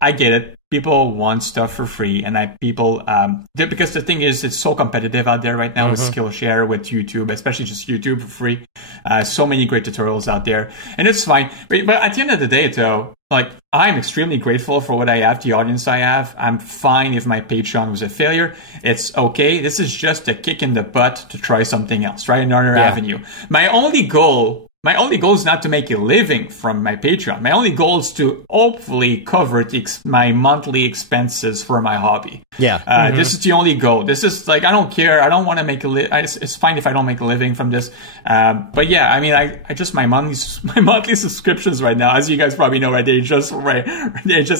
I get it. People want stuff for free, and because the thing is, it's so competitive out there right now with Skillshare, with YouTube, especially just YouTube for free. So many great tutorials out there, and it's fine. But at the end of the day, though, like, I'm extremely grateful for what I have, the audience I have. I'm fine if my Patreon was a failure. It's okay. This is just a kick in the butt to try something else, try another avenue. My only goal is not to make a living from my Patreon. My only goal is to hopefully cover my monthly expenses for my hobby. This is the only goal. This is like, I don't care. I don't want to make it's fine if I don't make a living from this. But yeah, I mean, I just, my monthly subscriptions right now, as you guys probably know, right, they just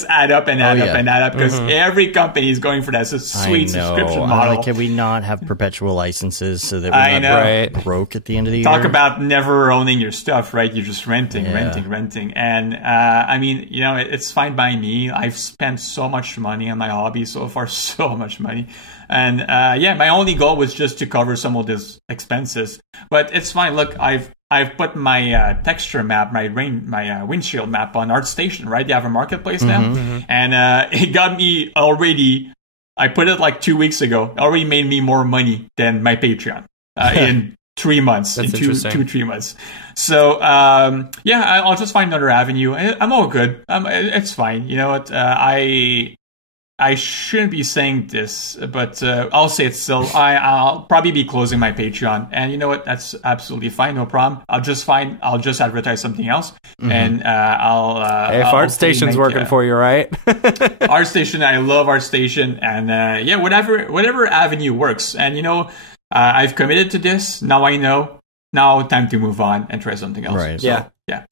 add up and add up and add up, because every company is going for that. It's a sweet subscription model. Can we not have perpetual licenses so that we're not broke at the end of the year? Talk about never owning your stuff, right? You're just renting. And I mean, it's fine by me. I've spent so much money on my hobby so far, so much money. And my only goal was just to cover some of these expenses. But it's fine. Look, I've put my texture map, my windshield map on ArtStation, right? They have a marketplace now. And it got me already, I put it like 2 weeks ago, already made me more money than my Patreon in 3 months. That's in 3 months. So I'll just find another avenue. I'm all good. It's fine. You know what? I shouldn't be saying this, but I'll say it still. I'll probably be closing my Patreon, and you know what? That's absolutely fine. No problem. I'll just advertise something else, and if ArtStation's working for you, right? ArtStation, I love ArtStation, and whatever avenue works. And I've committed to this. Now I know. Now time to move on and try something else. Right. So, yeah.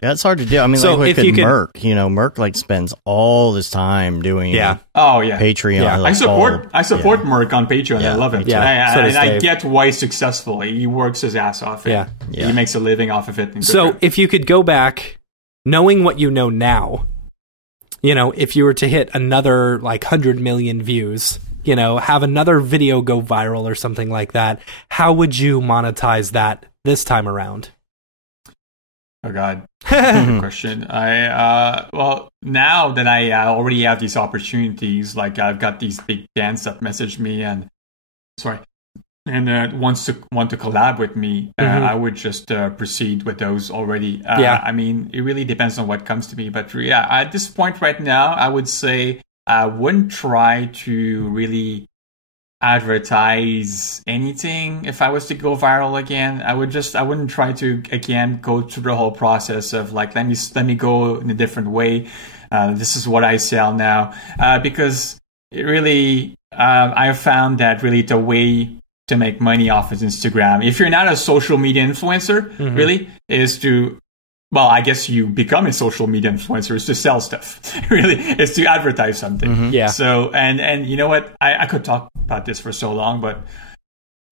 It's hard to do. I mean, so like Merc, Merc like spends all this time doing Patreon. Yeah. I support Merc on Patreon. I love it. Yeah. And I get why he's successful. He works his ass off. He makes a living off of it. So if you could go back, knowing what you know now, if you were to hit another like 100 million views, have another video go viral or something like that, how would you monetize that this time around? Oh God, good question. Well, now that I already have these opportunities, like I've got these big bands that message me and want to collab with me, I would just proceed with those already. I mean, it really depends on what comes to me, but at this point right now, I would say I wouldn't try to really advertise anything if I was to go viral again. I wouldn't try to again go through the whole process of like let me go in a different way. This is what I sell now, because it really I found that really the way to make money off of Instagram, if you're not a social media influencer, really is to, well, I guess you become a social media influencer is to sell stuff. Really, it's to advertise something. So, and you know what? I could talk about this for so long, but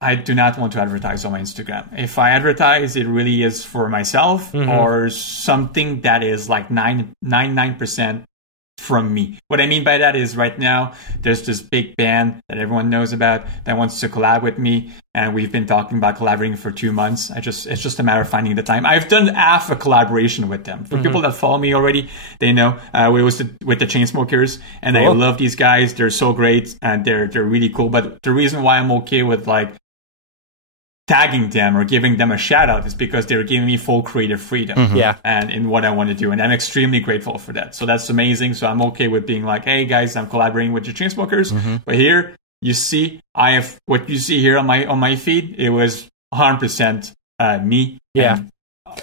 I do not want to advertise on my Instagram. If I advertise, it really is for myself or something that is like 99% from me. What I mean by that is right now there's this big band that everyone knows about that wants to collab with me, and we've been talking about collaborating for 2 months. It's just a matter of finding the time. I've done half a collaboration with them. For people that follow me already, they know we was with the Chainsmokers, and cool. I love these guys. They're so great and they're really cool. But the reason why I'm okay with like tagging them or giving them a shout out is because they're giving me full creative freedom and in what I want to do, and I'm extremely grateful for that. So that's amazing. So I'm okay with being like, hey guys, I'm collaborating with the Chainsmokers, but here you see I have what you see here on my feed. It was 100% me,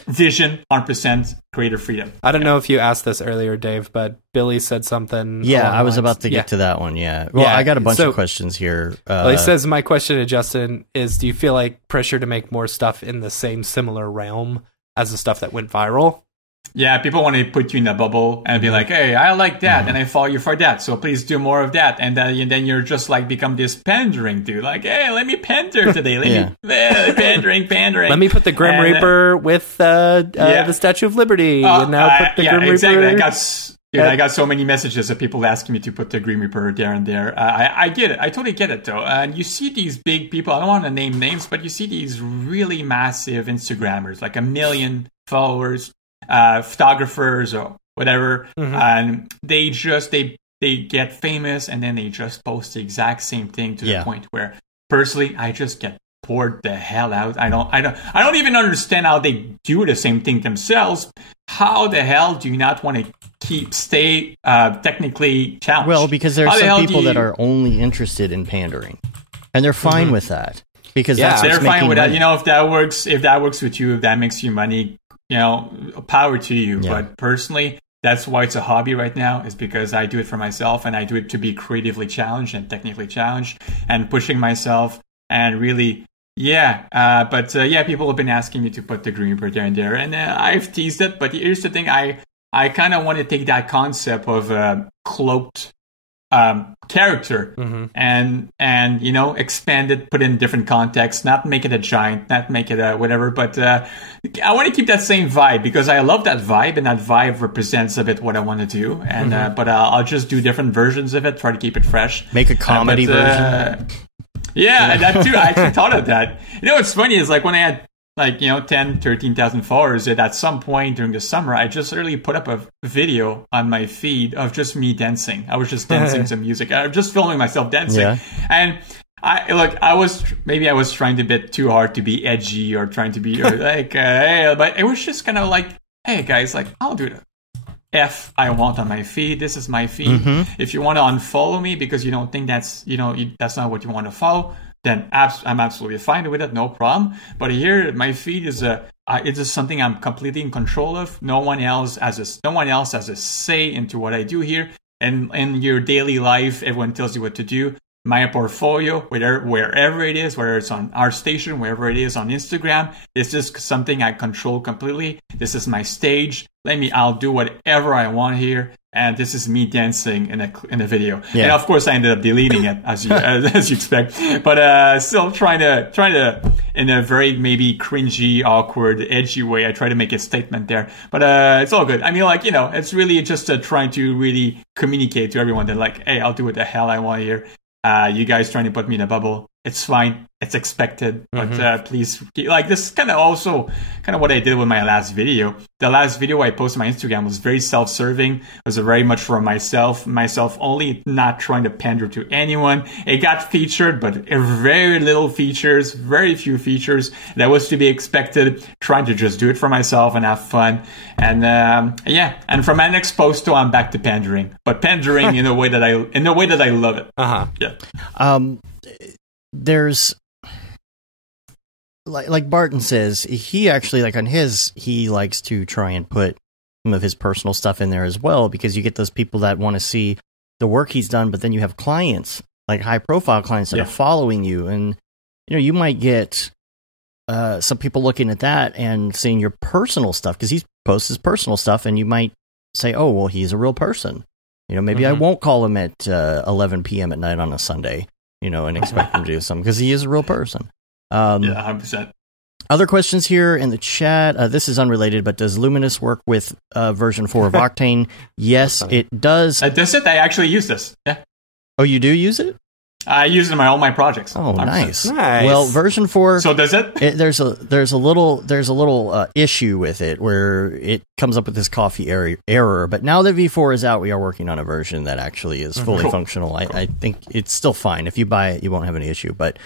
vision, 100% creative freedom. I don't know if you asked this earlier, Dave, but Billy said something. Yeah, I was about to get to that one. Well, I got a bunch of questions here. He says, my question to Justin is, do you feel like pressure to make more stuff in the same similar realm as the stuff that went viral? Yeah, people want to put you in a bubble and be like, hey, I like that and I follow you for that, so please do more of that. And then you're just like become this pandering dude. Like, hey, let me pander today. Pandering. Let me put the Grim Reaper with the Statue of Liberty. And now put the Grim Reaper. I got so many messages of people asking me to put the Grim Reaper there and there. I get it. I totally get it, though. And you see these big people. I don't want to name names, but you see these really massive Instagrammers, like 1 million followers, photographers or whatever, and they get famous and then they just post the exact same thing to the point where personally I just get bored the hell out. I don't even understand how they do the same thing themselves. How the hell do you not want to stay technically challenged? Well, because there are some people that are only interested in pandering, and they're fine with that because they're fine with that. You know, if that works with you, if that makes you money, you know, power to you. But personally, that's why it's a hobby right now, is because I do it for myself and I do it to be creatively challenged and technically challenged and pushing myself and really, people have been asking me to put the Green Reaper there and there, and I've teased it. But here's the thing, I kind of want to take that concept of a cloaked character and you know, expand it, put it in different contexts, not make it a giant, not make it a whatever, but I want to keep that same vibe because I love that vibe, and that vibe represents a bit what I want to do, and but I'll just do different versions of it, try to keep it fresh, make a comedy version. That too. I actually thought of that. You know what's funny is, like, when I had 13,000 followers, at some point during the summer, I just literally put up a video on my feed of just me dancing. I was just dancing some music. I was just filming myself dancing. And I was trying to bit too hard to be edgy or trying to be but it was just kind of like, hey guys, like, I'll do the F I want on my feed. This is my feed. If you want to unfollow me because you don't think that's not what you want to follow, then I'm absolutely fine with it, no problem. But here, my feed is it is something I'm completely in control of. No one else has a say into what I do here. And in your daily life, everyone tells you what to do. My portfolio, wherever it is, whether it's on our station, wherever it is on Instagram, this is something I control completely. This is my stage. I'll do whatever I want here. And this is me dancing in a video. And of course I ended up deleting it as you expect. But still trying to in a very maybe cringy, awkward, edgy way, I try to make a statement there. But it's all good. I mean, like, you know, it's really just trying to really communicate to everyone that, like, hey, I'll do what the hell I want here. You guys trying to put me in a bubble, it's fine. It's expected, but please, like, this is kind of what I did with my last video. The last video I posted on my Instagram was very self-serving. It was very much for myself only, not trying to pander to anyone. It got featured, but very little features, very few features. That was to be expected. Trying to just do it for myself and have fun. And and from my next post, I'm back to pandering, but pandering in a way that I love it. There's like Barton says, he actually, like, on his, he likes to try and put some of his personal stuff in there as well, because you get those people that want to see the work he's done, but then you have clients, like high profile clients that are following you, and you know, you might get some people looking at that and seeing your personal stuff, because he posts his personal stuff, and you might say, oh, well, he's a real person. You know, maybe I won't call him at 11 p.m. at night on a Sunday, you know, and expect him to do something, because he is a real person. 100%. Other questions here in the chat. This is unrelated, but does Luminous work with version 4 of Octane? Yes, it does. Does it? I actually use this. Yeah. Oh, you do use it? I use it in all my projects. Oh, nice. Well, version 4. So does it? There's a little issue with it where it comes up with this coffee error. But now that V4 is out, we are working on a version that actually is fully functional. I think it's still fine. If you buy it, you won't have any issue. But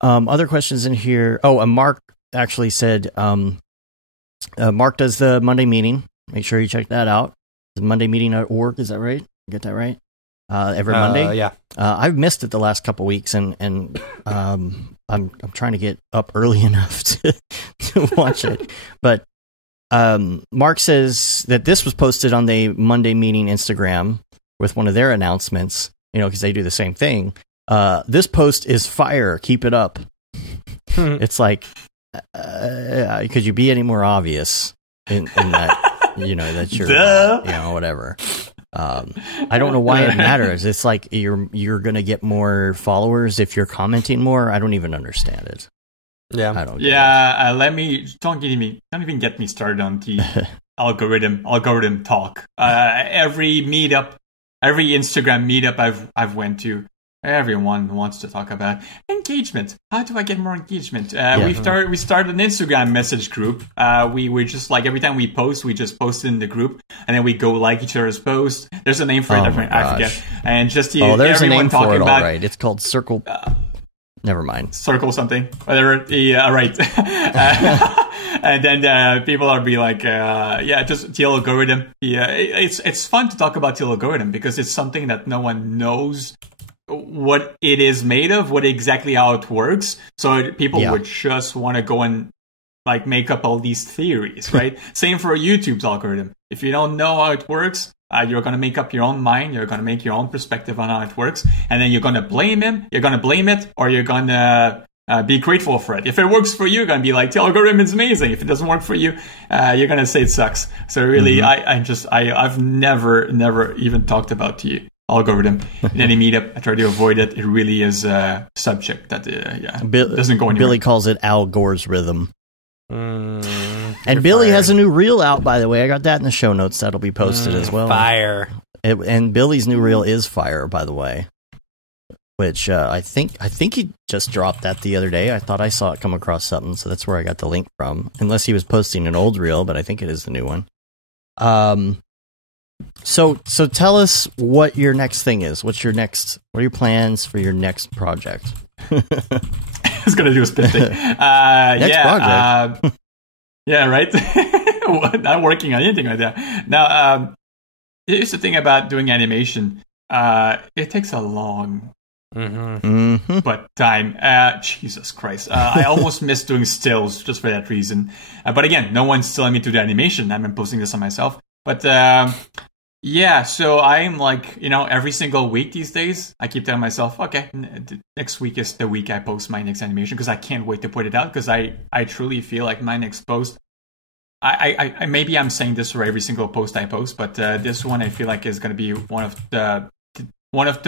other questions in here. Oh, Mark actually said, Mark does the Monday meeting. Make sure you check that out. MondayMeeting.org, is that right? Get that right? Every Monday. Yeah. I've missed it the last couple weeks, and I'm trying to get up early enough to watch it. But Mark says that this was posted on the Monday Meeting Instagram with one of their announcements. Because they do the same thing. This post is fire. Keep it up. It's like, could you be any more obvious in that? That you're, whatever. I don't know why it matters. It's like you're gonna get more followers if you're commenting more. I don't even understand it. Yeah, I don't. Yeah, don't even get me started on the algorithm talk. Every meetup, every Instagram meetup I've went to, everyone wants to talk about engagement. How do I get more engagement? We started an Instagram message group. We just like every time we post, we just post it in the group, and then we go like each other's post. There's a name for it. I forget. And just there's a name for it. All about, right, it's called Circle. Never mind. Circle something. Whatever. Yeah, right. And then people are be like, just the algorithm. Yeah, it's fun to talk about the algorithm because it's something that no one knows what it is made of, what exactly how it works. So people would just want to go and like make up all these theories, right? Same for YouTube's algorithm. If you don't know how it works, you're going to make up your own mind. You're going to make your own perspective on how it works. And then you're going to blame him. You're going to blame it, or you're going to be grateful for it. If it works for you, you're going to be like, the algorithm is amazing. If it doesn't work for you, you're going to say it sucks. So really, I've never even talked about the algorithm in any meetup. I try to avoid it. It really is a subject that doesn't go anywhere. Billy calls it Al Gore's rhythm. And Billy has a new reel out, by the way. I got that in the show notes. That'll be posted as well. Fire. And Billy's new reel is fire, by the way. Which I think he just dropped that the other day. I thought I saw it come across something, so that's where I got the link from. Unless he was posting an old reel, but I think it is the new one. So tell us what your next thing is. What are your plans for your next project? I was gonna do a spin thing. Project. Yeah, right. Not working on anything like that. Now, here's the thing about doing animation. It takes a long but time. Jesus Christ. I almost miss doing stills just for that reason. But again, no one's telling me to do animation. I'm posting this on myself. But so I'm like, every single week these days, I keep telling myself, okay, next week is the week I post my next animation because I can't wait to put it out because I truly feel like my next post, I maybe I'm saying this for every single post I post, but this one I feel like is going to be one of the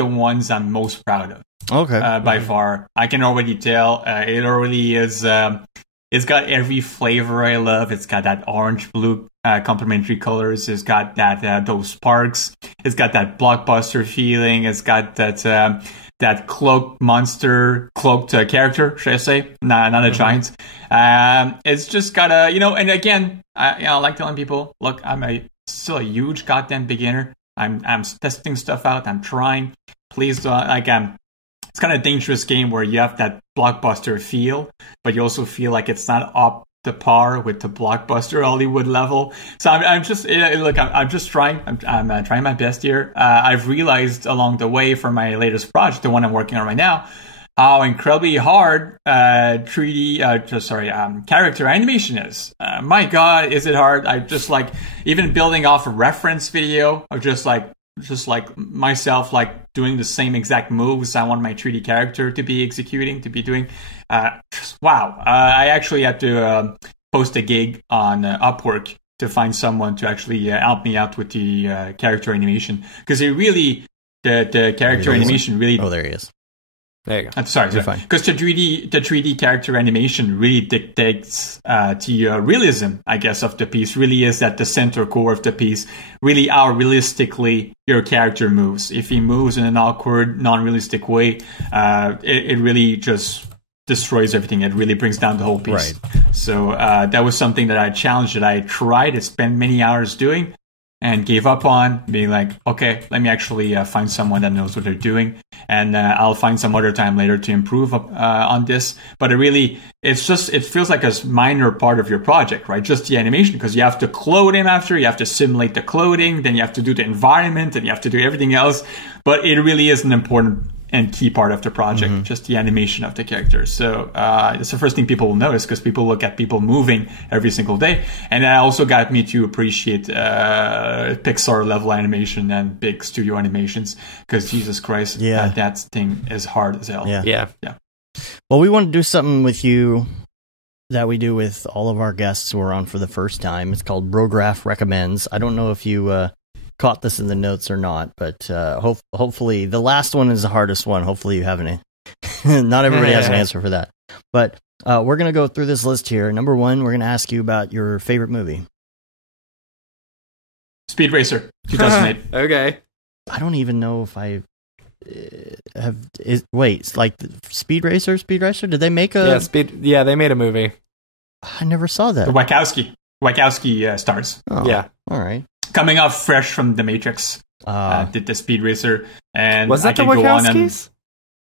ones I'm most proud of. Okay. By far. I can already tell. It already is. It's got every flavor I love. It's got that orange-blue complementary colors. It's got that those sparks. It's got that blockbuster feeling. It's got that cloaked character, should I say? Not a giant. It's just got and again, I like telling people, look, I'm still a huge goddamn beginner. I'm testing stuff out. I'm trying. Please don't it's kind of a dangerous game where you have that blockbuster feel, but you also feel like it's not up to par with the blockbuster Hollywood level. So I'm just trying. I'm trying my best here. I've realized along the way for my latest project, the one I'm working on right now, how incredibly hard 3D, character animation is. My God, is it hard? I just like even building off a reference video of just like myself, like doing the same exact moves I want my 3D character to be executing, to be doing. Wow. I actually had to post a gig on Upwork to find someone to actually help me out with the character animation. Because it really, the character animation really... Oh, there he is. There you go. Sorry. Because the 3D character animation really dictates the realism, I guess, of the piece. Really is at the center core of the piece. Really, how realistically your character moves. If he moves in an awkward, non-realistic way, it really just destroys everything. It really brings down the whole piece. Right. So that was something that I challenged, that I tried to spend many hours doing, and gave up on, being like, okay, let me actually find someone that knows what they're doing, and I'll find some other time later to improve on this. But it feels like a minor part of your project, right? Just the animation, because you have to clothe him after, you have to simulate the clothing, then you have to do the environment, and you have to do everything else. But it really is an important and key part of the project, just the animation of the characters. So it's the first thing people will notice, because people look at people moving every single day. And that also got me to appreciate Pixar level animation and big studio animations, because Jesus Christ, that thing is hard as hell. Yeah. Well, we want to do something with you that we do with all of our guests who are on for the first time. It's called Brograph Recommends. I don't know if you caught this in the notes or not, but hopefully the last one is the hardest one. Hopefully you haven't. Not everybody has an answer for that. But we're going to go through this list here. Number 1, we're going to ask you about your favorite movie. Speed Racer, 2008. Okay. I don't even know if I have... Wait, like Speed Racer? Did they make a... Yeah, they made a movie. I never saw that. The Wachowski stars. Oh, yeah. All right. Coming off fresh from The Matrix, did the Speed Racer, and was that the Wachowskis?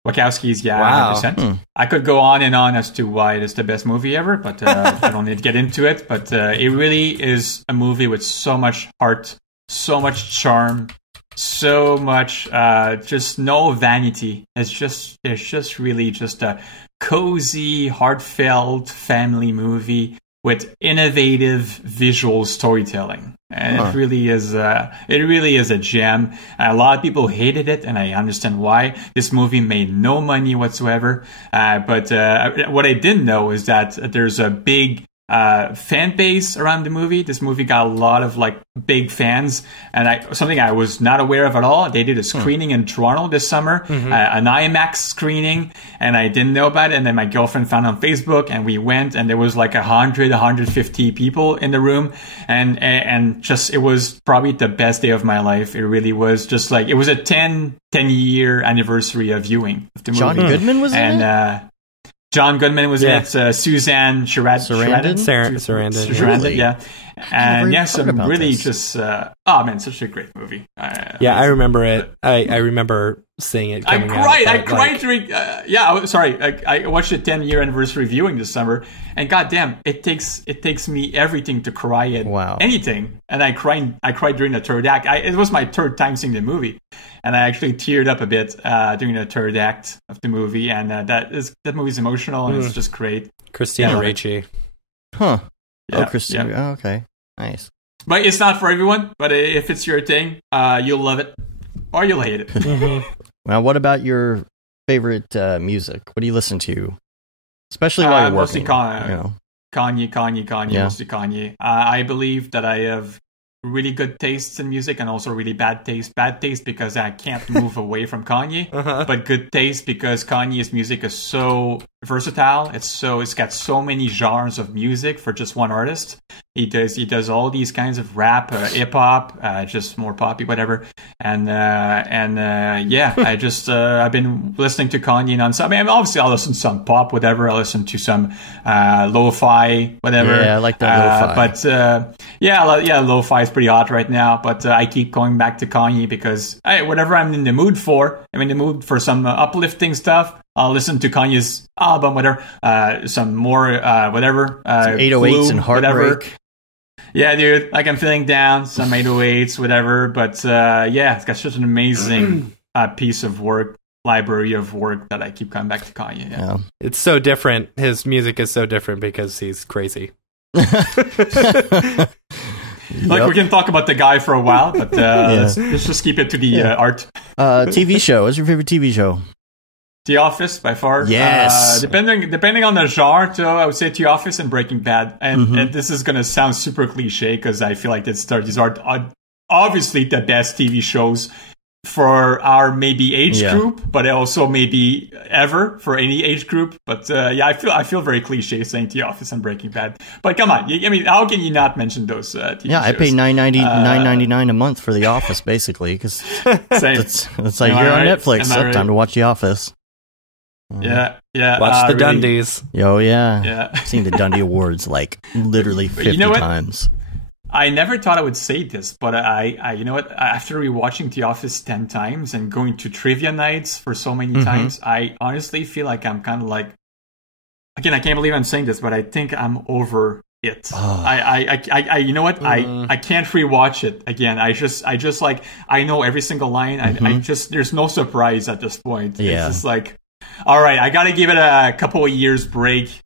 Wachowskis, yeah, wow. 100%. I could go on and on as to why it is the best movie ever, but I don't need to get into it. But it really is a movie with so much heart, so much charm, so much just no vanity. It's just really just a cozy, heartfelt family movie with innovative visual storytelling. And it really is a gem. A lot of people hated it, and I understand why. This movie made no money whatsoever. But what I didn't know is that there's a big fan base around the movie. This movie got a lot of like big fans, and something I was not aware of at all. They did a screening in Toronto this summer, an IMAX screening, and I didn't know about it. And then my girlfriend found it on Facebook, and we went, and there was like 150 people in the room, and just it was probably the best day of my life. It really was. Just like it was a 10-year anniversary of viewing of the movie. John Goodman was in it? John Goodman was in it. Suzanne Sarandon, Really? yeah. And some really just such a great movie. I remember it. I remember seeing it. I cried during. I watched a 10-year anniversary viewing this summer, and goddamn, it takes me everything to cry at anything. And I cried during the third act. It was my third time seeing the movie, and I actually teared up a bit during the third act of the movie. And that movie's emotional, and it's just great. Christina Ricci. Huh. Yeah, Christina. yeah. Oh, okay. Nice. But it's not for everyone. But if it's your thing, you'll love it, or you'll hate it. Well, what about your favorite music? What do you listen to, especially while you're working? Mostly Kanye. Yeah. Mostly Kanye. I believe that I have really good tastes in music, and also really bad taste. Bad taste because I can't move away from Kanye, but good taste because Kanye's music is so versatile. It's got so many genres of music for just one artist. He does all these kinds of rap, hip hop, just more poppy, whatever. And I just I've been listening to Kanye nonstop. I mean, obviously I'll listen to some pop, whatever. I'll listen to some lo-fi, whatever. Yeah, I like that lo-fi. But lo-fi is pretty hot right now. But I keep going back to Kanye because whatever I'm in the mood for, I'm in the mood for some uplifting stuff. I'll listen to Kanye's album, whatever. Some more, whatever. Some 808s and Heartbreak. Whatever. Yeah, dude. Like I'm feeling down. Some 808s, whatever. But it's got such an amazing piece of work, library of work that I keep coming back to Kanye. Yeah. It's so different. His music is so different because he's crazy. We can talk about the guy for a while, but let's just keep it to the art. TV show. What's your favorite TV show? The Office, by far. Yes. Depending on the genre, though, I would say The Office and Breaking Bad. And this is going to sound super cliche because I feel like these are obviously the best TV shows for our maybe age group, but also maybe ever for any age group. But I feel very cliche saying The Office and Breaking Bad. But come on, I mean, how can you not mention those TV shows? I pay $9.99 a month for The Office, basically, because it's like you're on Netflix. Time to watch The Office. Yeah. Watch the Dundies. Oh yeah. I've seen the Dundee Awards like literally 50 times. I never thought I would say this, but I you know what? After rewatching The Office 10 times and going to trivia nights for so many times, I honestly feel like I'm kind of like, again, I can't believe I'm saying this, but I think I'm over it. I you know what? I can't rewatch it again. I just like, I know every single line. I just, there's no surprise at this point. Yeah. It's just like, all right, I got to give it a couple of years break.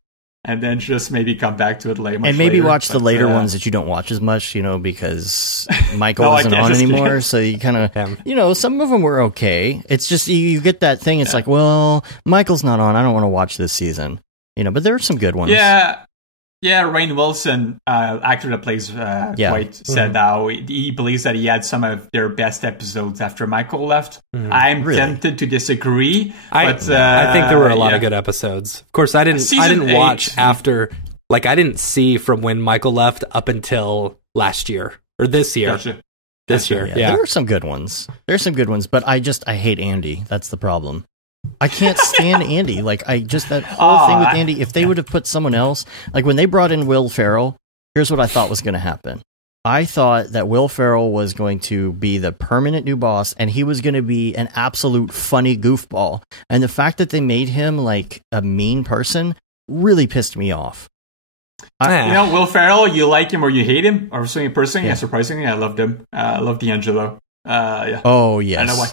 And then just maybe come back to it later. And maybe watch the later ones that you don't watch as much, because Michael isn't on anymore. So you kind of, some of them were okay. It's just, you get that thing. It's like, well, Michael's not on. I don't want to watch this season. But there are some good ones. Yeah, Rainn Wilson, actor that plays Dwight, said how he believes that he had some of their best episodes after Michael left. I'm tempted to disagree, but I think there were a lot of good episodes. Of course, I didn't watch after, like, I didn't see from when Michael left up until last year or this year. Gotcha. This year, yeah. There are some good ones. But I hate Andy. That's the problem. I can't stand Andy. Like, that whole thing with Andy, if they would have put someone else, like when they brought in Will Ferrell, here's what I thought was going to happen. I thought that Will Ferrell was going to be the permanent new boss, and he was going to be an absolute funny goofball. And the fact that they made him like a mean person really pissed me off. Will Ferrell, you like him or you hate him, or something personally. Surprisingly, I loved him. I love D'Angelo. Oh, yes. I know why.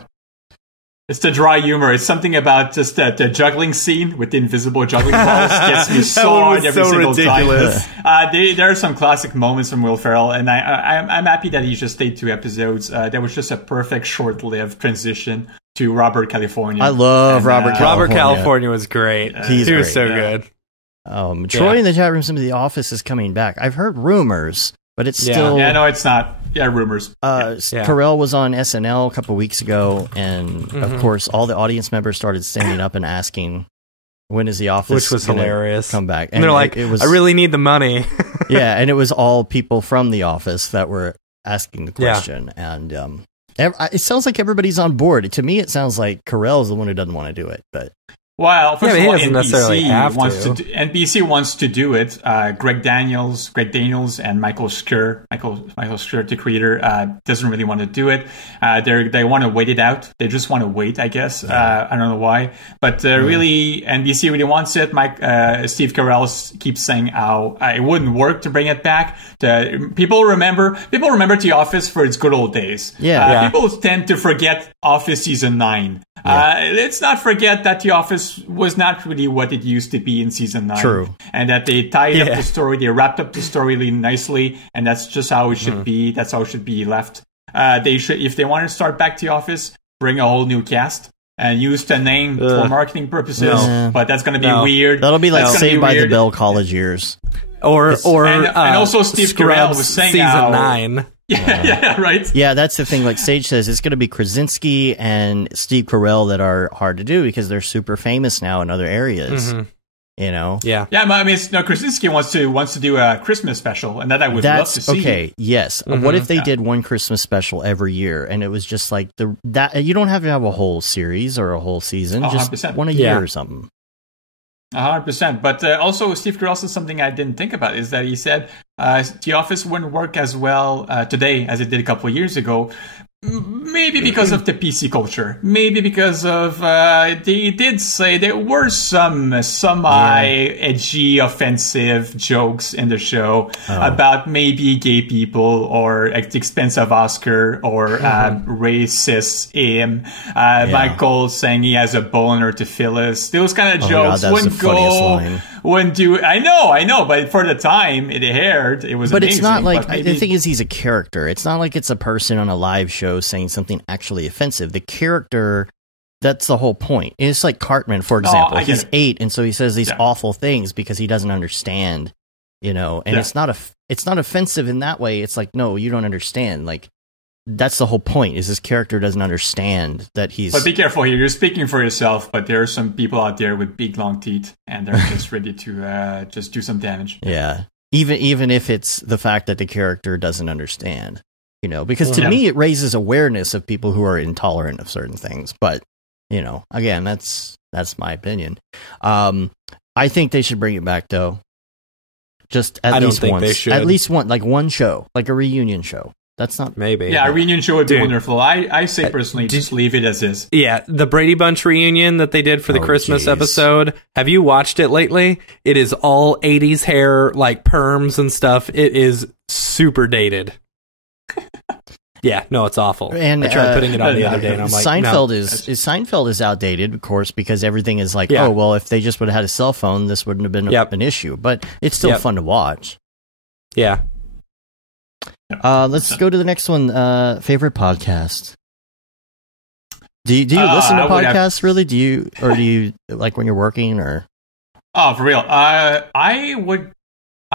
It's the dry humor. It's something about just the juggling scene with the invisible juggling balls gets me so hard every single ridiculous. time. There are some classic moments from Will Ferrell, and I'm happy that he just stayed 2 episodes. That was just a perfect short-lived transition to Robert California. I love Robert California. Robert California was great. He was so good. Troy in the chat room, some of The Office is coming back. I've heard rumors, but it's still... Yeah, no, it's not. Yeah, rumors. Carell was on SNL a couple weeks ago, and of course, all the audience members started standing up and asking, "When is The Office?" Which was hilarious. Come back, and they're like, "I really need the money." Yeah, and it was all people from The Office that were asking the question, and it sounds like everybody's on board. To me, it sounds like Carell is the one who doesn't want to do it, but. Well, first of all, NBC wants to do it. Greg Daniels, and Michael Schur, the creator, doesn't really want to do it. They want to wait it out. They just want to wait, I guess. I don't know why, but really, NBC really wants it. Steve Carell keeps saying how it wouldn't work to bring it back. People remember The Office for its good old days. People tend to forget Office season 9. Let's not forget that The Office was not really what it used to be in season 9. True. And that they tied up the story, they wrapped up the story really nicely, and that's just how it should be. That's how it should be left. They should, if they want to start back The Office, bring a whole new cast and use the name for marketing purposes. But that's going to be weird. That'll be like Saved by the Bell college years. Or and also Steve Carell was saying season 9. Yeah, right. Yeah, that's the thing. Like Sage says, it's going to be Krasinski and Steve Carell that are hard to do because they're super famous now in other areas. Yeah. I mean, Krasinski wants to do a Christmas special, and that I would love to see. Okay, yes. What if they did one Christmas special every year, and it was just like that? You don't have to have a whole series or a whole season, 100%. Just one a year or something. 100%. But also, Steve Carell said something I didn't think about, is that he said The Office wouldn't work as well today as it did a couple of years ago. Maybe because of the PC culture. Maybe because of they did say there were some semi-edgy, offensive jokes in the show about maybe gay people or at the expense of Oscar or racist him. Michael saying he has a boner to Phyllis. Those kind of jokes wouldn't do. I know, but for the time it aired, it was But amazing. It's not like, the thing is, he's a character. It's not like it's a person on a live show saying something actually offensive. The character, that's the whole point. It's like Cartman, for example. He's 8, and so he says these awful things because he doesn't understand, and it's not offensive in that way. It's like, no, you don't understand. Like, that's the whole point. Is this character doesn't understand that he's. But be careful here. You're speaking for yourself. But there are some people out there with big long teeth, and they're just ready to just do some damage. Yeah, even if it's the fact that the character doesn't understand, because to me it raises awareness of people who are intolerant of certain things. But again, that's my opinion. I think they should bring it back though. Just at least once. They should. At least one show, like a reunion show. That's not maybe. Yeah, a reunion show would be wonderful. I say personally, just leave it as is. Yeah, the Brady Bunch reunion that they did for the Christmas episode. Have you watched it lately? It is all 80s hair, like perms and stuff. It is super dated. Yeah, no, it's awful. And I tried putting it on the other day, and I'm like, Seinfeld is outdated, of course, because everything is like, oh, well, if they just would have had a cell phone, this wouldn't have been an issue. But it's still fun to watch. Yeah. Let's go to the next one. Favorite podcast. Do you listen to podcasts really? Do you like when you're working or? Oh, for real.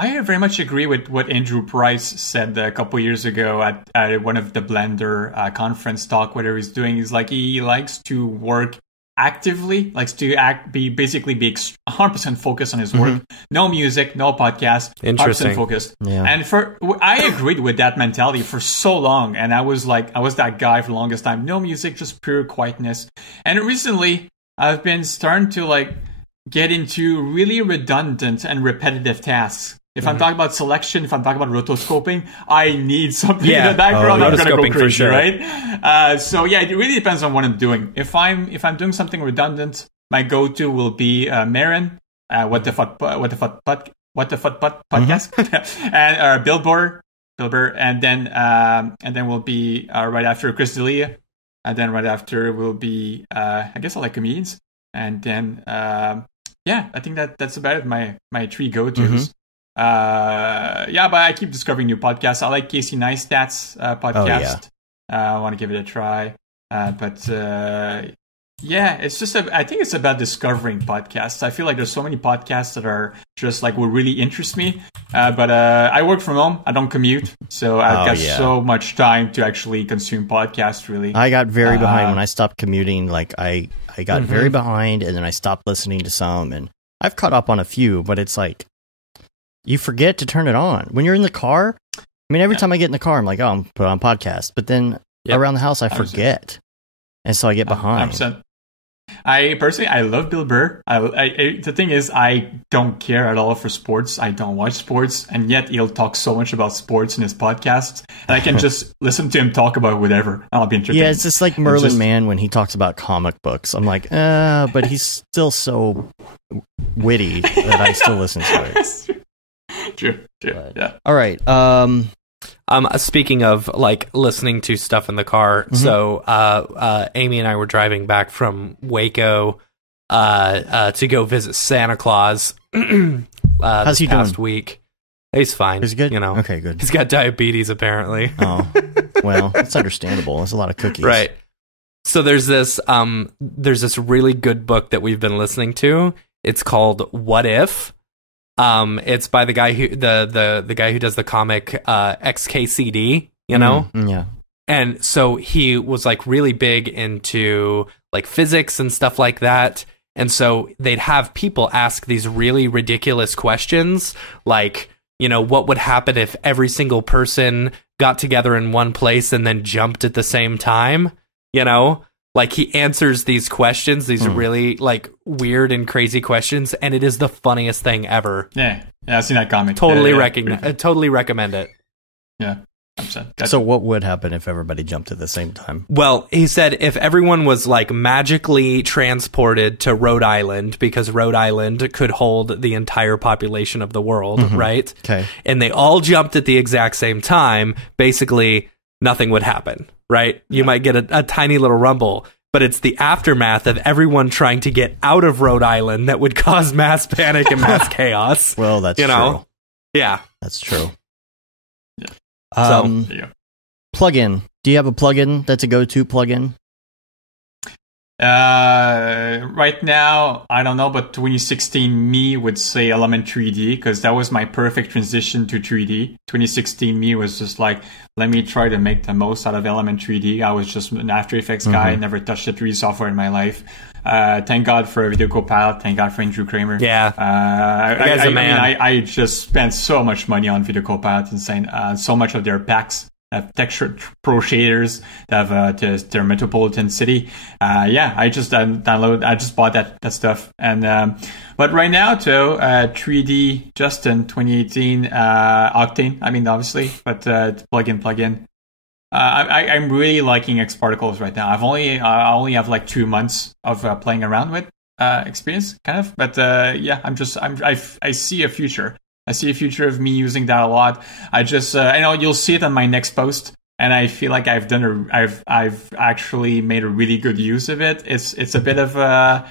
I very much agree with what Andrew Price said a couple years ago at one of the Blender conference talk. Whatever he's doing, he's like he likes to work actively, likes to be 100% focused on his work. No music, no podcast. Interesting. 100% focused. Yeah. And I agreed with that mentality for so long, and I was that guy for the longest time. No music, just pure quietness. And recently, I've been starting to get into really redundant and repetitive tasks. If I'm talking about selection, if I'm talking about rotoscoping, I need something in the background. I'm gonna go crazy, right? So yeah, it really depends on what I'm doing. If I'm doing something redundant, my go-to will be Marin, what the fuck podcast, and Billboard, and then will be right after Chris D'Elia, and then right after will be I guess I like comedians, and then I think that's about it. My three go-tos. But I keep discovering new podcasts. I like Casey Neistat's podcast. I want to give it a try. It's just I think it's about discovering podcasts. I feel like there's so many podcasts that are just will really interest me. But I work from home. I don't commute, so I've got so much time to actually consume podcasts. Really, I got very behind when I stopped commuting. I got very behind, and then I stopped listening to some, and I've caught up on a few. But it's you forget to turn it on when you're in the car. I mean, every time I get in the car, I'm like, oh, I'm put on podcast. But then around the house, I forget. And so I get behind. 100%. I love Bill Burr. The thing is, I don't care at all for sports. I don't watch sports. And yet he'll talk so much about sports in his podcasts. And I can just listen to him talk about whatever. I'll be entertained. Yeah, it's just like Merlin Mann when he talks about comic books. I'm like, but he's still so witty that I still listen to it. True. Yeah. All right. Speaking of listening to stuff in the car, so Amy and I were driving back from Waco to go visit Santa Claus. How's he past doing? Week. He's fine. He's good. Okay, good. He's got diabetes apparently. Oh, well, that's understandable. There's a lot of cookies, right? So there's this really good book that we've been listening to. It's called What If. It's by the guy who the guy who does the comic XKCD, yeah. And so he was really big into physics and stuff like that. And so they'd have people ask these really ridiculous questions, what would happen if every single person got together in one place and then jumped at the same time, he answers these questions, these really weird and crazy questions, and it is the funniest thing ever. Yeah, I've seen that comic. Totally recommend it. Yeah. Gotcha. So what would happen if everybody jumped at the same time? Well, he said if everyone was magically transported to Rhode Island, because Rhode Island could hold the entire population of the world, right? Okay. And they all jumped at the exact same time, basically nothing would happen. Right? You might get a tiny little rumble, but it's the aftermath of everyone trying to get out of Rhode Island that would cause mass panic and mass chaos. Well, that's true. Yeah. That's true. Yeah. Plugin. Do you have a plugin that's a go-to plugin? Right now, I don't know, but 2016 me would say Element 3D because that was my perfect transition to 3D. 2016 me was just like, let me try to make the most out of Element 3D. I was just an After Effects guy, never touched a 3D software in my life. Thank God for Video Copilot. Thank God for Andrew Kramer. Yeah. I just spent so much money on Video Copilot, insane. So much of their packs have texture pro shaders that have their metropolitan city. I just I just bought that stuff. And but right now too, 3D Justin 2018 Octane. I mean, obviously, but plugin. I'm really liking X Particles right now. I only have like 2 months of playing around with experience, kind of. But I see a future. I see a future of me using that a lot. I know you'll see it on my next post, and I feel like I've actually made a really good use of it. It's a bit of a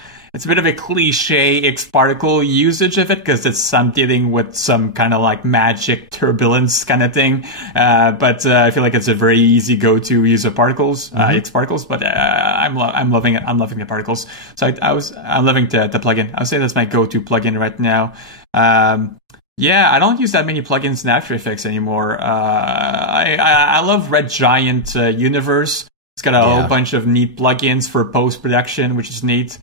cliche X particle usage of it because I'm dealing with some kind of like magic turbulence kind of thing. But I feel like it's a very easy go-to use of particles, X particles. But I'm loving it. I'm loving the particles. So I'm loving the plugin. I would say that's my go-to plugin right now. I don't use that many plugins in After Effects anymore. I love Red Giant Universe. It's got a whole bunch of neat plugins for post-production, which is neat.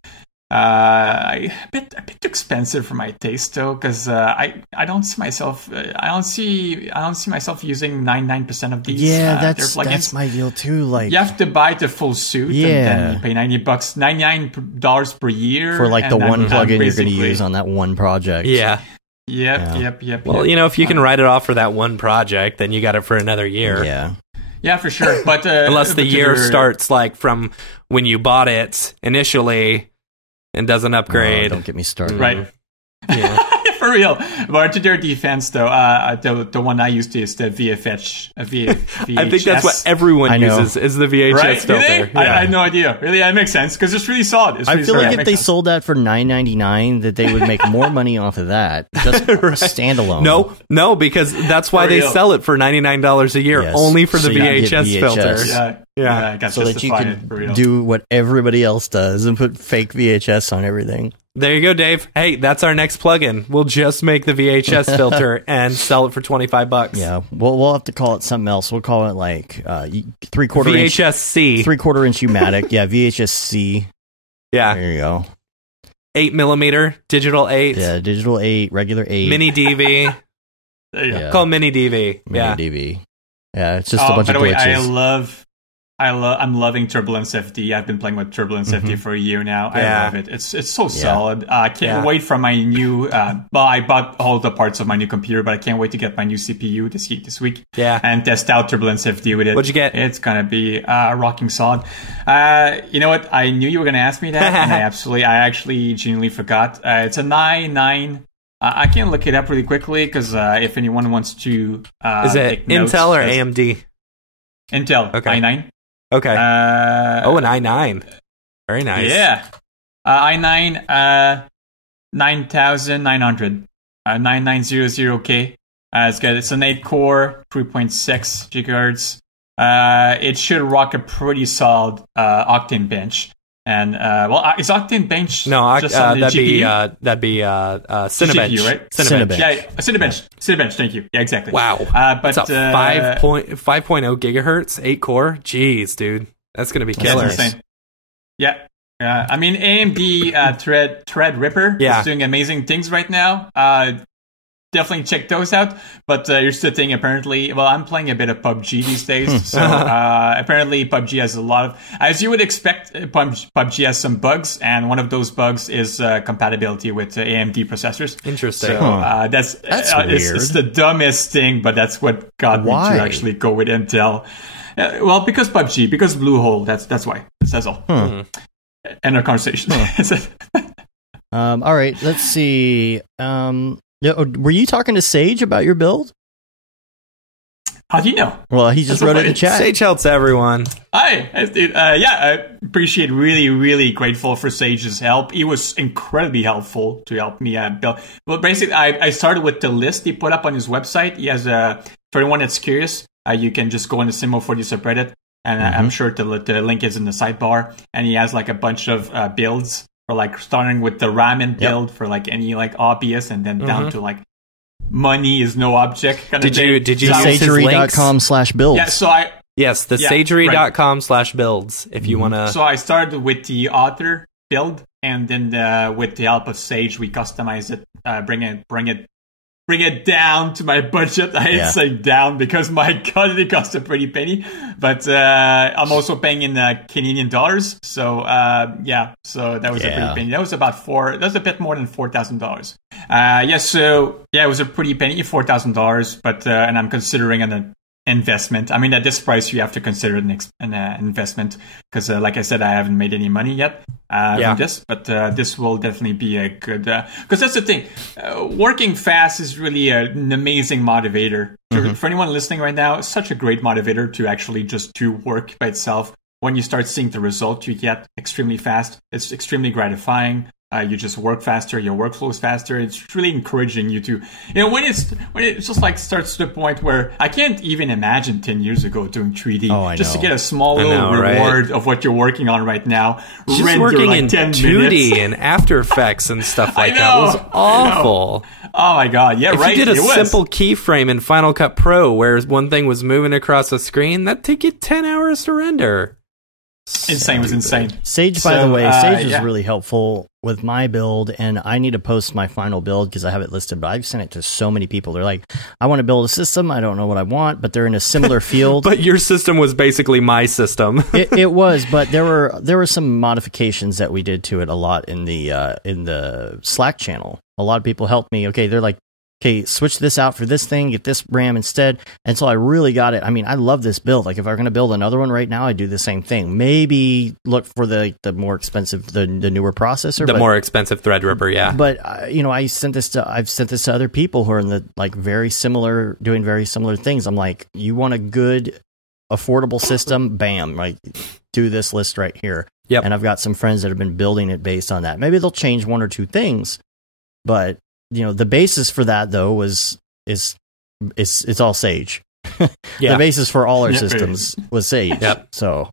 A bit too expensive for my taste though, because I don't see myself using 99% of these. Yeah, their plugins. That's my deal too. Like you have to buy the full suit, and then you pay $99 per year for like the one plugin you're going to use on that one project. Yeah. Yep. Well, if you can write it off for that one project, then you got it for another year. Yeah, for sure. But unless the year starts like from when you bought it initially and doesn't upgrade. Don't get me started. Right. Yeah. For real. But to their defense, though, the one I used is the VFH. VHS. I think that's what everyone uses is the VHS filter. Really? Yeah. I had no idea. Really, that makes sense because it's really solid. I feel like if they sold that for $9.99, that they would make more money off of that just standalone. No, because that's why they sell it for $99 a year, only for the VHS filter. Yeah, so that you can do what everybody else does and put fake VHS on everything. There you go, Dave. Hey, that's our next plugin. We'll just make the VHS filter and sell it for $25. Yeah, we'll have to call it something else. We'll call it like 3/4 VHS-C. 3/4 inch U-matic. Yeah, VHS-C. Yeah. There you go. 8mm, digital 8. Yeah, digital 8, regular 8. Mini DV. There you go. Call Mini DV. Mini DV. Yeah, it's just a bunch of glitches. By the way, I'm loving Turbulence FD. I've been playing with Turbulence FD for a year now. I love it. It's so solid. I can't wait for my new. I bought all the parts of my new computer, but I can't wait to get my new CPU this week. Yeah, and test out Turbulence FD with it. What'd you get? It's gonna be rocking solid. You know what? I knew you were gonna ask me that, and I actually genuinely forgot. It's an i9. I can look it up really quickly because if anyone wants to, is it Intel or AMD? Intel. Okay. i9. Okay. An i9. Very nice. Yeah. i9 9900. 9900K. It's an 8-core, 3.6 gigahertz. It should rock a pretty solid Octane bench. And is Octane bench just on the GPU? That'd be Cinebench, GPU, right? Cinebench. Yeah, Cinebench. Cinebench, thank you. Yeah, exactly. Wow. But it's a 5.0 gigahertz, 8-core. Jeez, dude. That's going to be killer. That's insane. Yeah. I mean, AMD Threadripper is doing amazing things right now. Definitely check those out. But here's the thing, apparently, I'm playing a bit of PUBG these days. So apparently PUBG has a lot of, as you would expect, PUBG has some bugs. And one of those bugs is compatibility with AMD processors. Interesting. So that's weird. It's the dumbest thing, but that's what got me to actually go with Intel. Because PUBG, because Bluehole, that's why. That's all. End of conversation. All right, let's see. Were you talking to Sage about your build? How do you know? Well, he just wrote it in the chat. Sage helps everyone. I appreciate, really, really grateful for Sage's help. He was incredibly helpful to help me build. Well, basically, I started with the list he put up on his website. He has for anyone that's curious, you can just go on the Simo 40 subreddit and I'm sure the link is in the sidebar. And he has like a bunch of builds for like starting with the ramen build for like any like obvious, and then down to like money is no object kind of thing. Did you use sagery.com/builds? Yeah, so I yes, the sagery.com/builds if you want to. So I started with the author build, and then with the help of Sage, we customize it, bring it down to my budget. I hate saying down because my god, it costs a pretty penny. But I'm also paying in Canadian dollars. So so that was a pretty penny. That was that was a bit more than $4,000. It was a pretty penny, $4,000. But and I'm considering an investment. I mean, at this price, you have to consider an investment because, like I said, I haven't made any money yet from this. But this will definitely be a good. Because that's the thing, working fast is really an amazing motivator for anyone listening right now. It's such a great motivator to actually just do work by itself. When you start seeing the result you get extremely fast, it's extremely gratifying. You just work faster, your workflow is faster. It's really encouraging you to, when it just like starts to the point where I can't even imagine 10 years ago doing 3D just to get a small little reward of what you're working on right now. Just working like in 10 2D minutes. And After Effects and stuff like that was awful. Oh my god, yeah, if right. If you did a simple keyframe in Final Cut Pro where one thing was moving across the screen, that'd take you 10 hours to render. Insane. It was insane. Sage, by the way, Sage is really helpful with my build, and I need to post my final build because I have it listed, but I've sent it to so many people. They're like, I want to build a system. I don't know what I want, but they're in a similar field. But your system was basically my system. it was, but there were some modifications that we did to it a lot in the Slack channel. A lot of people helped me. Okay, they're like, okay, switch this out for this thing, get this RAM instead. And so I really got it. I mean, I love this build. Like if I'm going to build another one right now, I do the same thing. Maybe look for the more expensive, the newer processor. The more expensive Threadripper, yeah. But, I've sent this to other people who are in the like doing very similar things. I'm like, you want a good, affordable system? Bam, like do this list right here. Yep. And I've got some friends that have been building it based on that. Maybe they'll change one or two things, but the basis for that though is it's all Sage. The basis for all our systems was Sage. Yep. So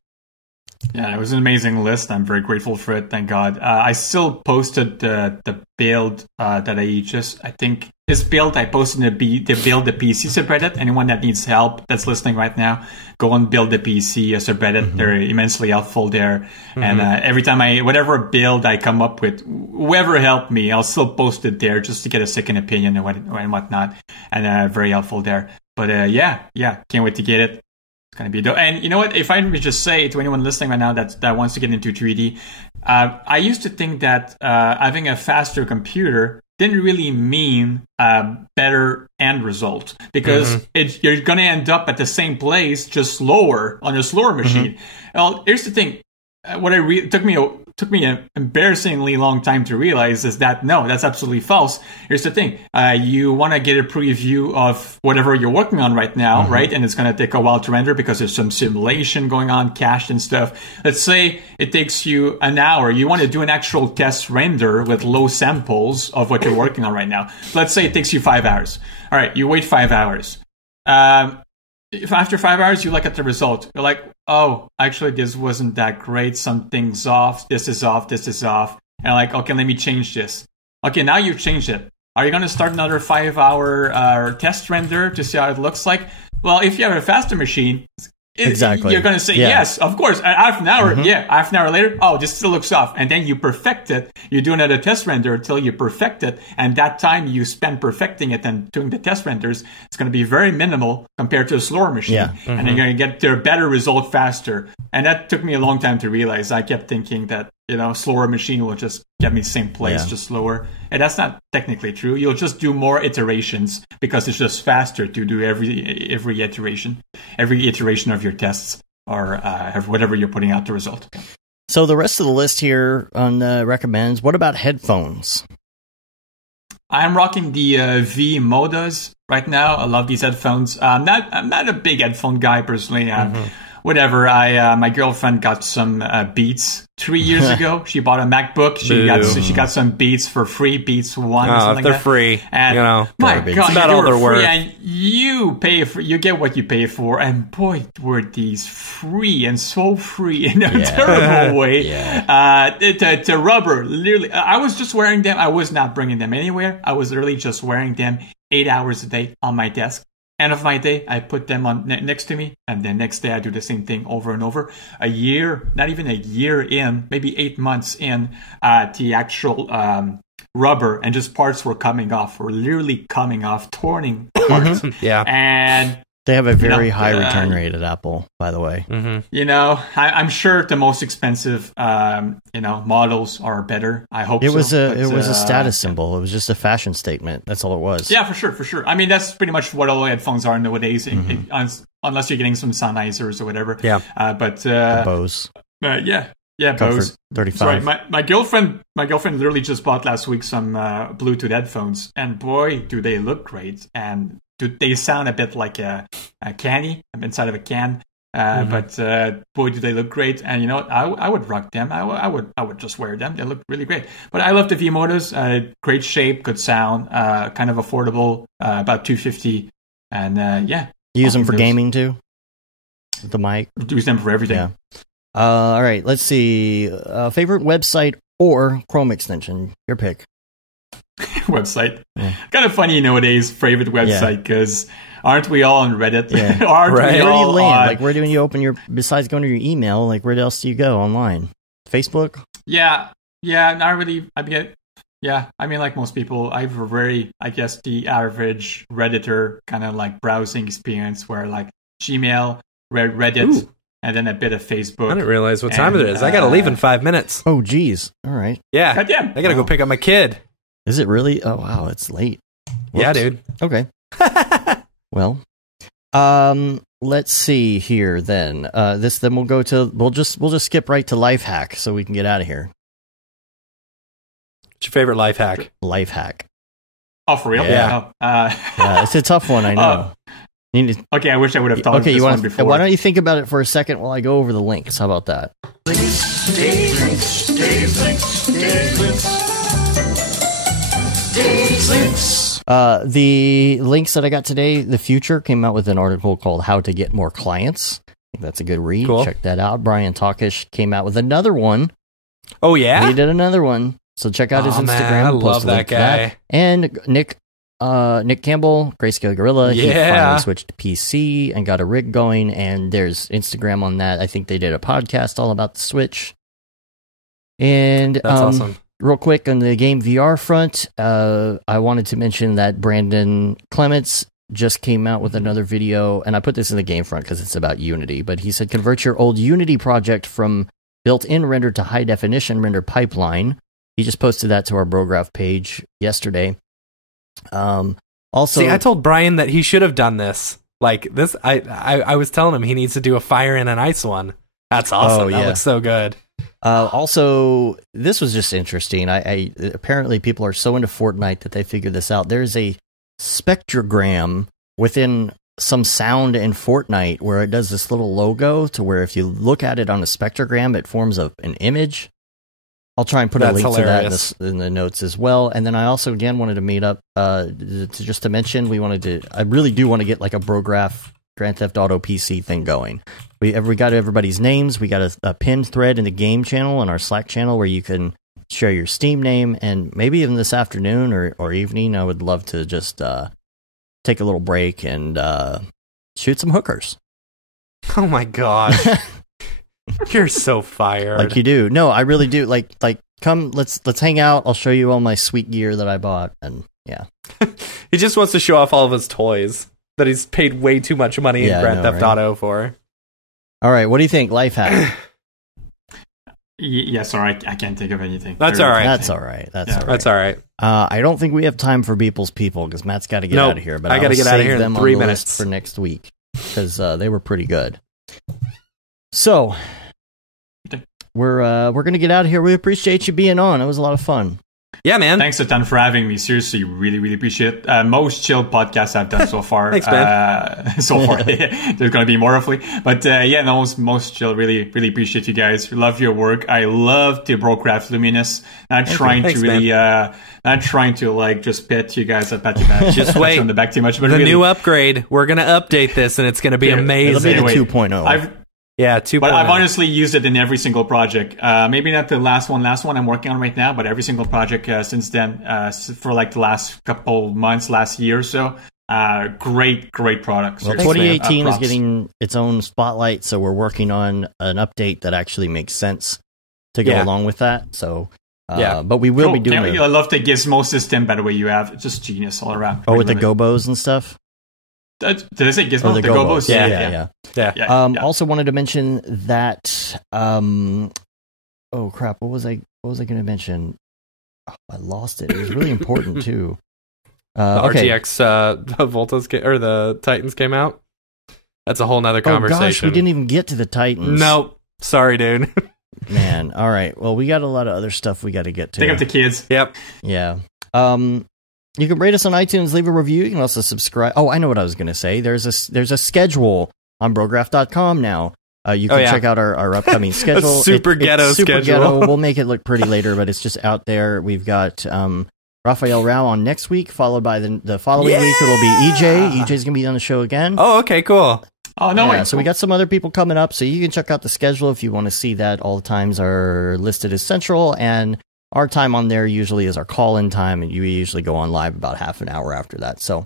yeah, it was an amazing list. I'm very grateful for it. Thank God. I still posted the build that I think this build I posted the build the PC subreddit. Anyone that needs help that's listening right now, go and build the PC subreddit. They're immensely helpful there. And every time whatever build I come up with, whoever helped me, I'll still post it there just to get a second opinion and whatnot. And very helpful there. But can't wait to get it. It's going to be dope. And you know what? If I would just say to anyone listening right now that wants to get into 3D, I used to think that having a faster computer didn't really mean better end result because you're going to end up at the same place, just slower on a slower machine. Well, here's the thing. What took me an embarrassingly long time to realize is that no, that's absolutely false. Here's the thing. You want to get a preview of whatever you're working on right now, right? And it's going to take a while to render because there's some simulation going on, cached and stuff. Let's say it takes you an hour. You want to do an actual test render with low samples of what you're working on right now. Let's say it takes you 5 hours. All right, you wait 5 hours. If after 5 hours you look at the result, you're like, oh, actually this wasn't that great. Something's off. This is off. This is off. And like, okay, let me change this. Okay, now you've changed it. Are you going to start another 5 hour test render to see how it looks like? Well, if you have a faster machine, exactly, you're going to say, yes, of course. Half an hour, half an hour later, oh, this still looks off. And then you perfect it. You do another test render until you perfect it. And that time you spend perfecting it and doing the test renders, it's going to be very minimal compared to a slower machine. Yeah. And you're going to get their better result faster. And that took me a long time to realize. I kept thinking that, slower machine will just get me the same place, just slower. And that's not technically true. You'll just do more iterations because it's just faster to do every iteration of your tests or whatever you're putting out the result. So the rest of the list here on recommends. What about headphones? I'm rocking the V Modas right now. I love these headphones. I'm not a big headphone guy personally. whatever. My girlfriend got some Beats 3 years ago. She bought a MacBook. She got some Beats for free, Beats One. Oh, or something if they're like that. free, And my God, it's about all they're free, worth. and you get what you pay for. And boy, were these free, and so free in a terrible way. The rubber, literally, I was just wearing them. I was not bringing them anywhere. I was literally just wearing them 8 hours a day on my desk. End of my day, I put them on next to me, and then next day I do the same thing over and over. A year, not even a year in, maybe 8 months in, the actual rubber and just parts were coming off, were literally coming off, torn apart. And they have a very high return rate at Apple, by the way. I'm sure the most expensive, models are better. I hope it was a status symbol. It was just a fashion statement. That's all it was. Yeah, for sure. I mean, that's pretty much what all headphones are nowadays, unless you're getting some Sennheisers or whatever. Yeah. But Bose. Yeah, Go Bose. for 35. Sorry, my girlfriend literally just bought last week some Bluetooth headphones, and boy, do they look great. And they sound a bit like a candy inside of a can, but boy, do they look great! And you know what? I would rock them. I would just wear them. They look really great. But I love the V-Motos. Great shape, good sound, kind of affordable, about $250. And you use them for gaming too. The mic. Use them for everything. Yeah. All right. Let's see. Favorite website or Chrome extension? Your pick. Website. Kind of funny nowadays, favorite website, because aren't we all on Reddit? Aren't we where do you all land? Like, where do you open besides going to your email, like, where else do you go online? Facebook? Yeah, not really. I mean, like most people, I have a very, I guess, the average Redditor kind of like browsing experience where like Gmail, Reddit, and then a bit of Facebook. I didn't realize what time it is. I got to leave in 5 minutes. Oh, geez. All right. Yeah. Goddamn. I got to go pick up my kid. Is it really? Oh, wow. It's late. Whoops. Yeah, dude. Okay. Well, let's see here then. Then we'll just skip right to life hack so we can get out of here. What's your favorite life hack? Life hack. Oh, for real? Yeah. It's a tough one, I know. Okay, I wish I would have thought of this one before. Why don't you think about it for a second while I go over the links? How about that? The links that I got today, The Future came out with an article called How to Get More Clients. I think that's a good read. Cool. Check that out. Brian Talkish came out with another one. Oh, yeah? He did another one. So check out his Instagram. Man, I love that guy. And Nick Campbell, Grayscale Gorilla, he finally switched to PC and got a rig going, and there's Instagram on that. I think they did a podcast all about the Switch. And that's awesome. Real quick on the game VR front, I wanted to mention that Brandon Clements just came out with another video, and I put this in the game front because it's about Unity, but he said convert your old Unity project from built-in render to high-definition render pipeline. He just posted that to our Brograph page yesterday. Also, see, I told Brian that he should have done this. Like this, I was telling him he needs to do a fire and an ice one. That's awesome. That looks so good. Also, this was just interesting. I apparently people are so into Fortnite that they figured this out. There's a spectrogram within some sound in Fortnite where it does this little logo to where if you look at it on a spectrogram, it forms an image. I'll try and put a link to that in the notes as well. And then I also, again, wanted to meet up just to mention, I really do want to get like a Brograph Grand Theft Auto PC thing going. We got everybody's names. We got a pinned thread in the game channel on our Slack channel where you can share your Steam name. And maybe even this afternoon or evening, I would love to just take a little break and shoot some hookers. Oh my god. You're so fired. Like you do. No, I really do. Like come, let's hang out. I'll show you all my sweet gear that I bought. And yeah. He just wants to show off all of his toys that he's paid way too much money in Grand Theft Auto for. All right, what do you think? Life hack. Yeah, sorry, I can't think of anything. That's all right. That's all right. That's all right. I don't think we have time for Beeple's People because Matt's got to get out of here. But I got to get out of here in 3 minutes for next week because they were pretty good. So we're gonna get out of here. We appreciate you being on. It was a lot of fun. Yeah, man. Thanks a ton for having me. Seriously, really, really appreciate it. Most chill podcasts I've done so far. Thanks, man. So far, there's going to be more, hopefully. But yeah, no, most chill. Really, really appreciate you guys. Love your work. I love the Brograph Luminous. Not trying to like just pat you guys pat you back. Just wait on the back too much. But the really, new upgrade. We're gonna update this, and it's gonna be amazing. It'll be the 2.0. Yeah, 2.0. But I've honestly used it in every single project. Maybe not the last one I'm working on right now, but every single project since then, for like the last couple months, last year or so. Great product. Well, 2018 is getting its own spotlight, so we're working on an update that actually makes sense to go along with that. So, but we will be doing I love the Gizmo system, by the way, you have. It's just genius all around. Oh, with the gobos and stuff? Did I say Gizmo? The gobos? Yeah. Also wanted to mention that, oh crap, what was I going to mention? Oh, I lost it. It was really important too. The RTX Voltas or the Titans came out. That's a whole nother conversation. Oh gosh, we didn't even get to the Titans. Nope. Sorry, dude. Man, all right. Well, we got a lot of other stuff we got to get to. Think of the kids. Yep. Yeah. You can rate us on iTunes, leave a review. You can also subscribe. Oh, I know what I was going to say. There's a schedule on Brograph.com now. You can check out our upcoming schedule. Super ghetto schedule. We'll make it look pretty later, but it's just out there. We've got Raphael Rao on next week, followed by the following week. It'll be EJ. EJ's going to be on the show again. Oh, okay, cool. Oh, no way. So we got some other people coming up, so you can check out the schedule if you want to see that. All the times are listed as central, and our time on there usually is our call-in time, and you usually go on live about half an hour after that. So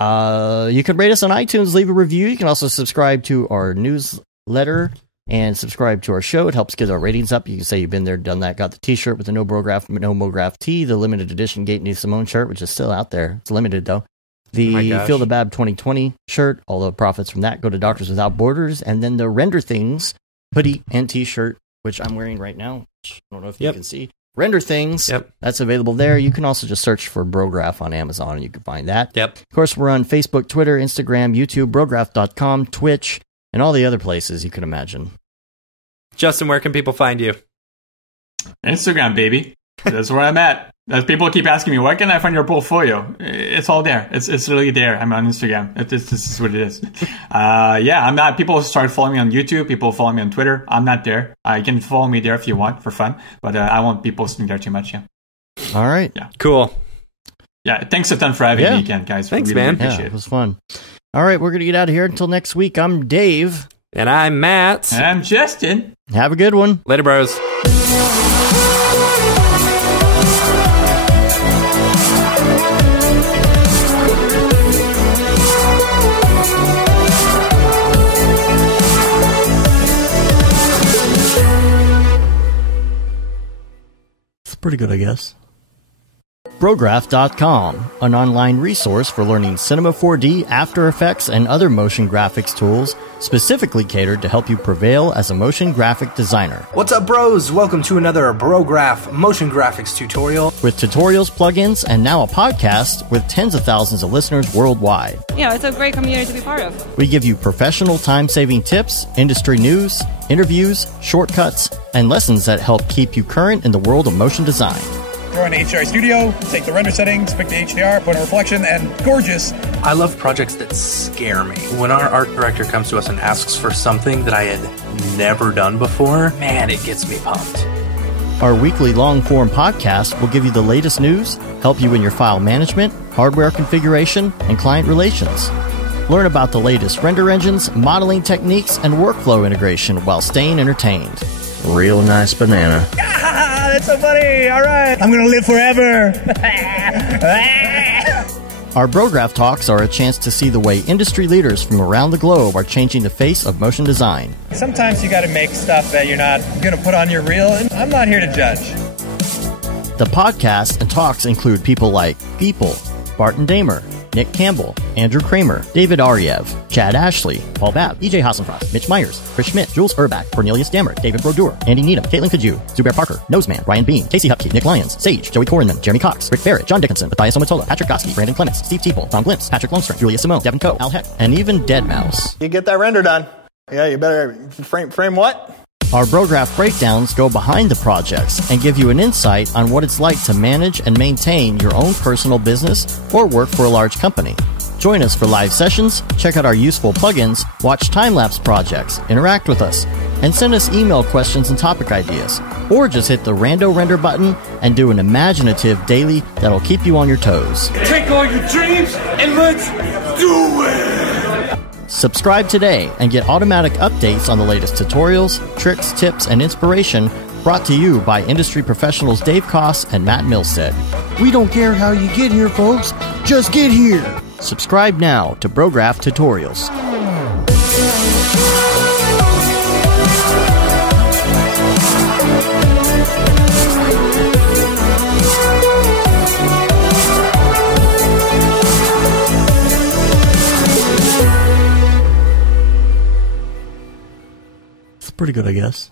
you can rate us on iTunes, leave a review. You can also subscribe to our newsletter and subscribe to our show. It helps get our ratings up. You can say you've been there, done that, got the t-shirt with the No Brograph tee, the limited edition Gate and Simone shirt, which is still out there. It's limited, though. The Feel the Bab 2020 shirt, all the profits from that go to Doctors Without Borders, and then the Render Things hoodie and t-shirt, which I'm wearing right now. I don't know if you can see. Render Things, that's available there. You can also just search for Brograph on Amazon, and you can find that. Yep. Of course, we're on Facebook, Twitter, Instagram, YouTube, Brograph.com, Twitch, and all the other places you can imagine. Justin, where can people find you? Instagram, baby. That's where I'm at. As people keep asking me, where can I find your portfolio? It's all there. It's really there. I'm on Instagram. This is what it is. I'm not. People start following me on YouTube. People follow me on Twitter. I'm not there. You can follow me there if you want for fun, but I won't be posting there too much. Yeah. All right. Yeah. Cool. Yeah. Thanks a ton for having me again, guys. Thanks, really man. Appreciate it. It was fun. All right, we're gonna get out of here. Until next week. I'm Dave, and I'm Matt, and I'm Justin. Have a good one. Later, bros. Pretty good, I guess. Brograph.com, an online resource for learning Cinema 4D, After Effects, and other motion graphics tools specifically catered to help you prevail as a motion graphic designer. What's up, bros? Welcome to another Brograph motion graphics tutorial. With tutorials, plugins, and now a podcast with tens of thousands of listeners worldwide. Yeah, it's a great community to be part of. We give you professional time-saving tips, industry news, interviews, shortcuts, and lessons that help keep you current in the world of motion design. Throw in HDR Studio, take the render settings, pick the HDR, put in a reflection, and gorgeous. I love projects that scare me. When our art director comes to us and asks for something that I had never done before, man, it gets me pumped. Our weekly long-form podcast will give you the latest news, help you in your file management, hardware configuration, and client relations. Learn about the latest render engines, modeling techniques, and workflow integration while staying entertained. Real nice banana. Ah, that's so funny. All right. I'm going to live forever. Our Brograph Talks are a chance to see the way industry leaders from around the globe are changing the face of motion design. Sometimes you got to make stuff that you're not going to put on your reel, and I'm not here to judge. The podcast and talks include people like Beeple, Barton Damer, Nick Campbell, Andrew Kramer, David Ariev, Chad Ashley, Paul Babb, EJ Hassenfrost, Mitch Myers, Chris Schmidt, Jules Urbach, Cornelius Dammer, David Brodeur, Andy Needham, Caitlin Kaju, Zubair Parker, Noseman, Ryan Bean, Casey Hupke, Nick Lyons, Sage, Joey Korenman, Jeremy Cox, Rick Barrett, John Dickinson, Matthias Omatola, Patrick Goski, Brandon Clements, Steve Teeple, Tom Glimpse, Patrick Longstrom, Julia Simone, Devin Coe, Al Heck, and even Deadmau5. You get that render done. Yeah, you better frame what? Our Brograph breakdowns go behind the projects and give you an insight on what it's like to manage and maintain your own personal business or work for a large company. Join us for live sessions, check out our useful plugins, watch time-lapse projects, interact with us, and send us email questions and topic ideas. Or just hit the Rando Render button and do an imaginative daily that'll keep you on your toes. Take all your dreams and let's do it! Subscribe today and get automatic updates on the latest tutorials, tricks, tips, and inspiration brought to you by industry professionals Dave Koss and Matt Milstead. We don't care how you get here, folks. Just get here. Subscribe now to Brograph Tutorials. It's pretty good, I guess.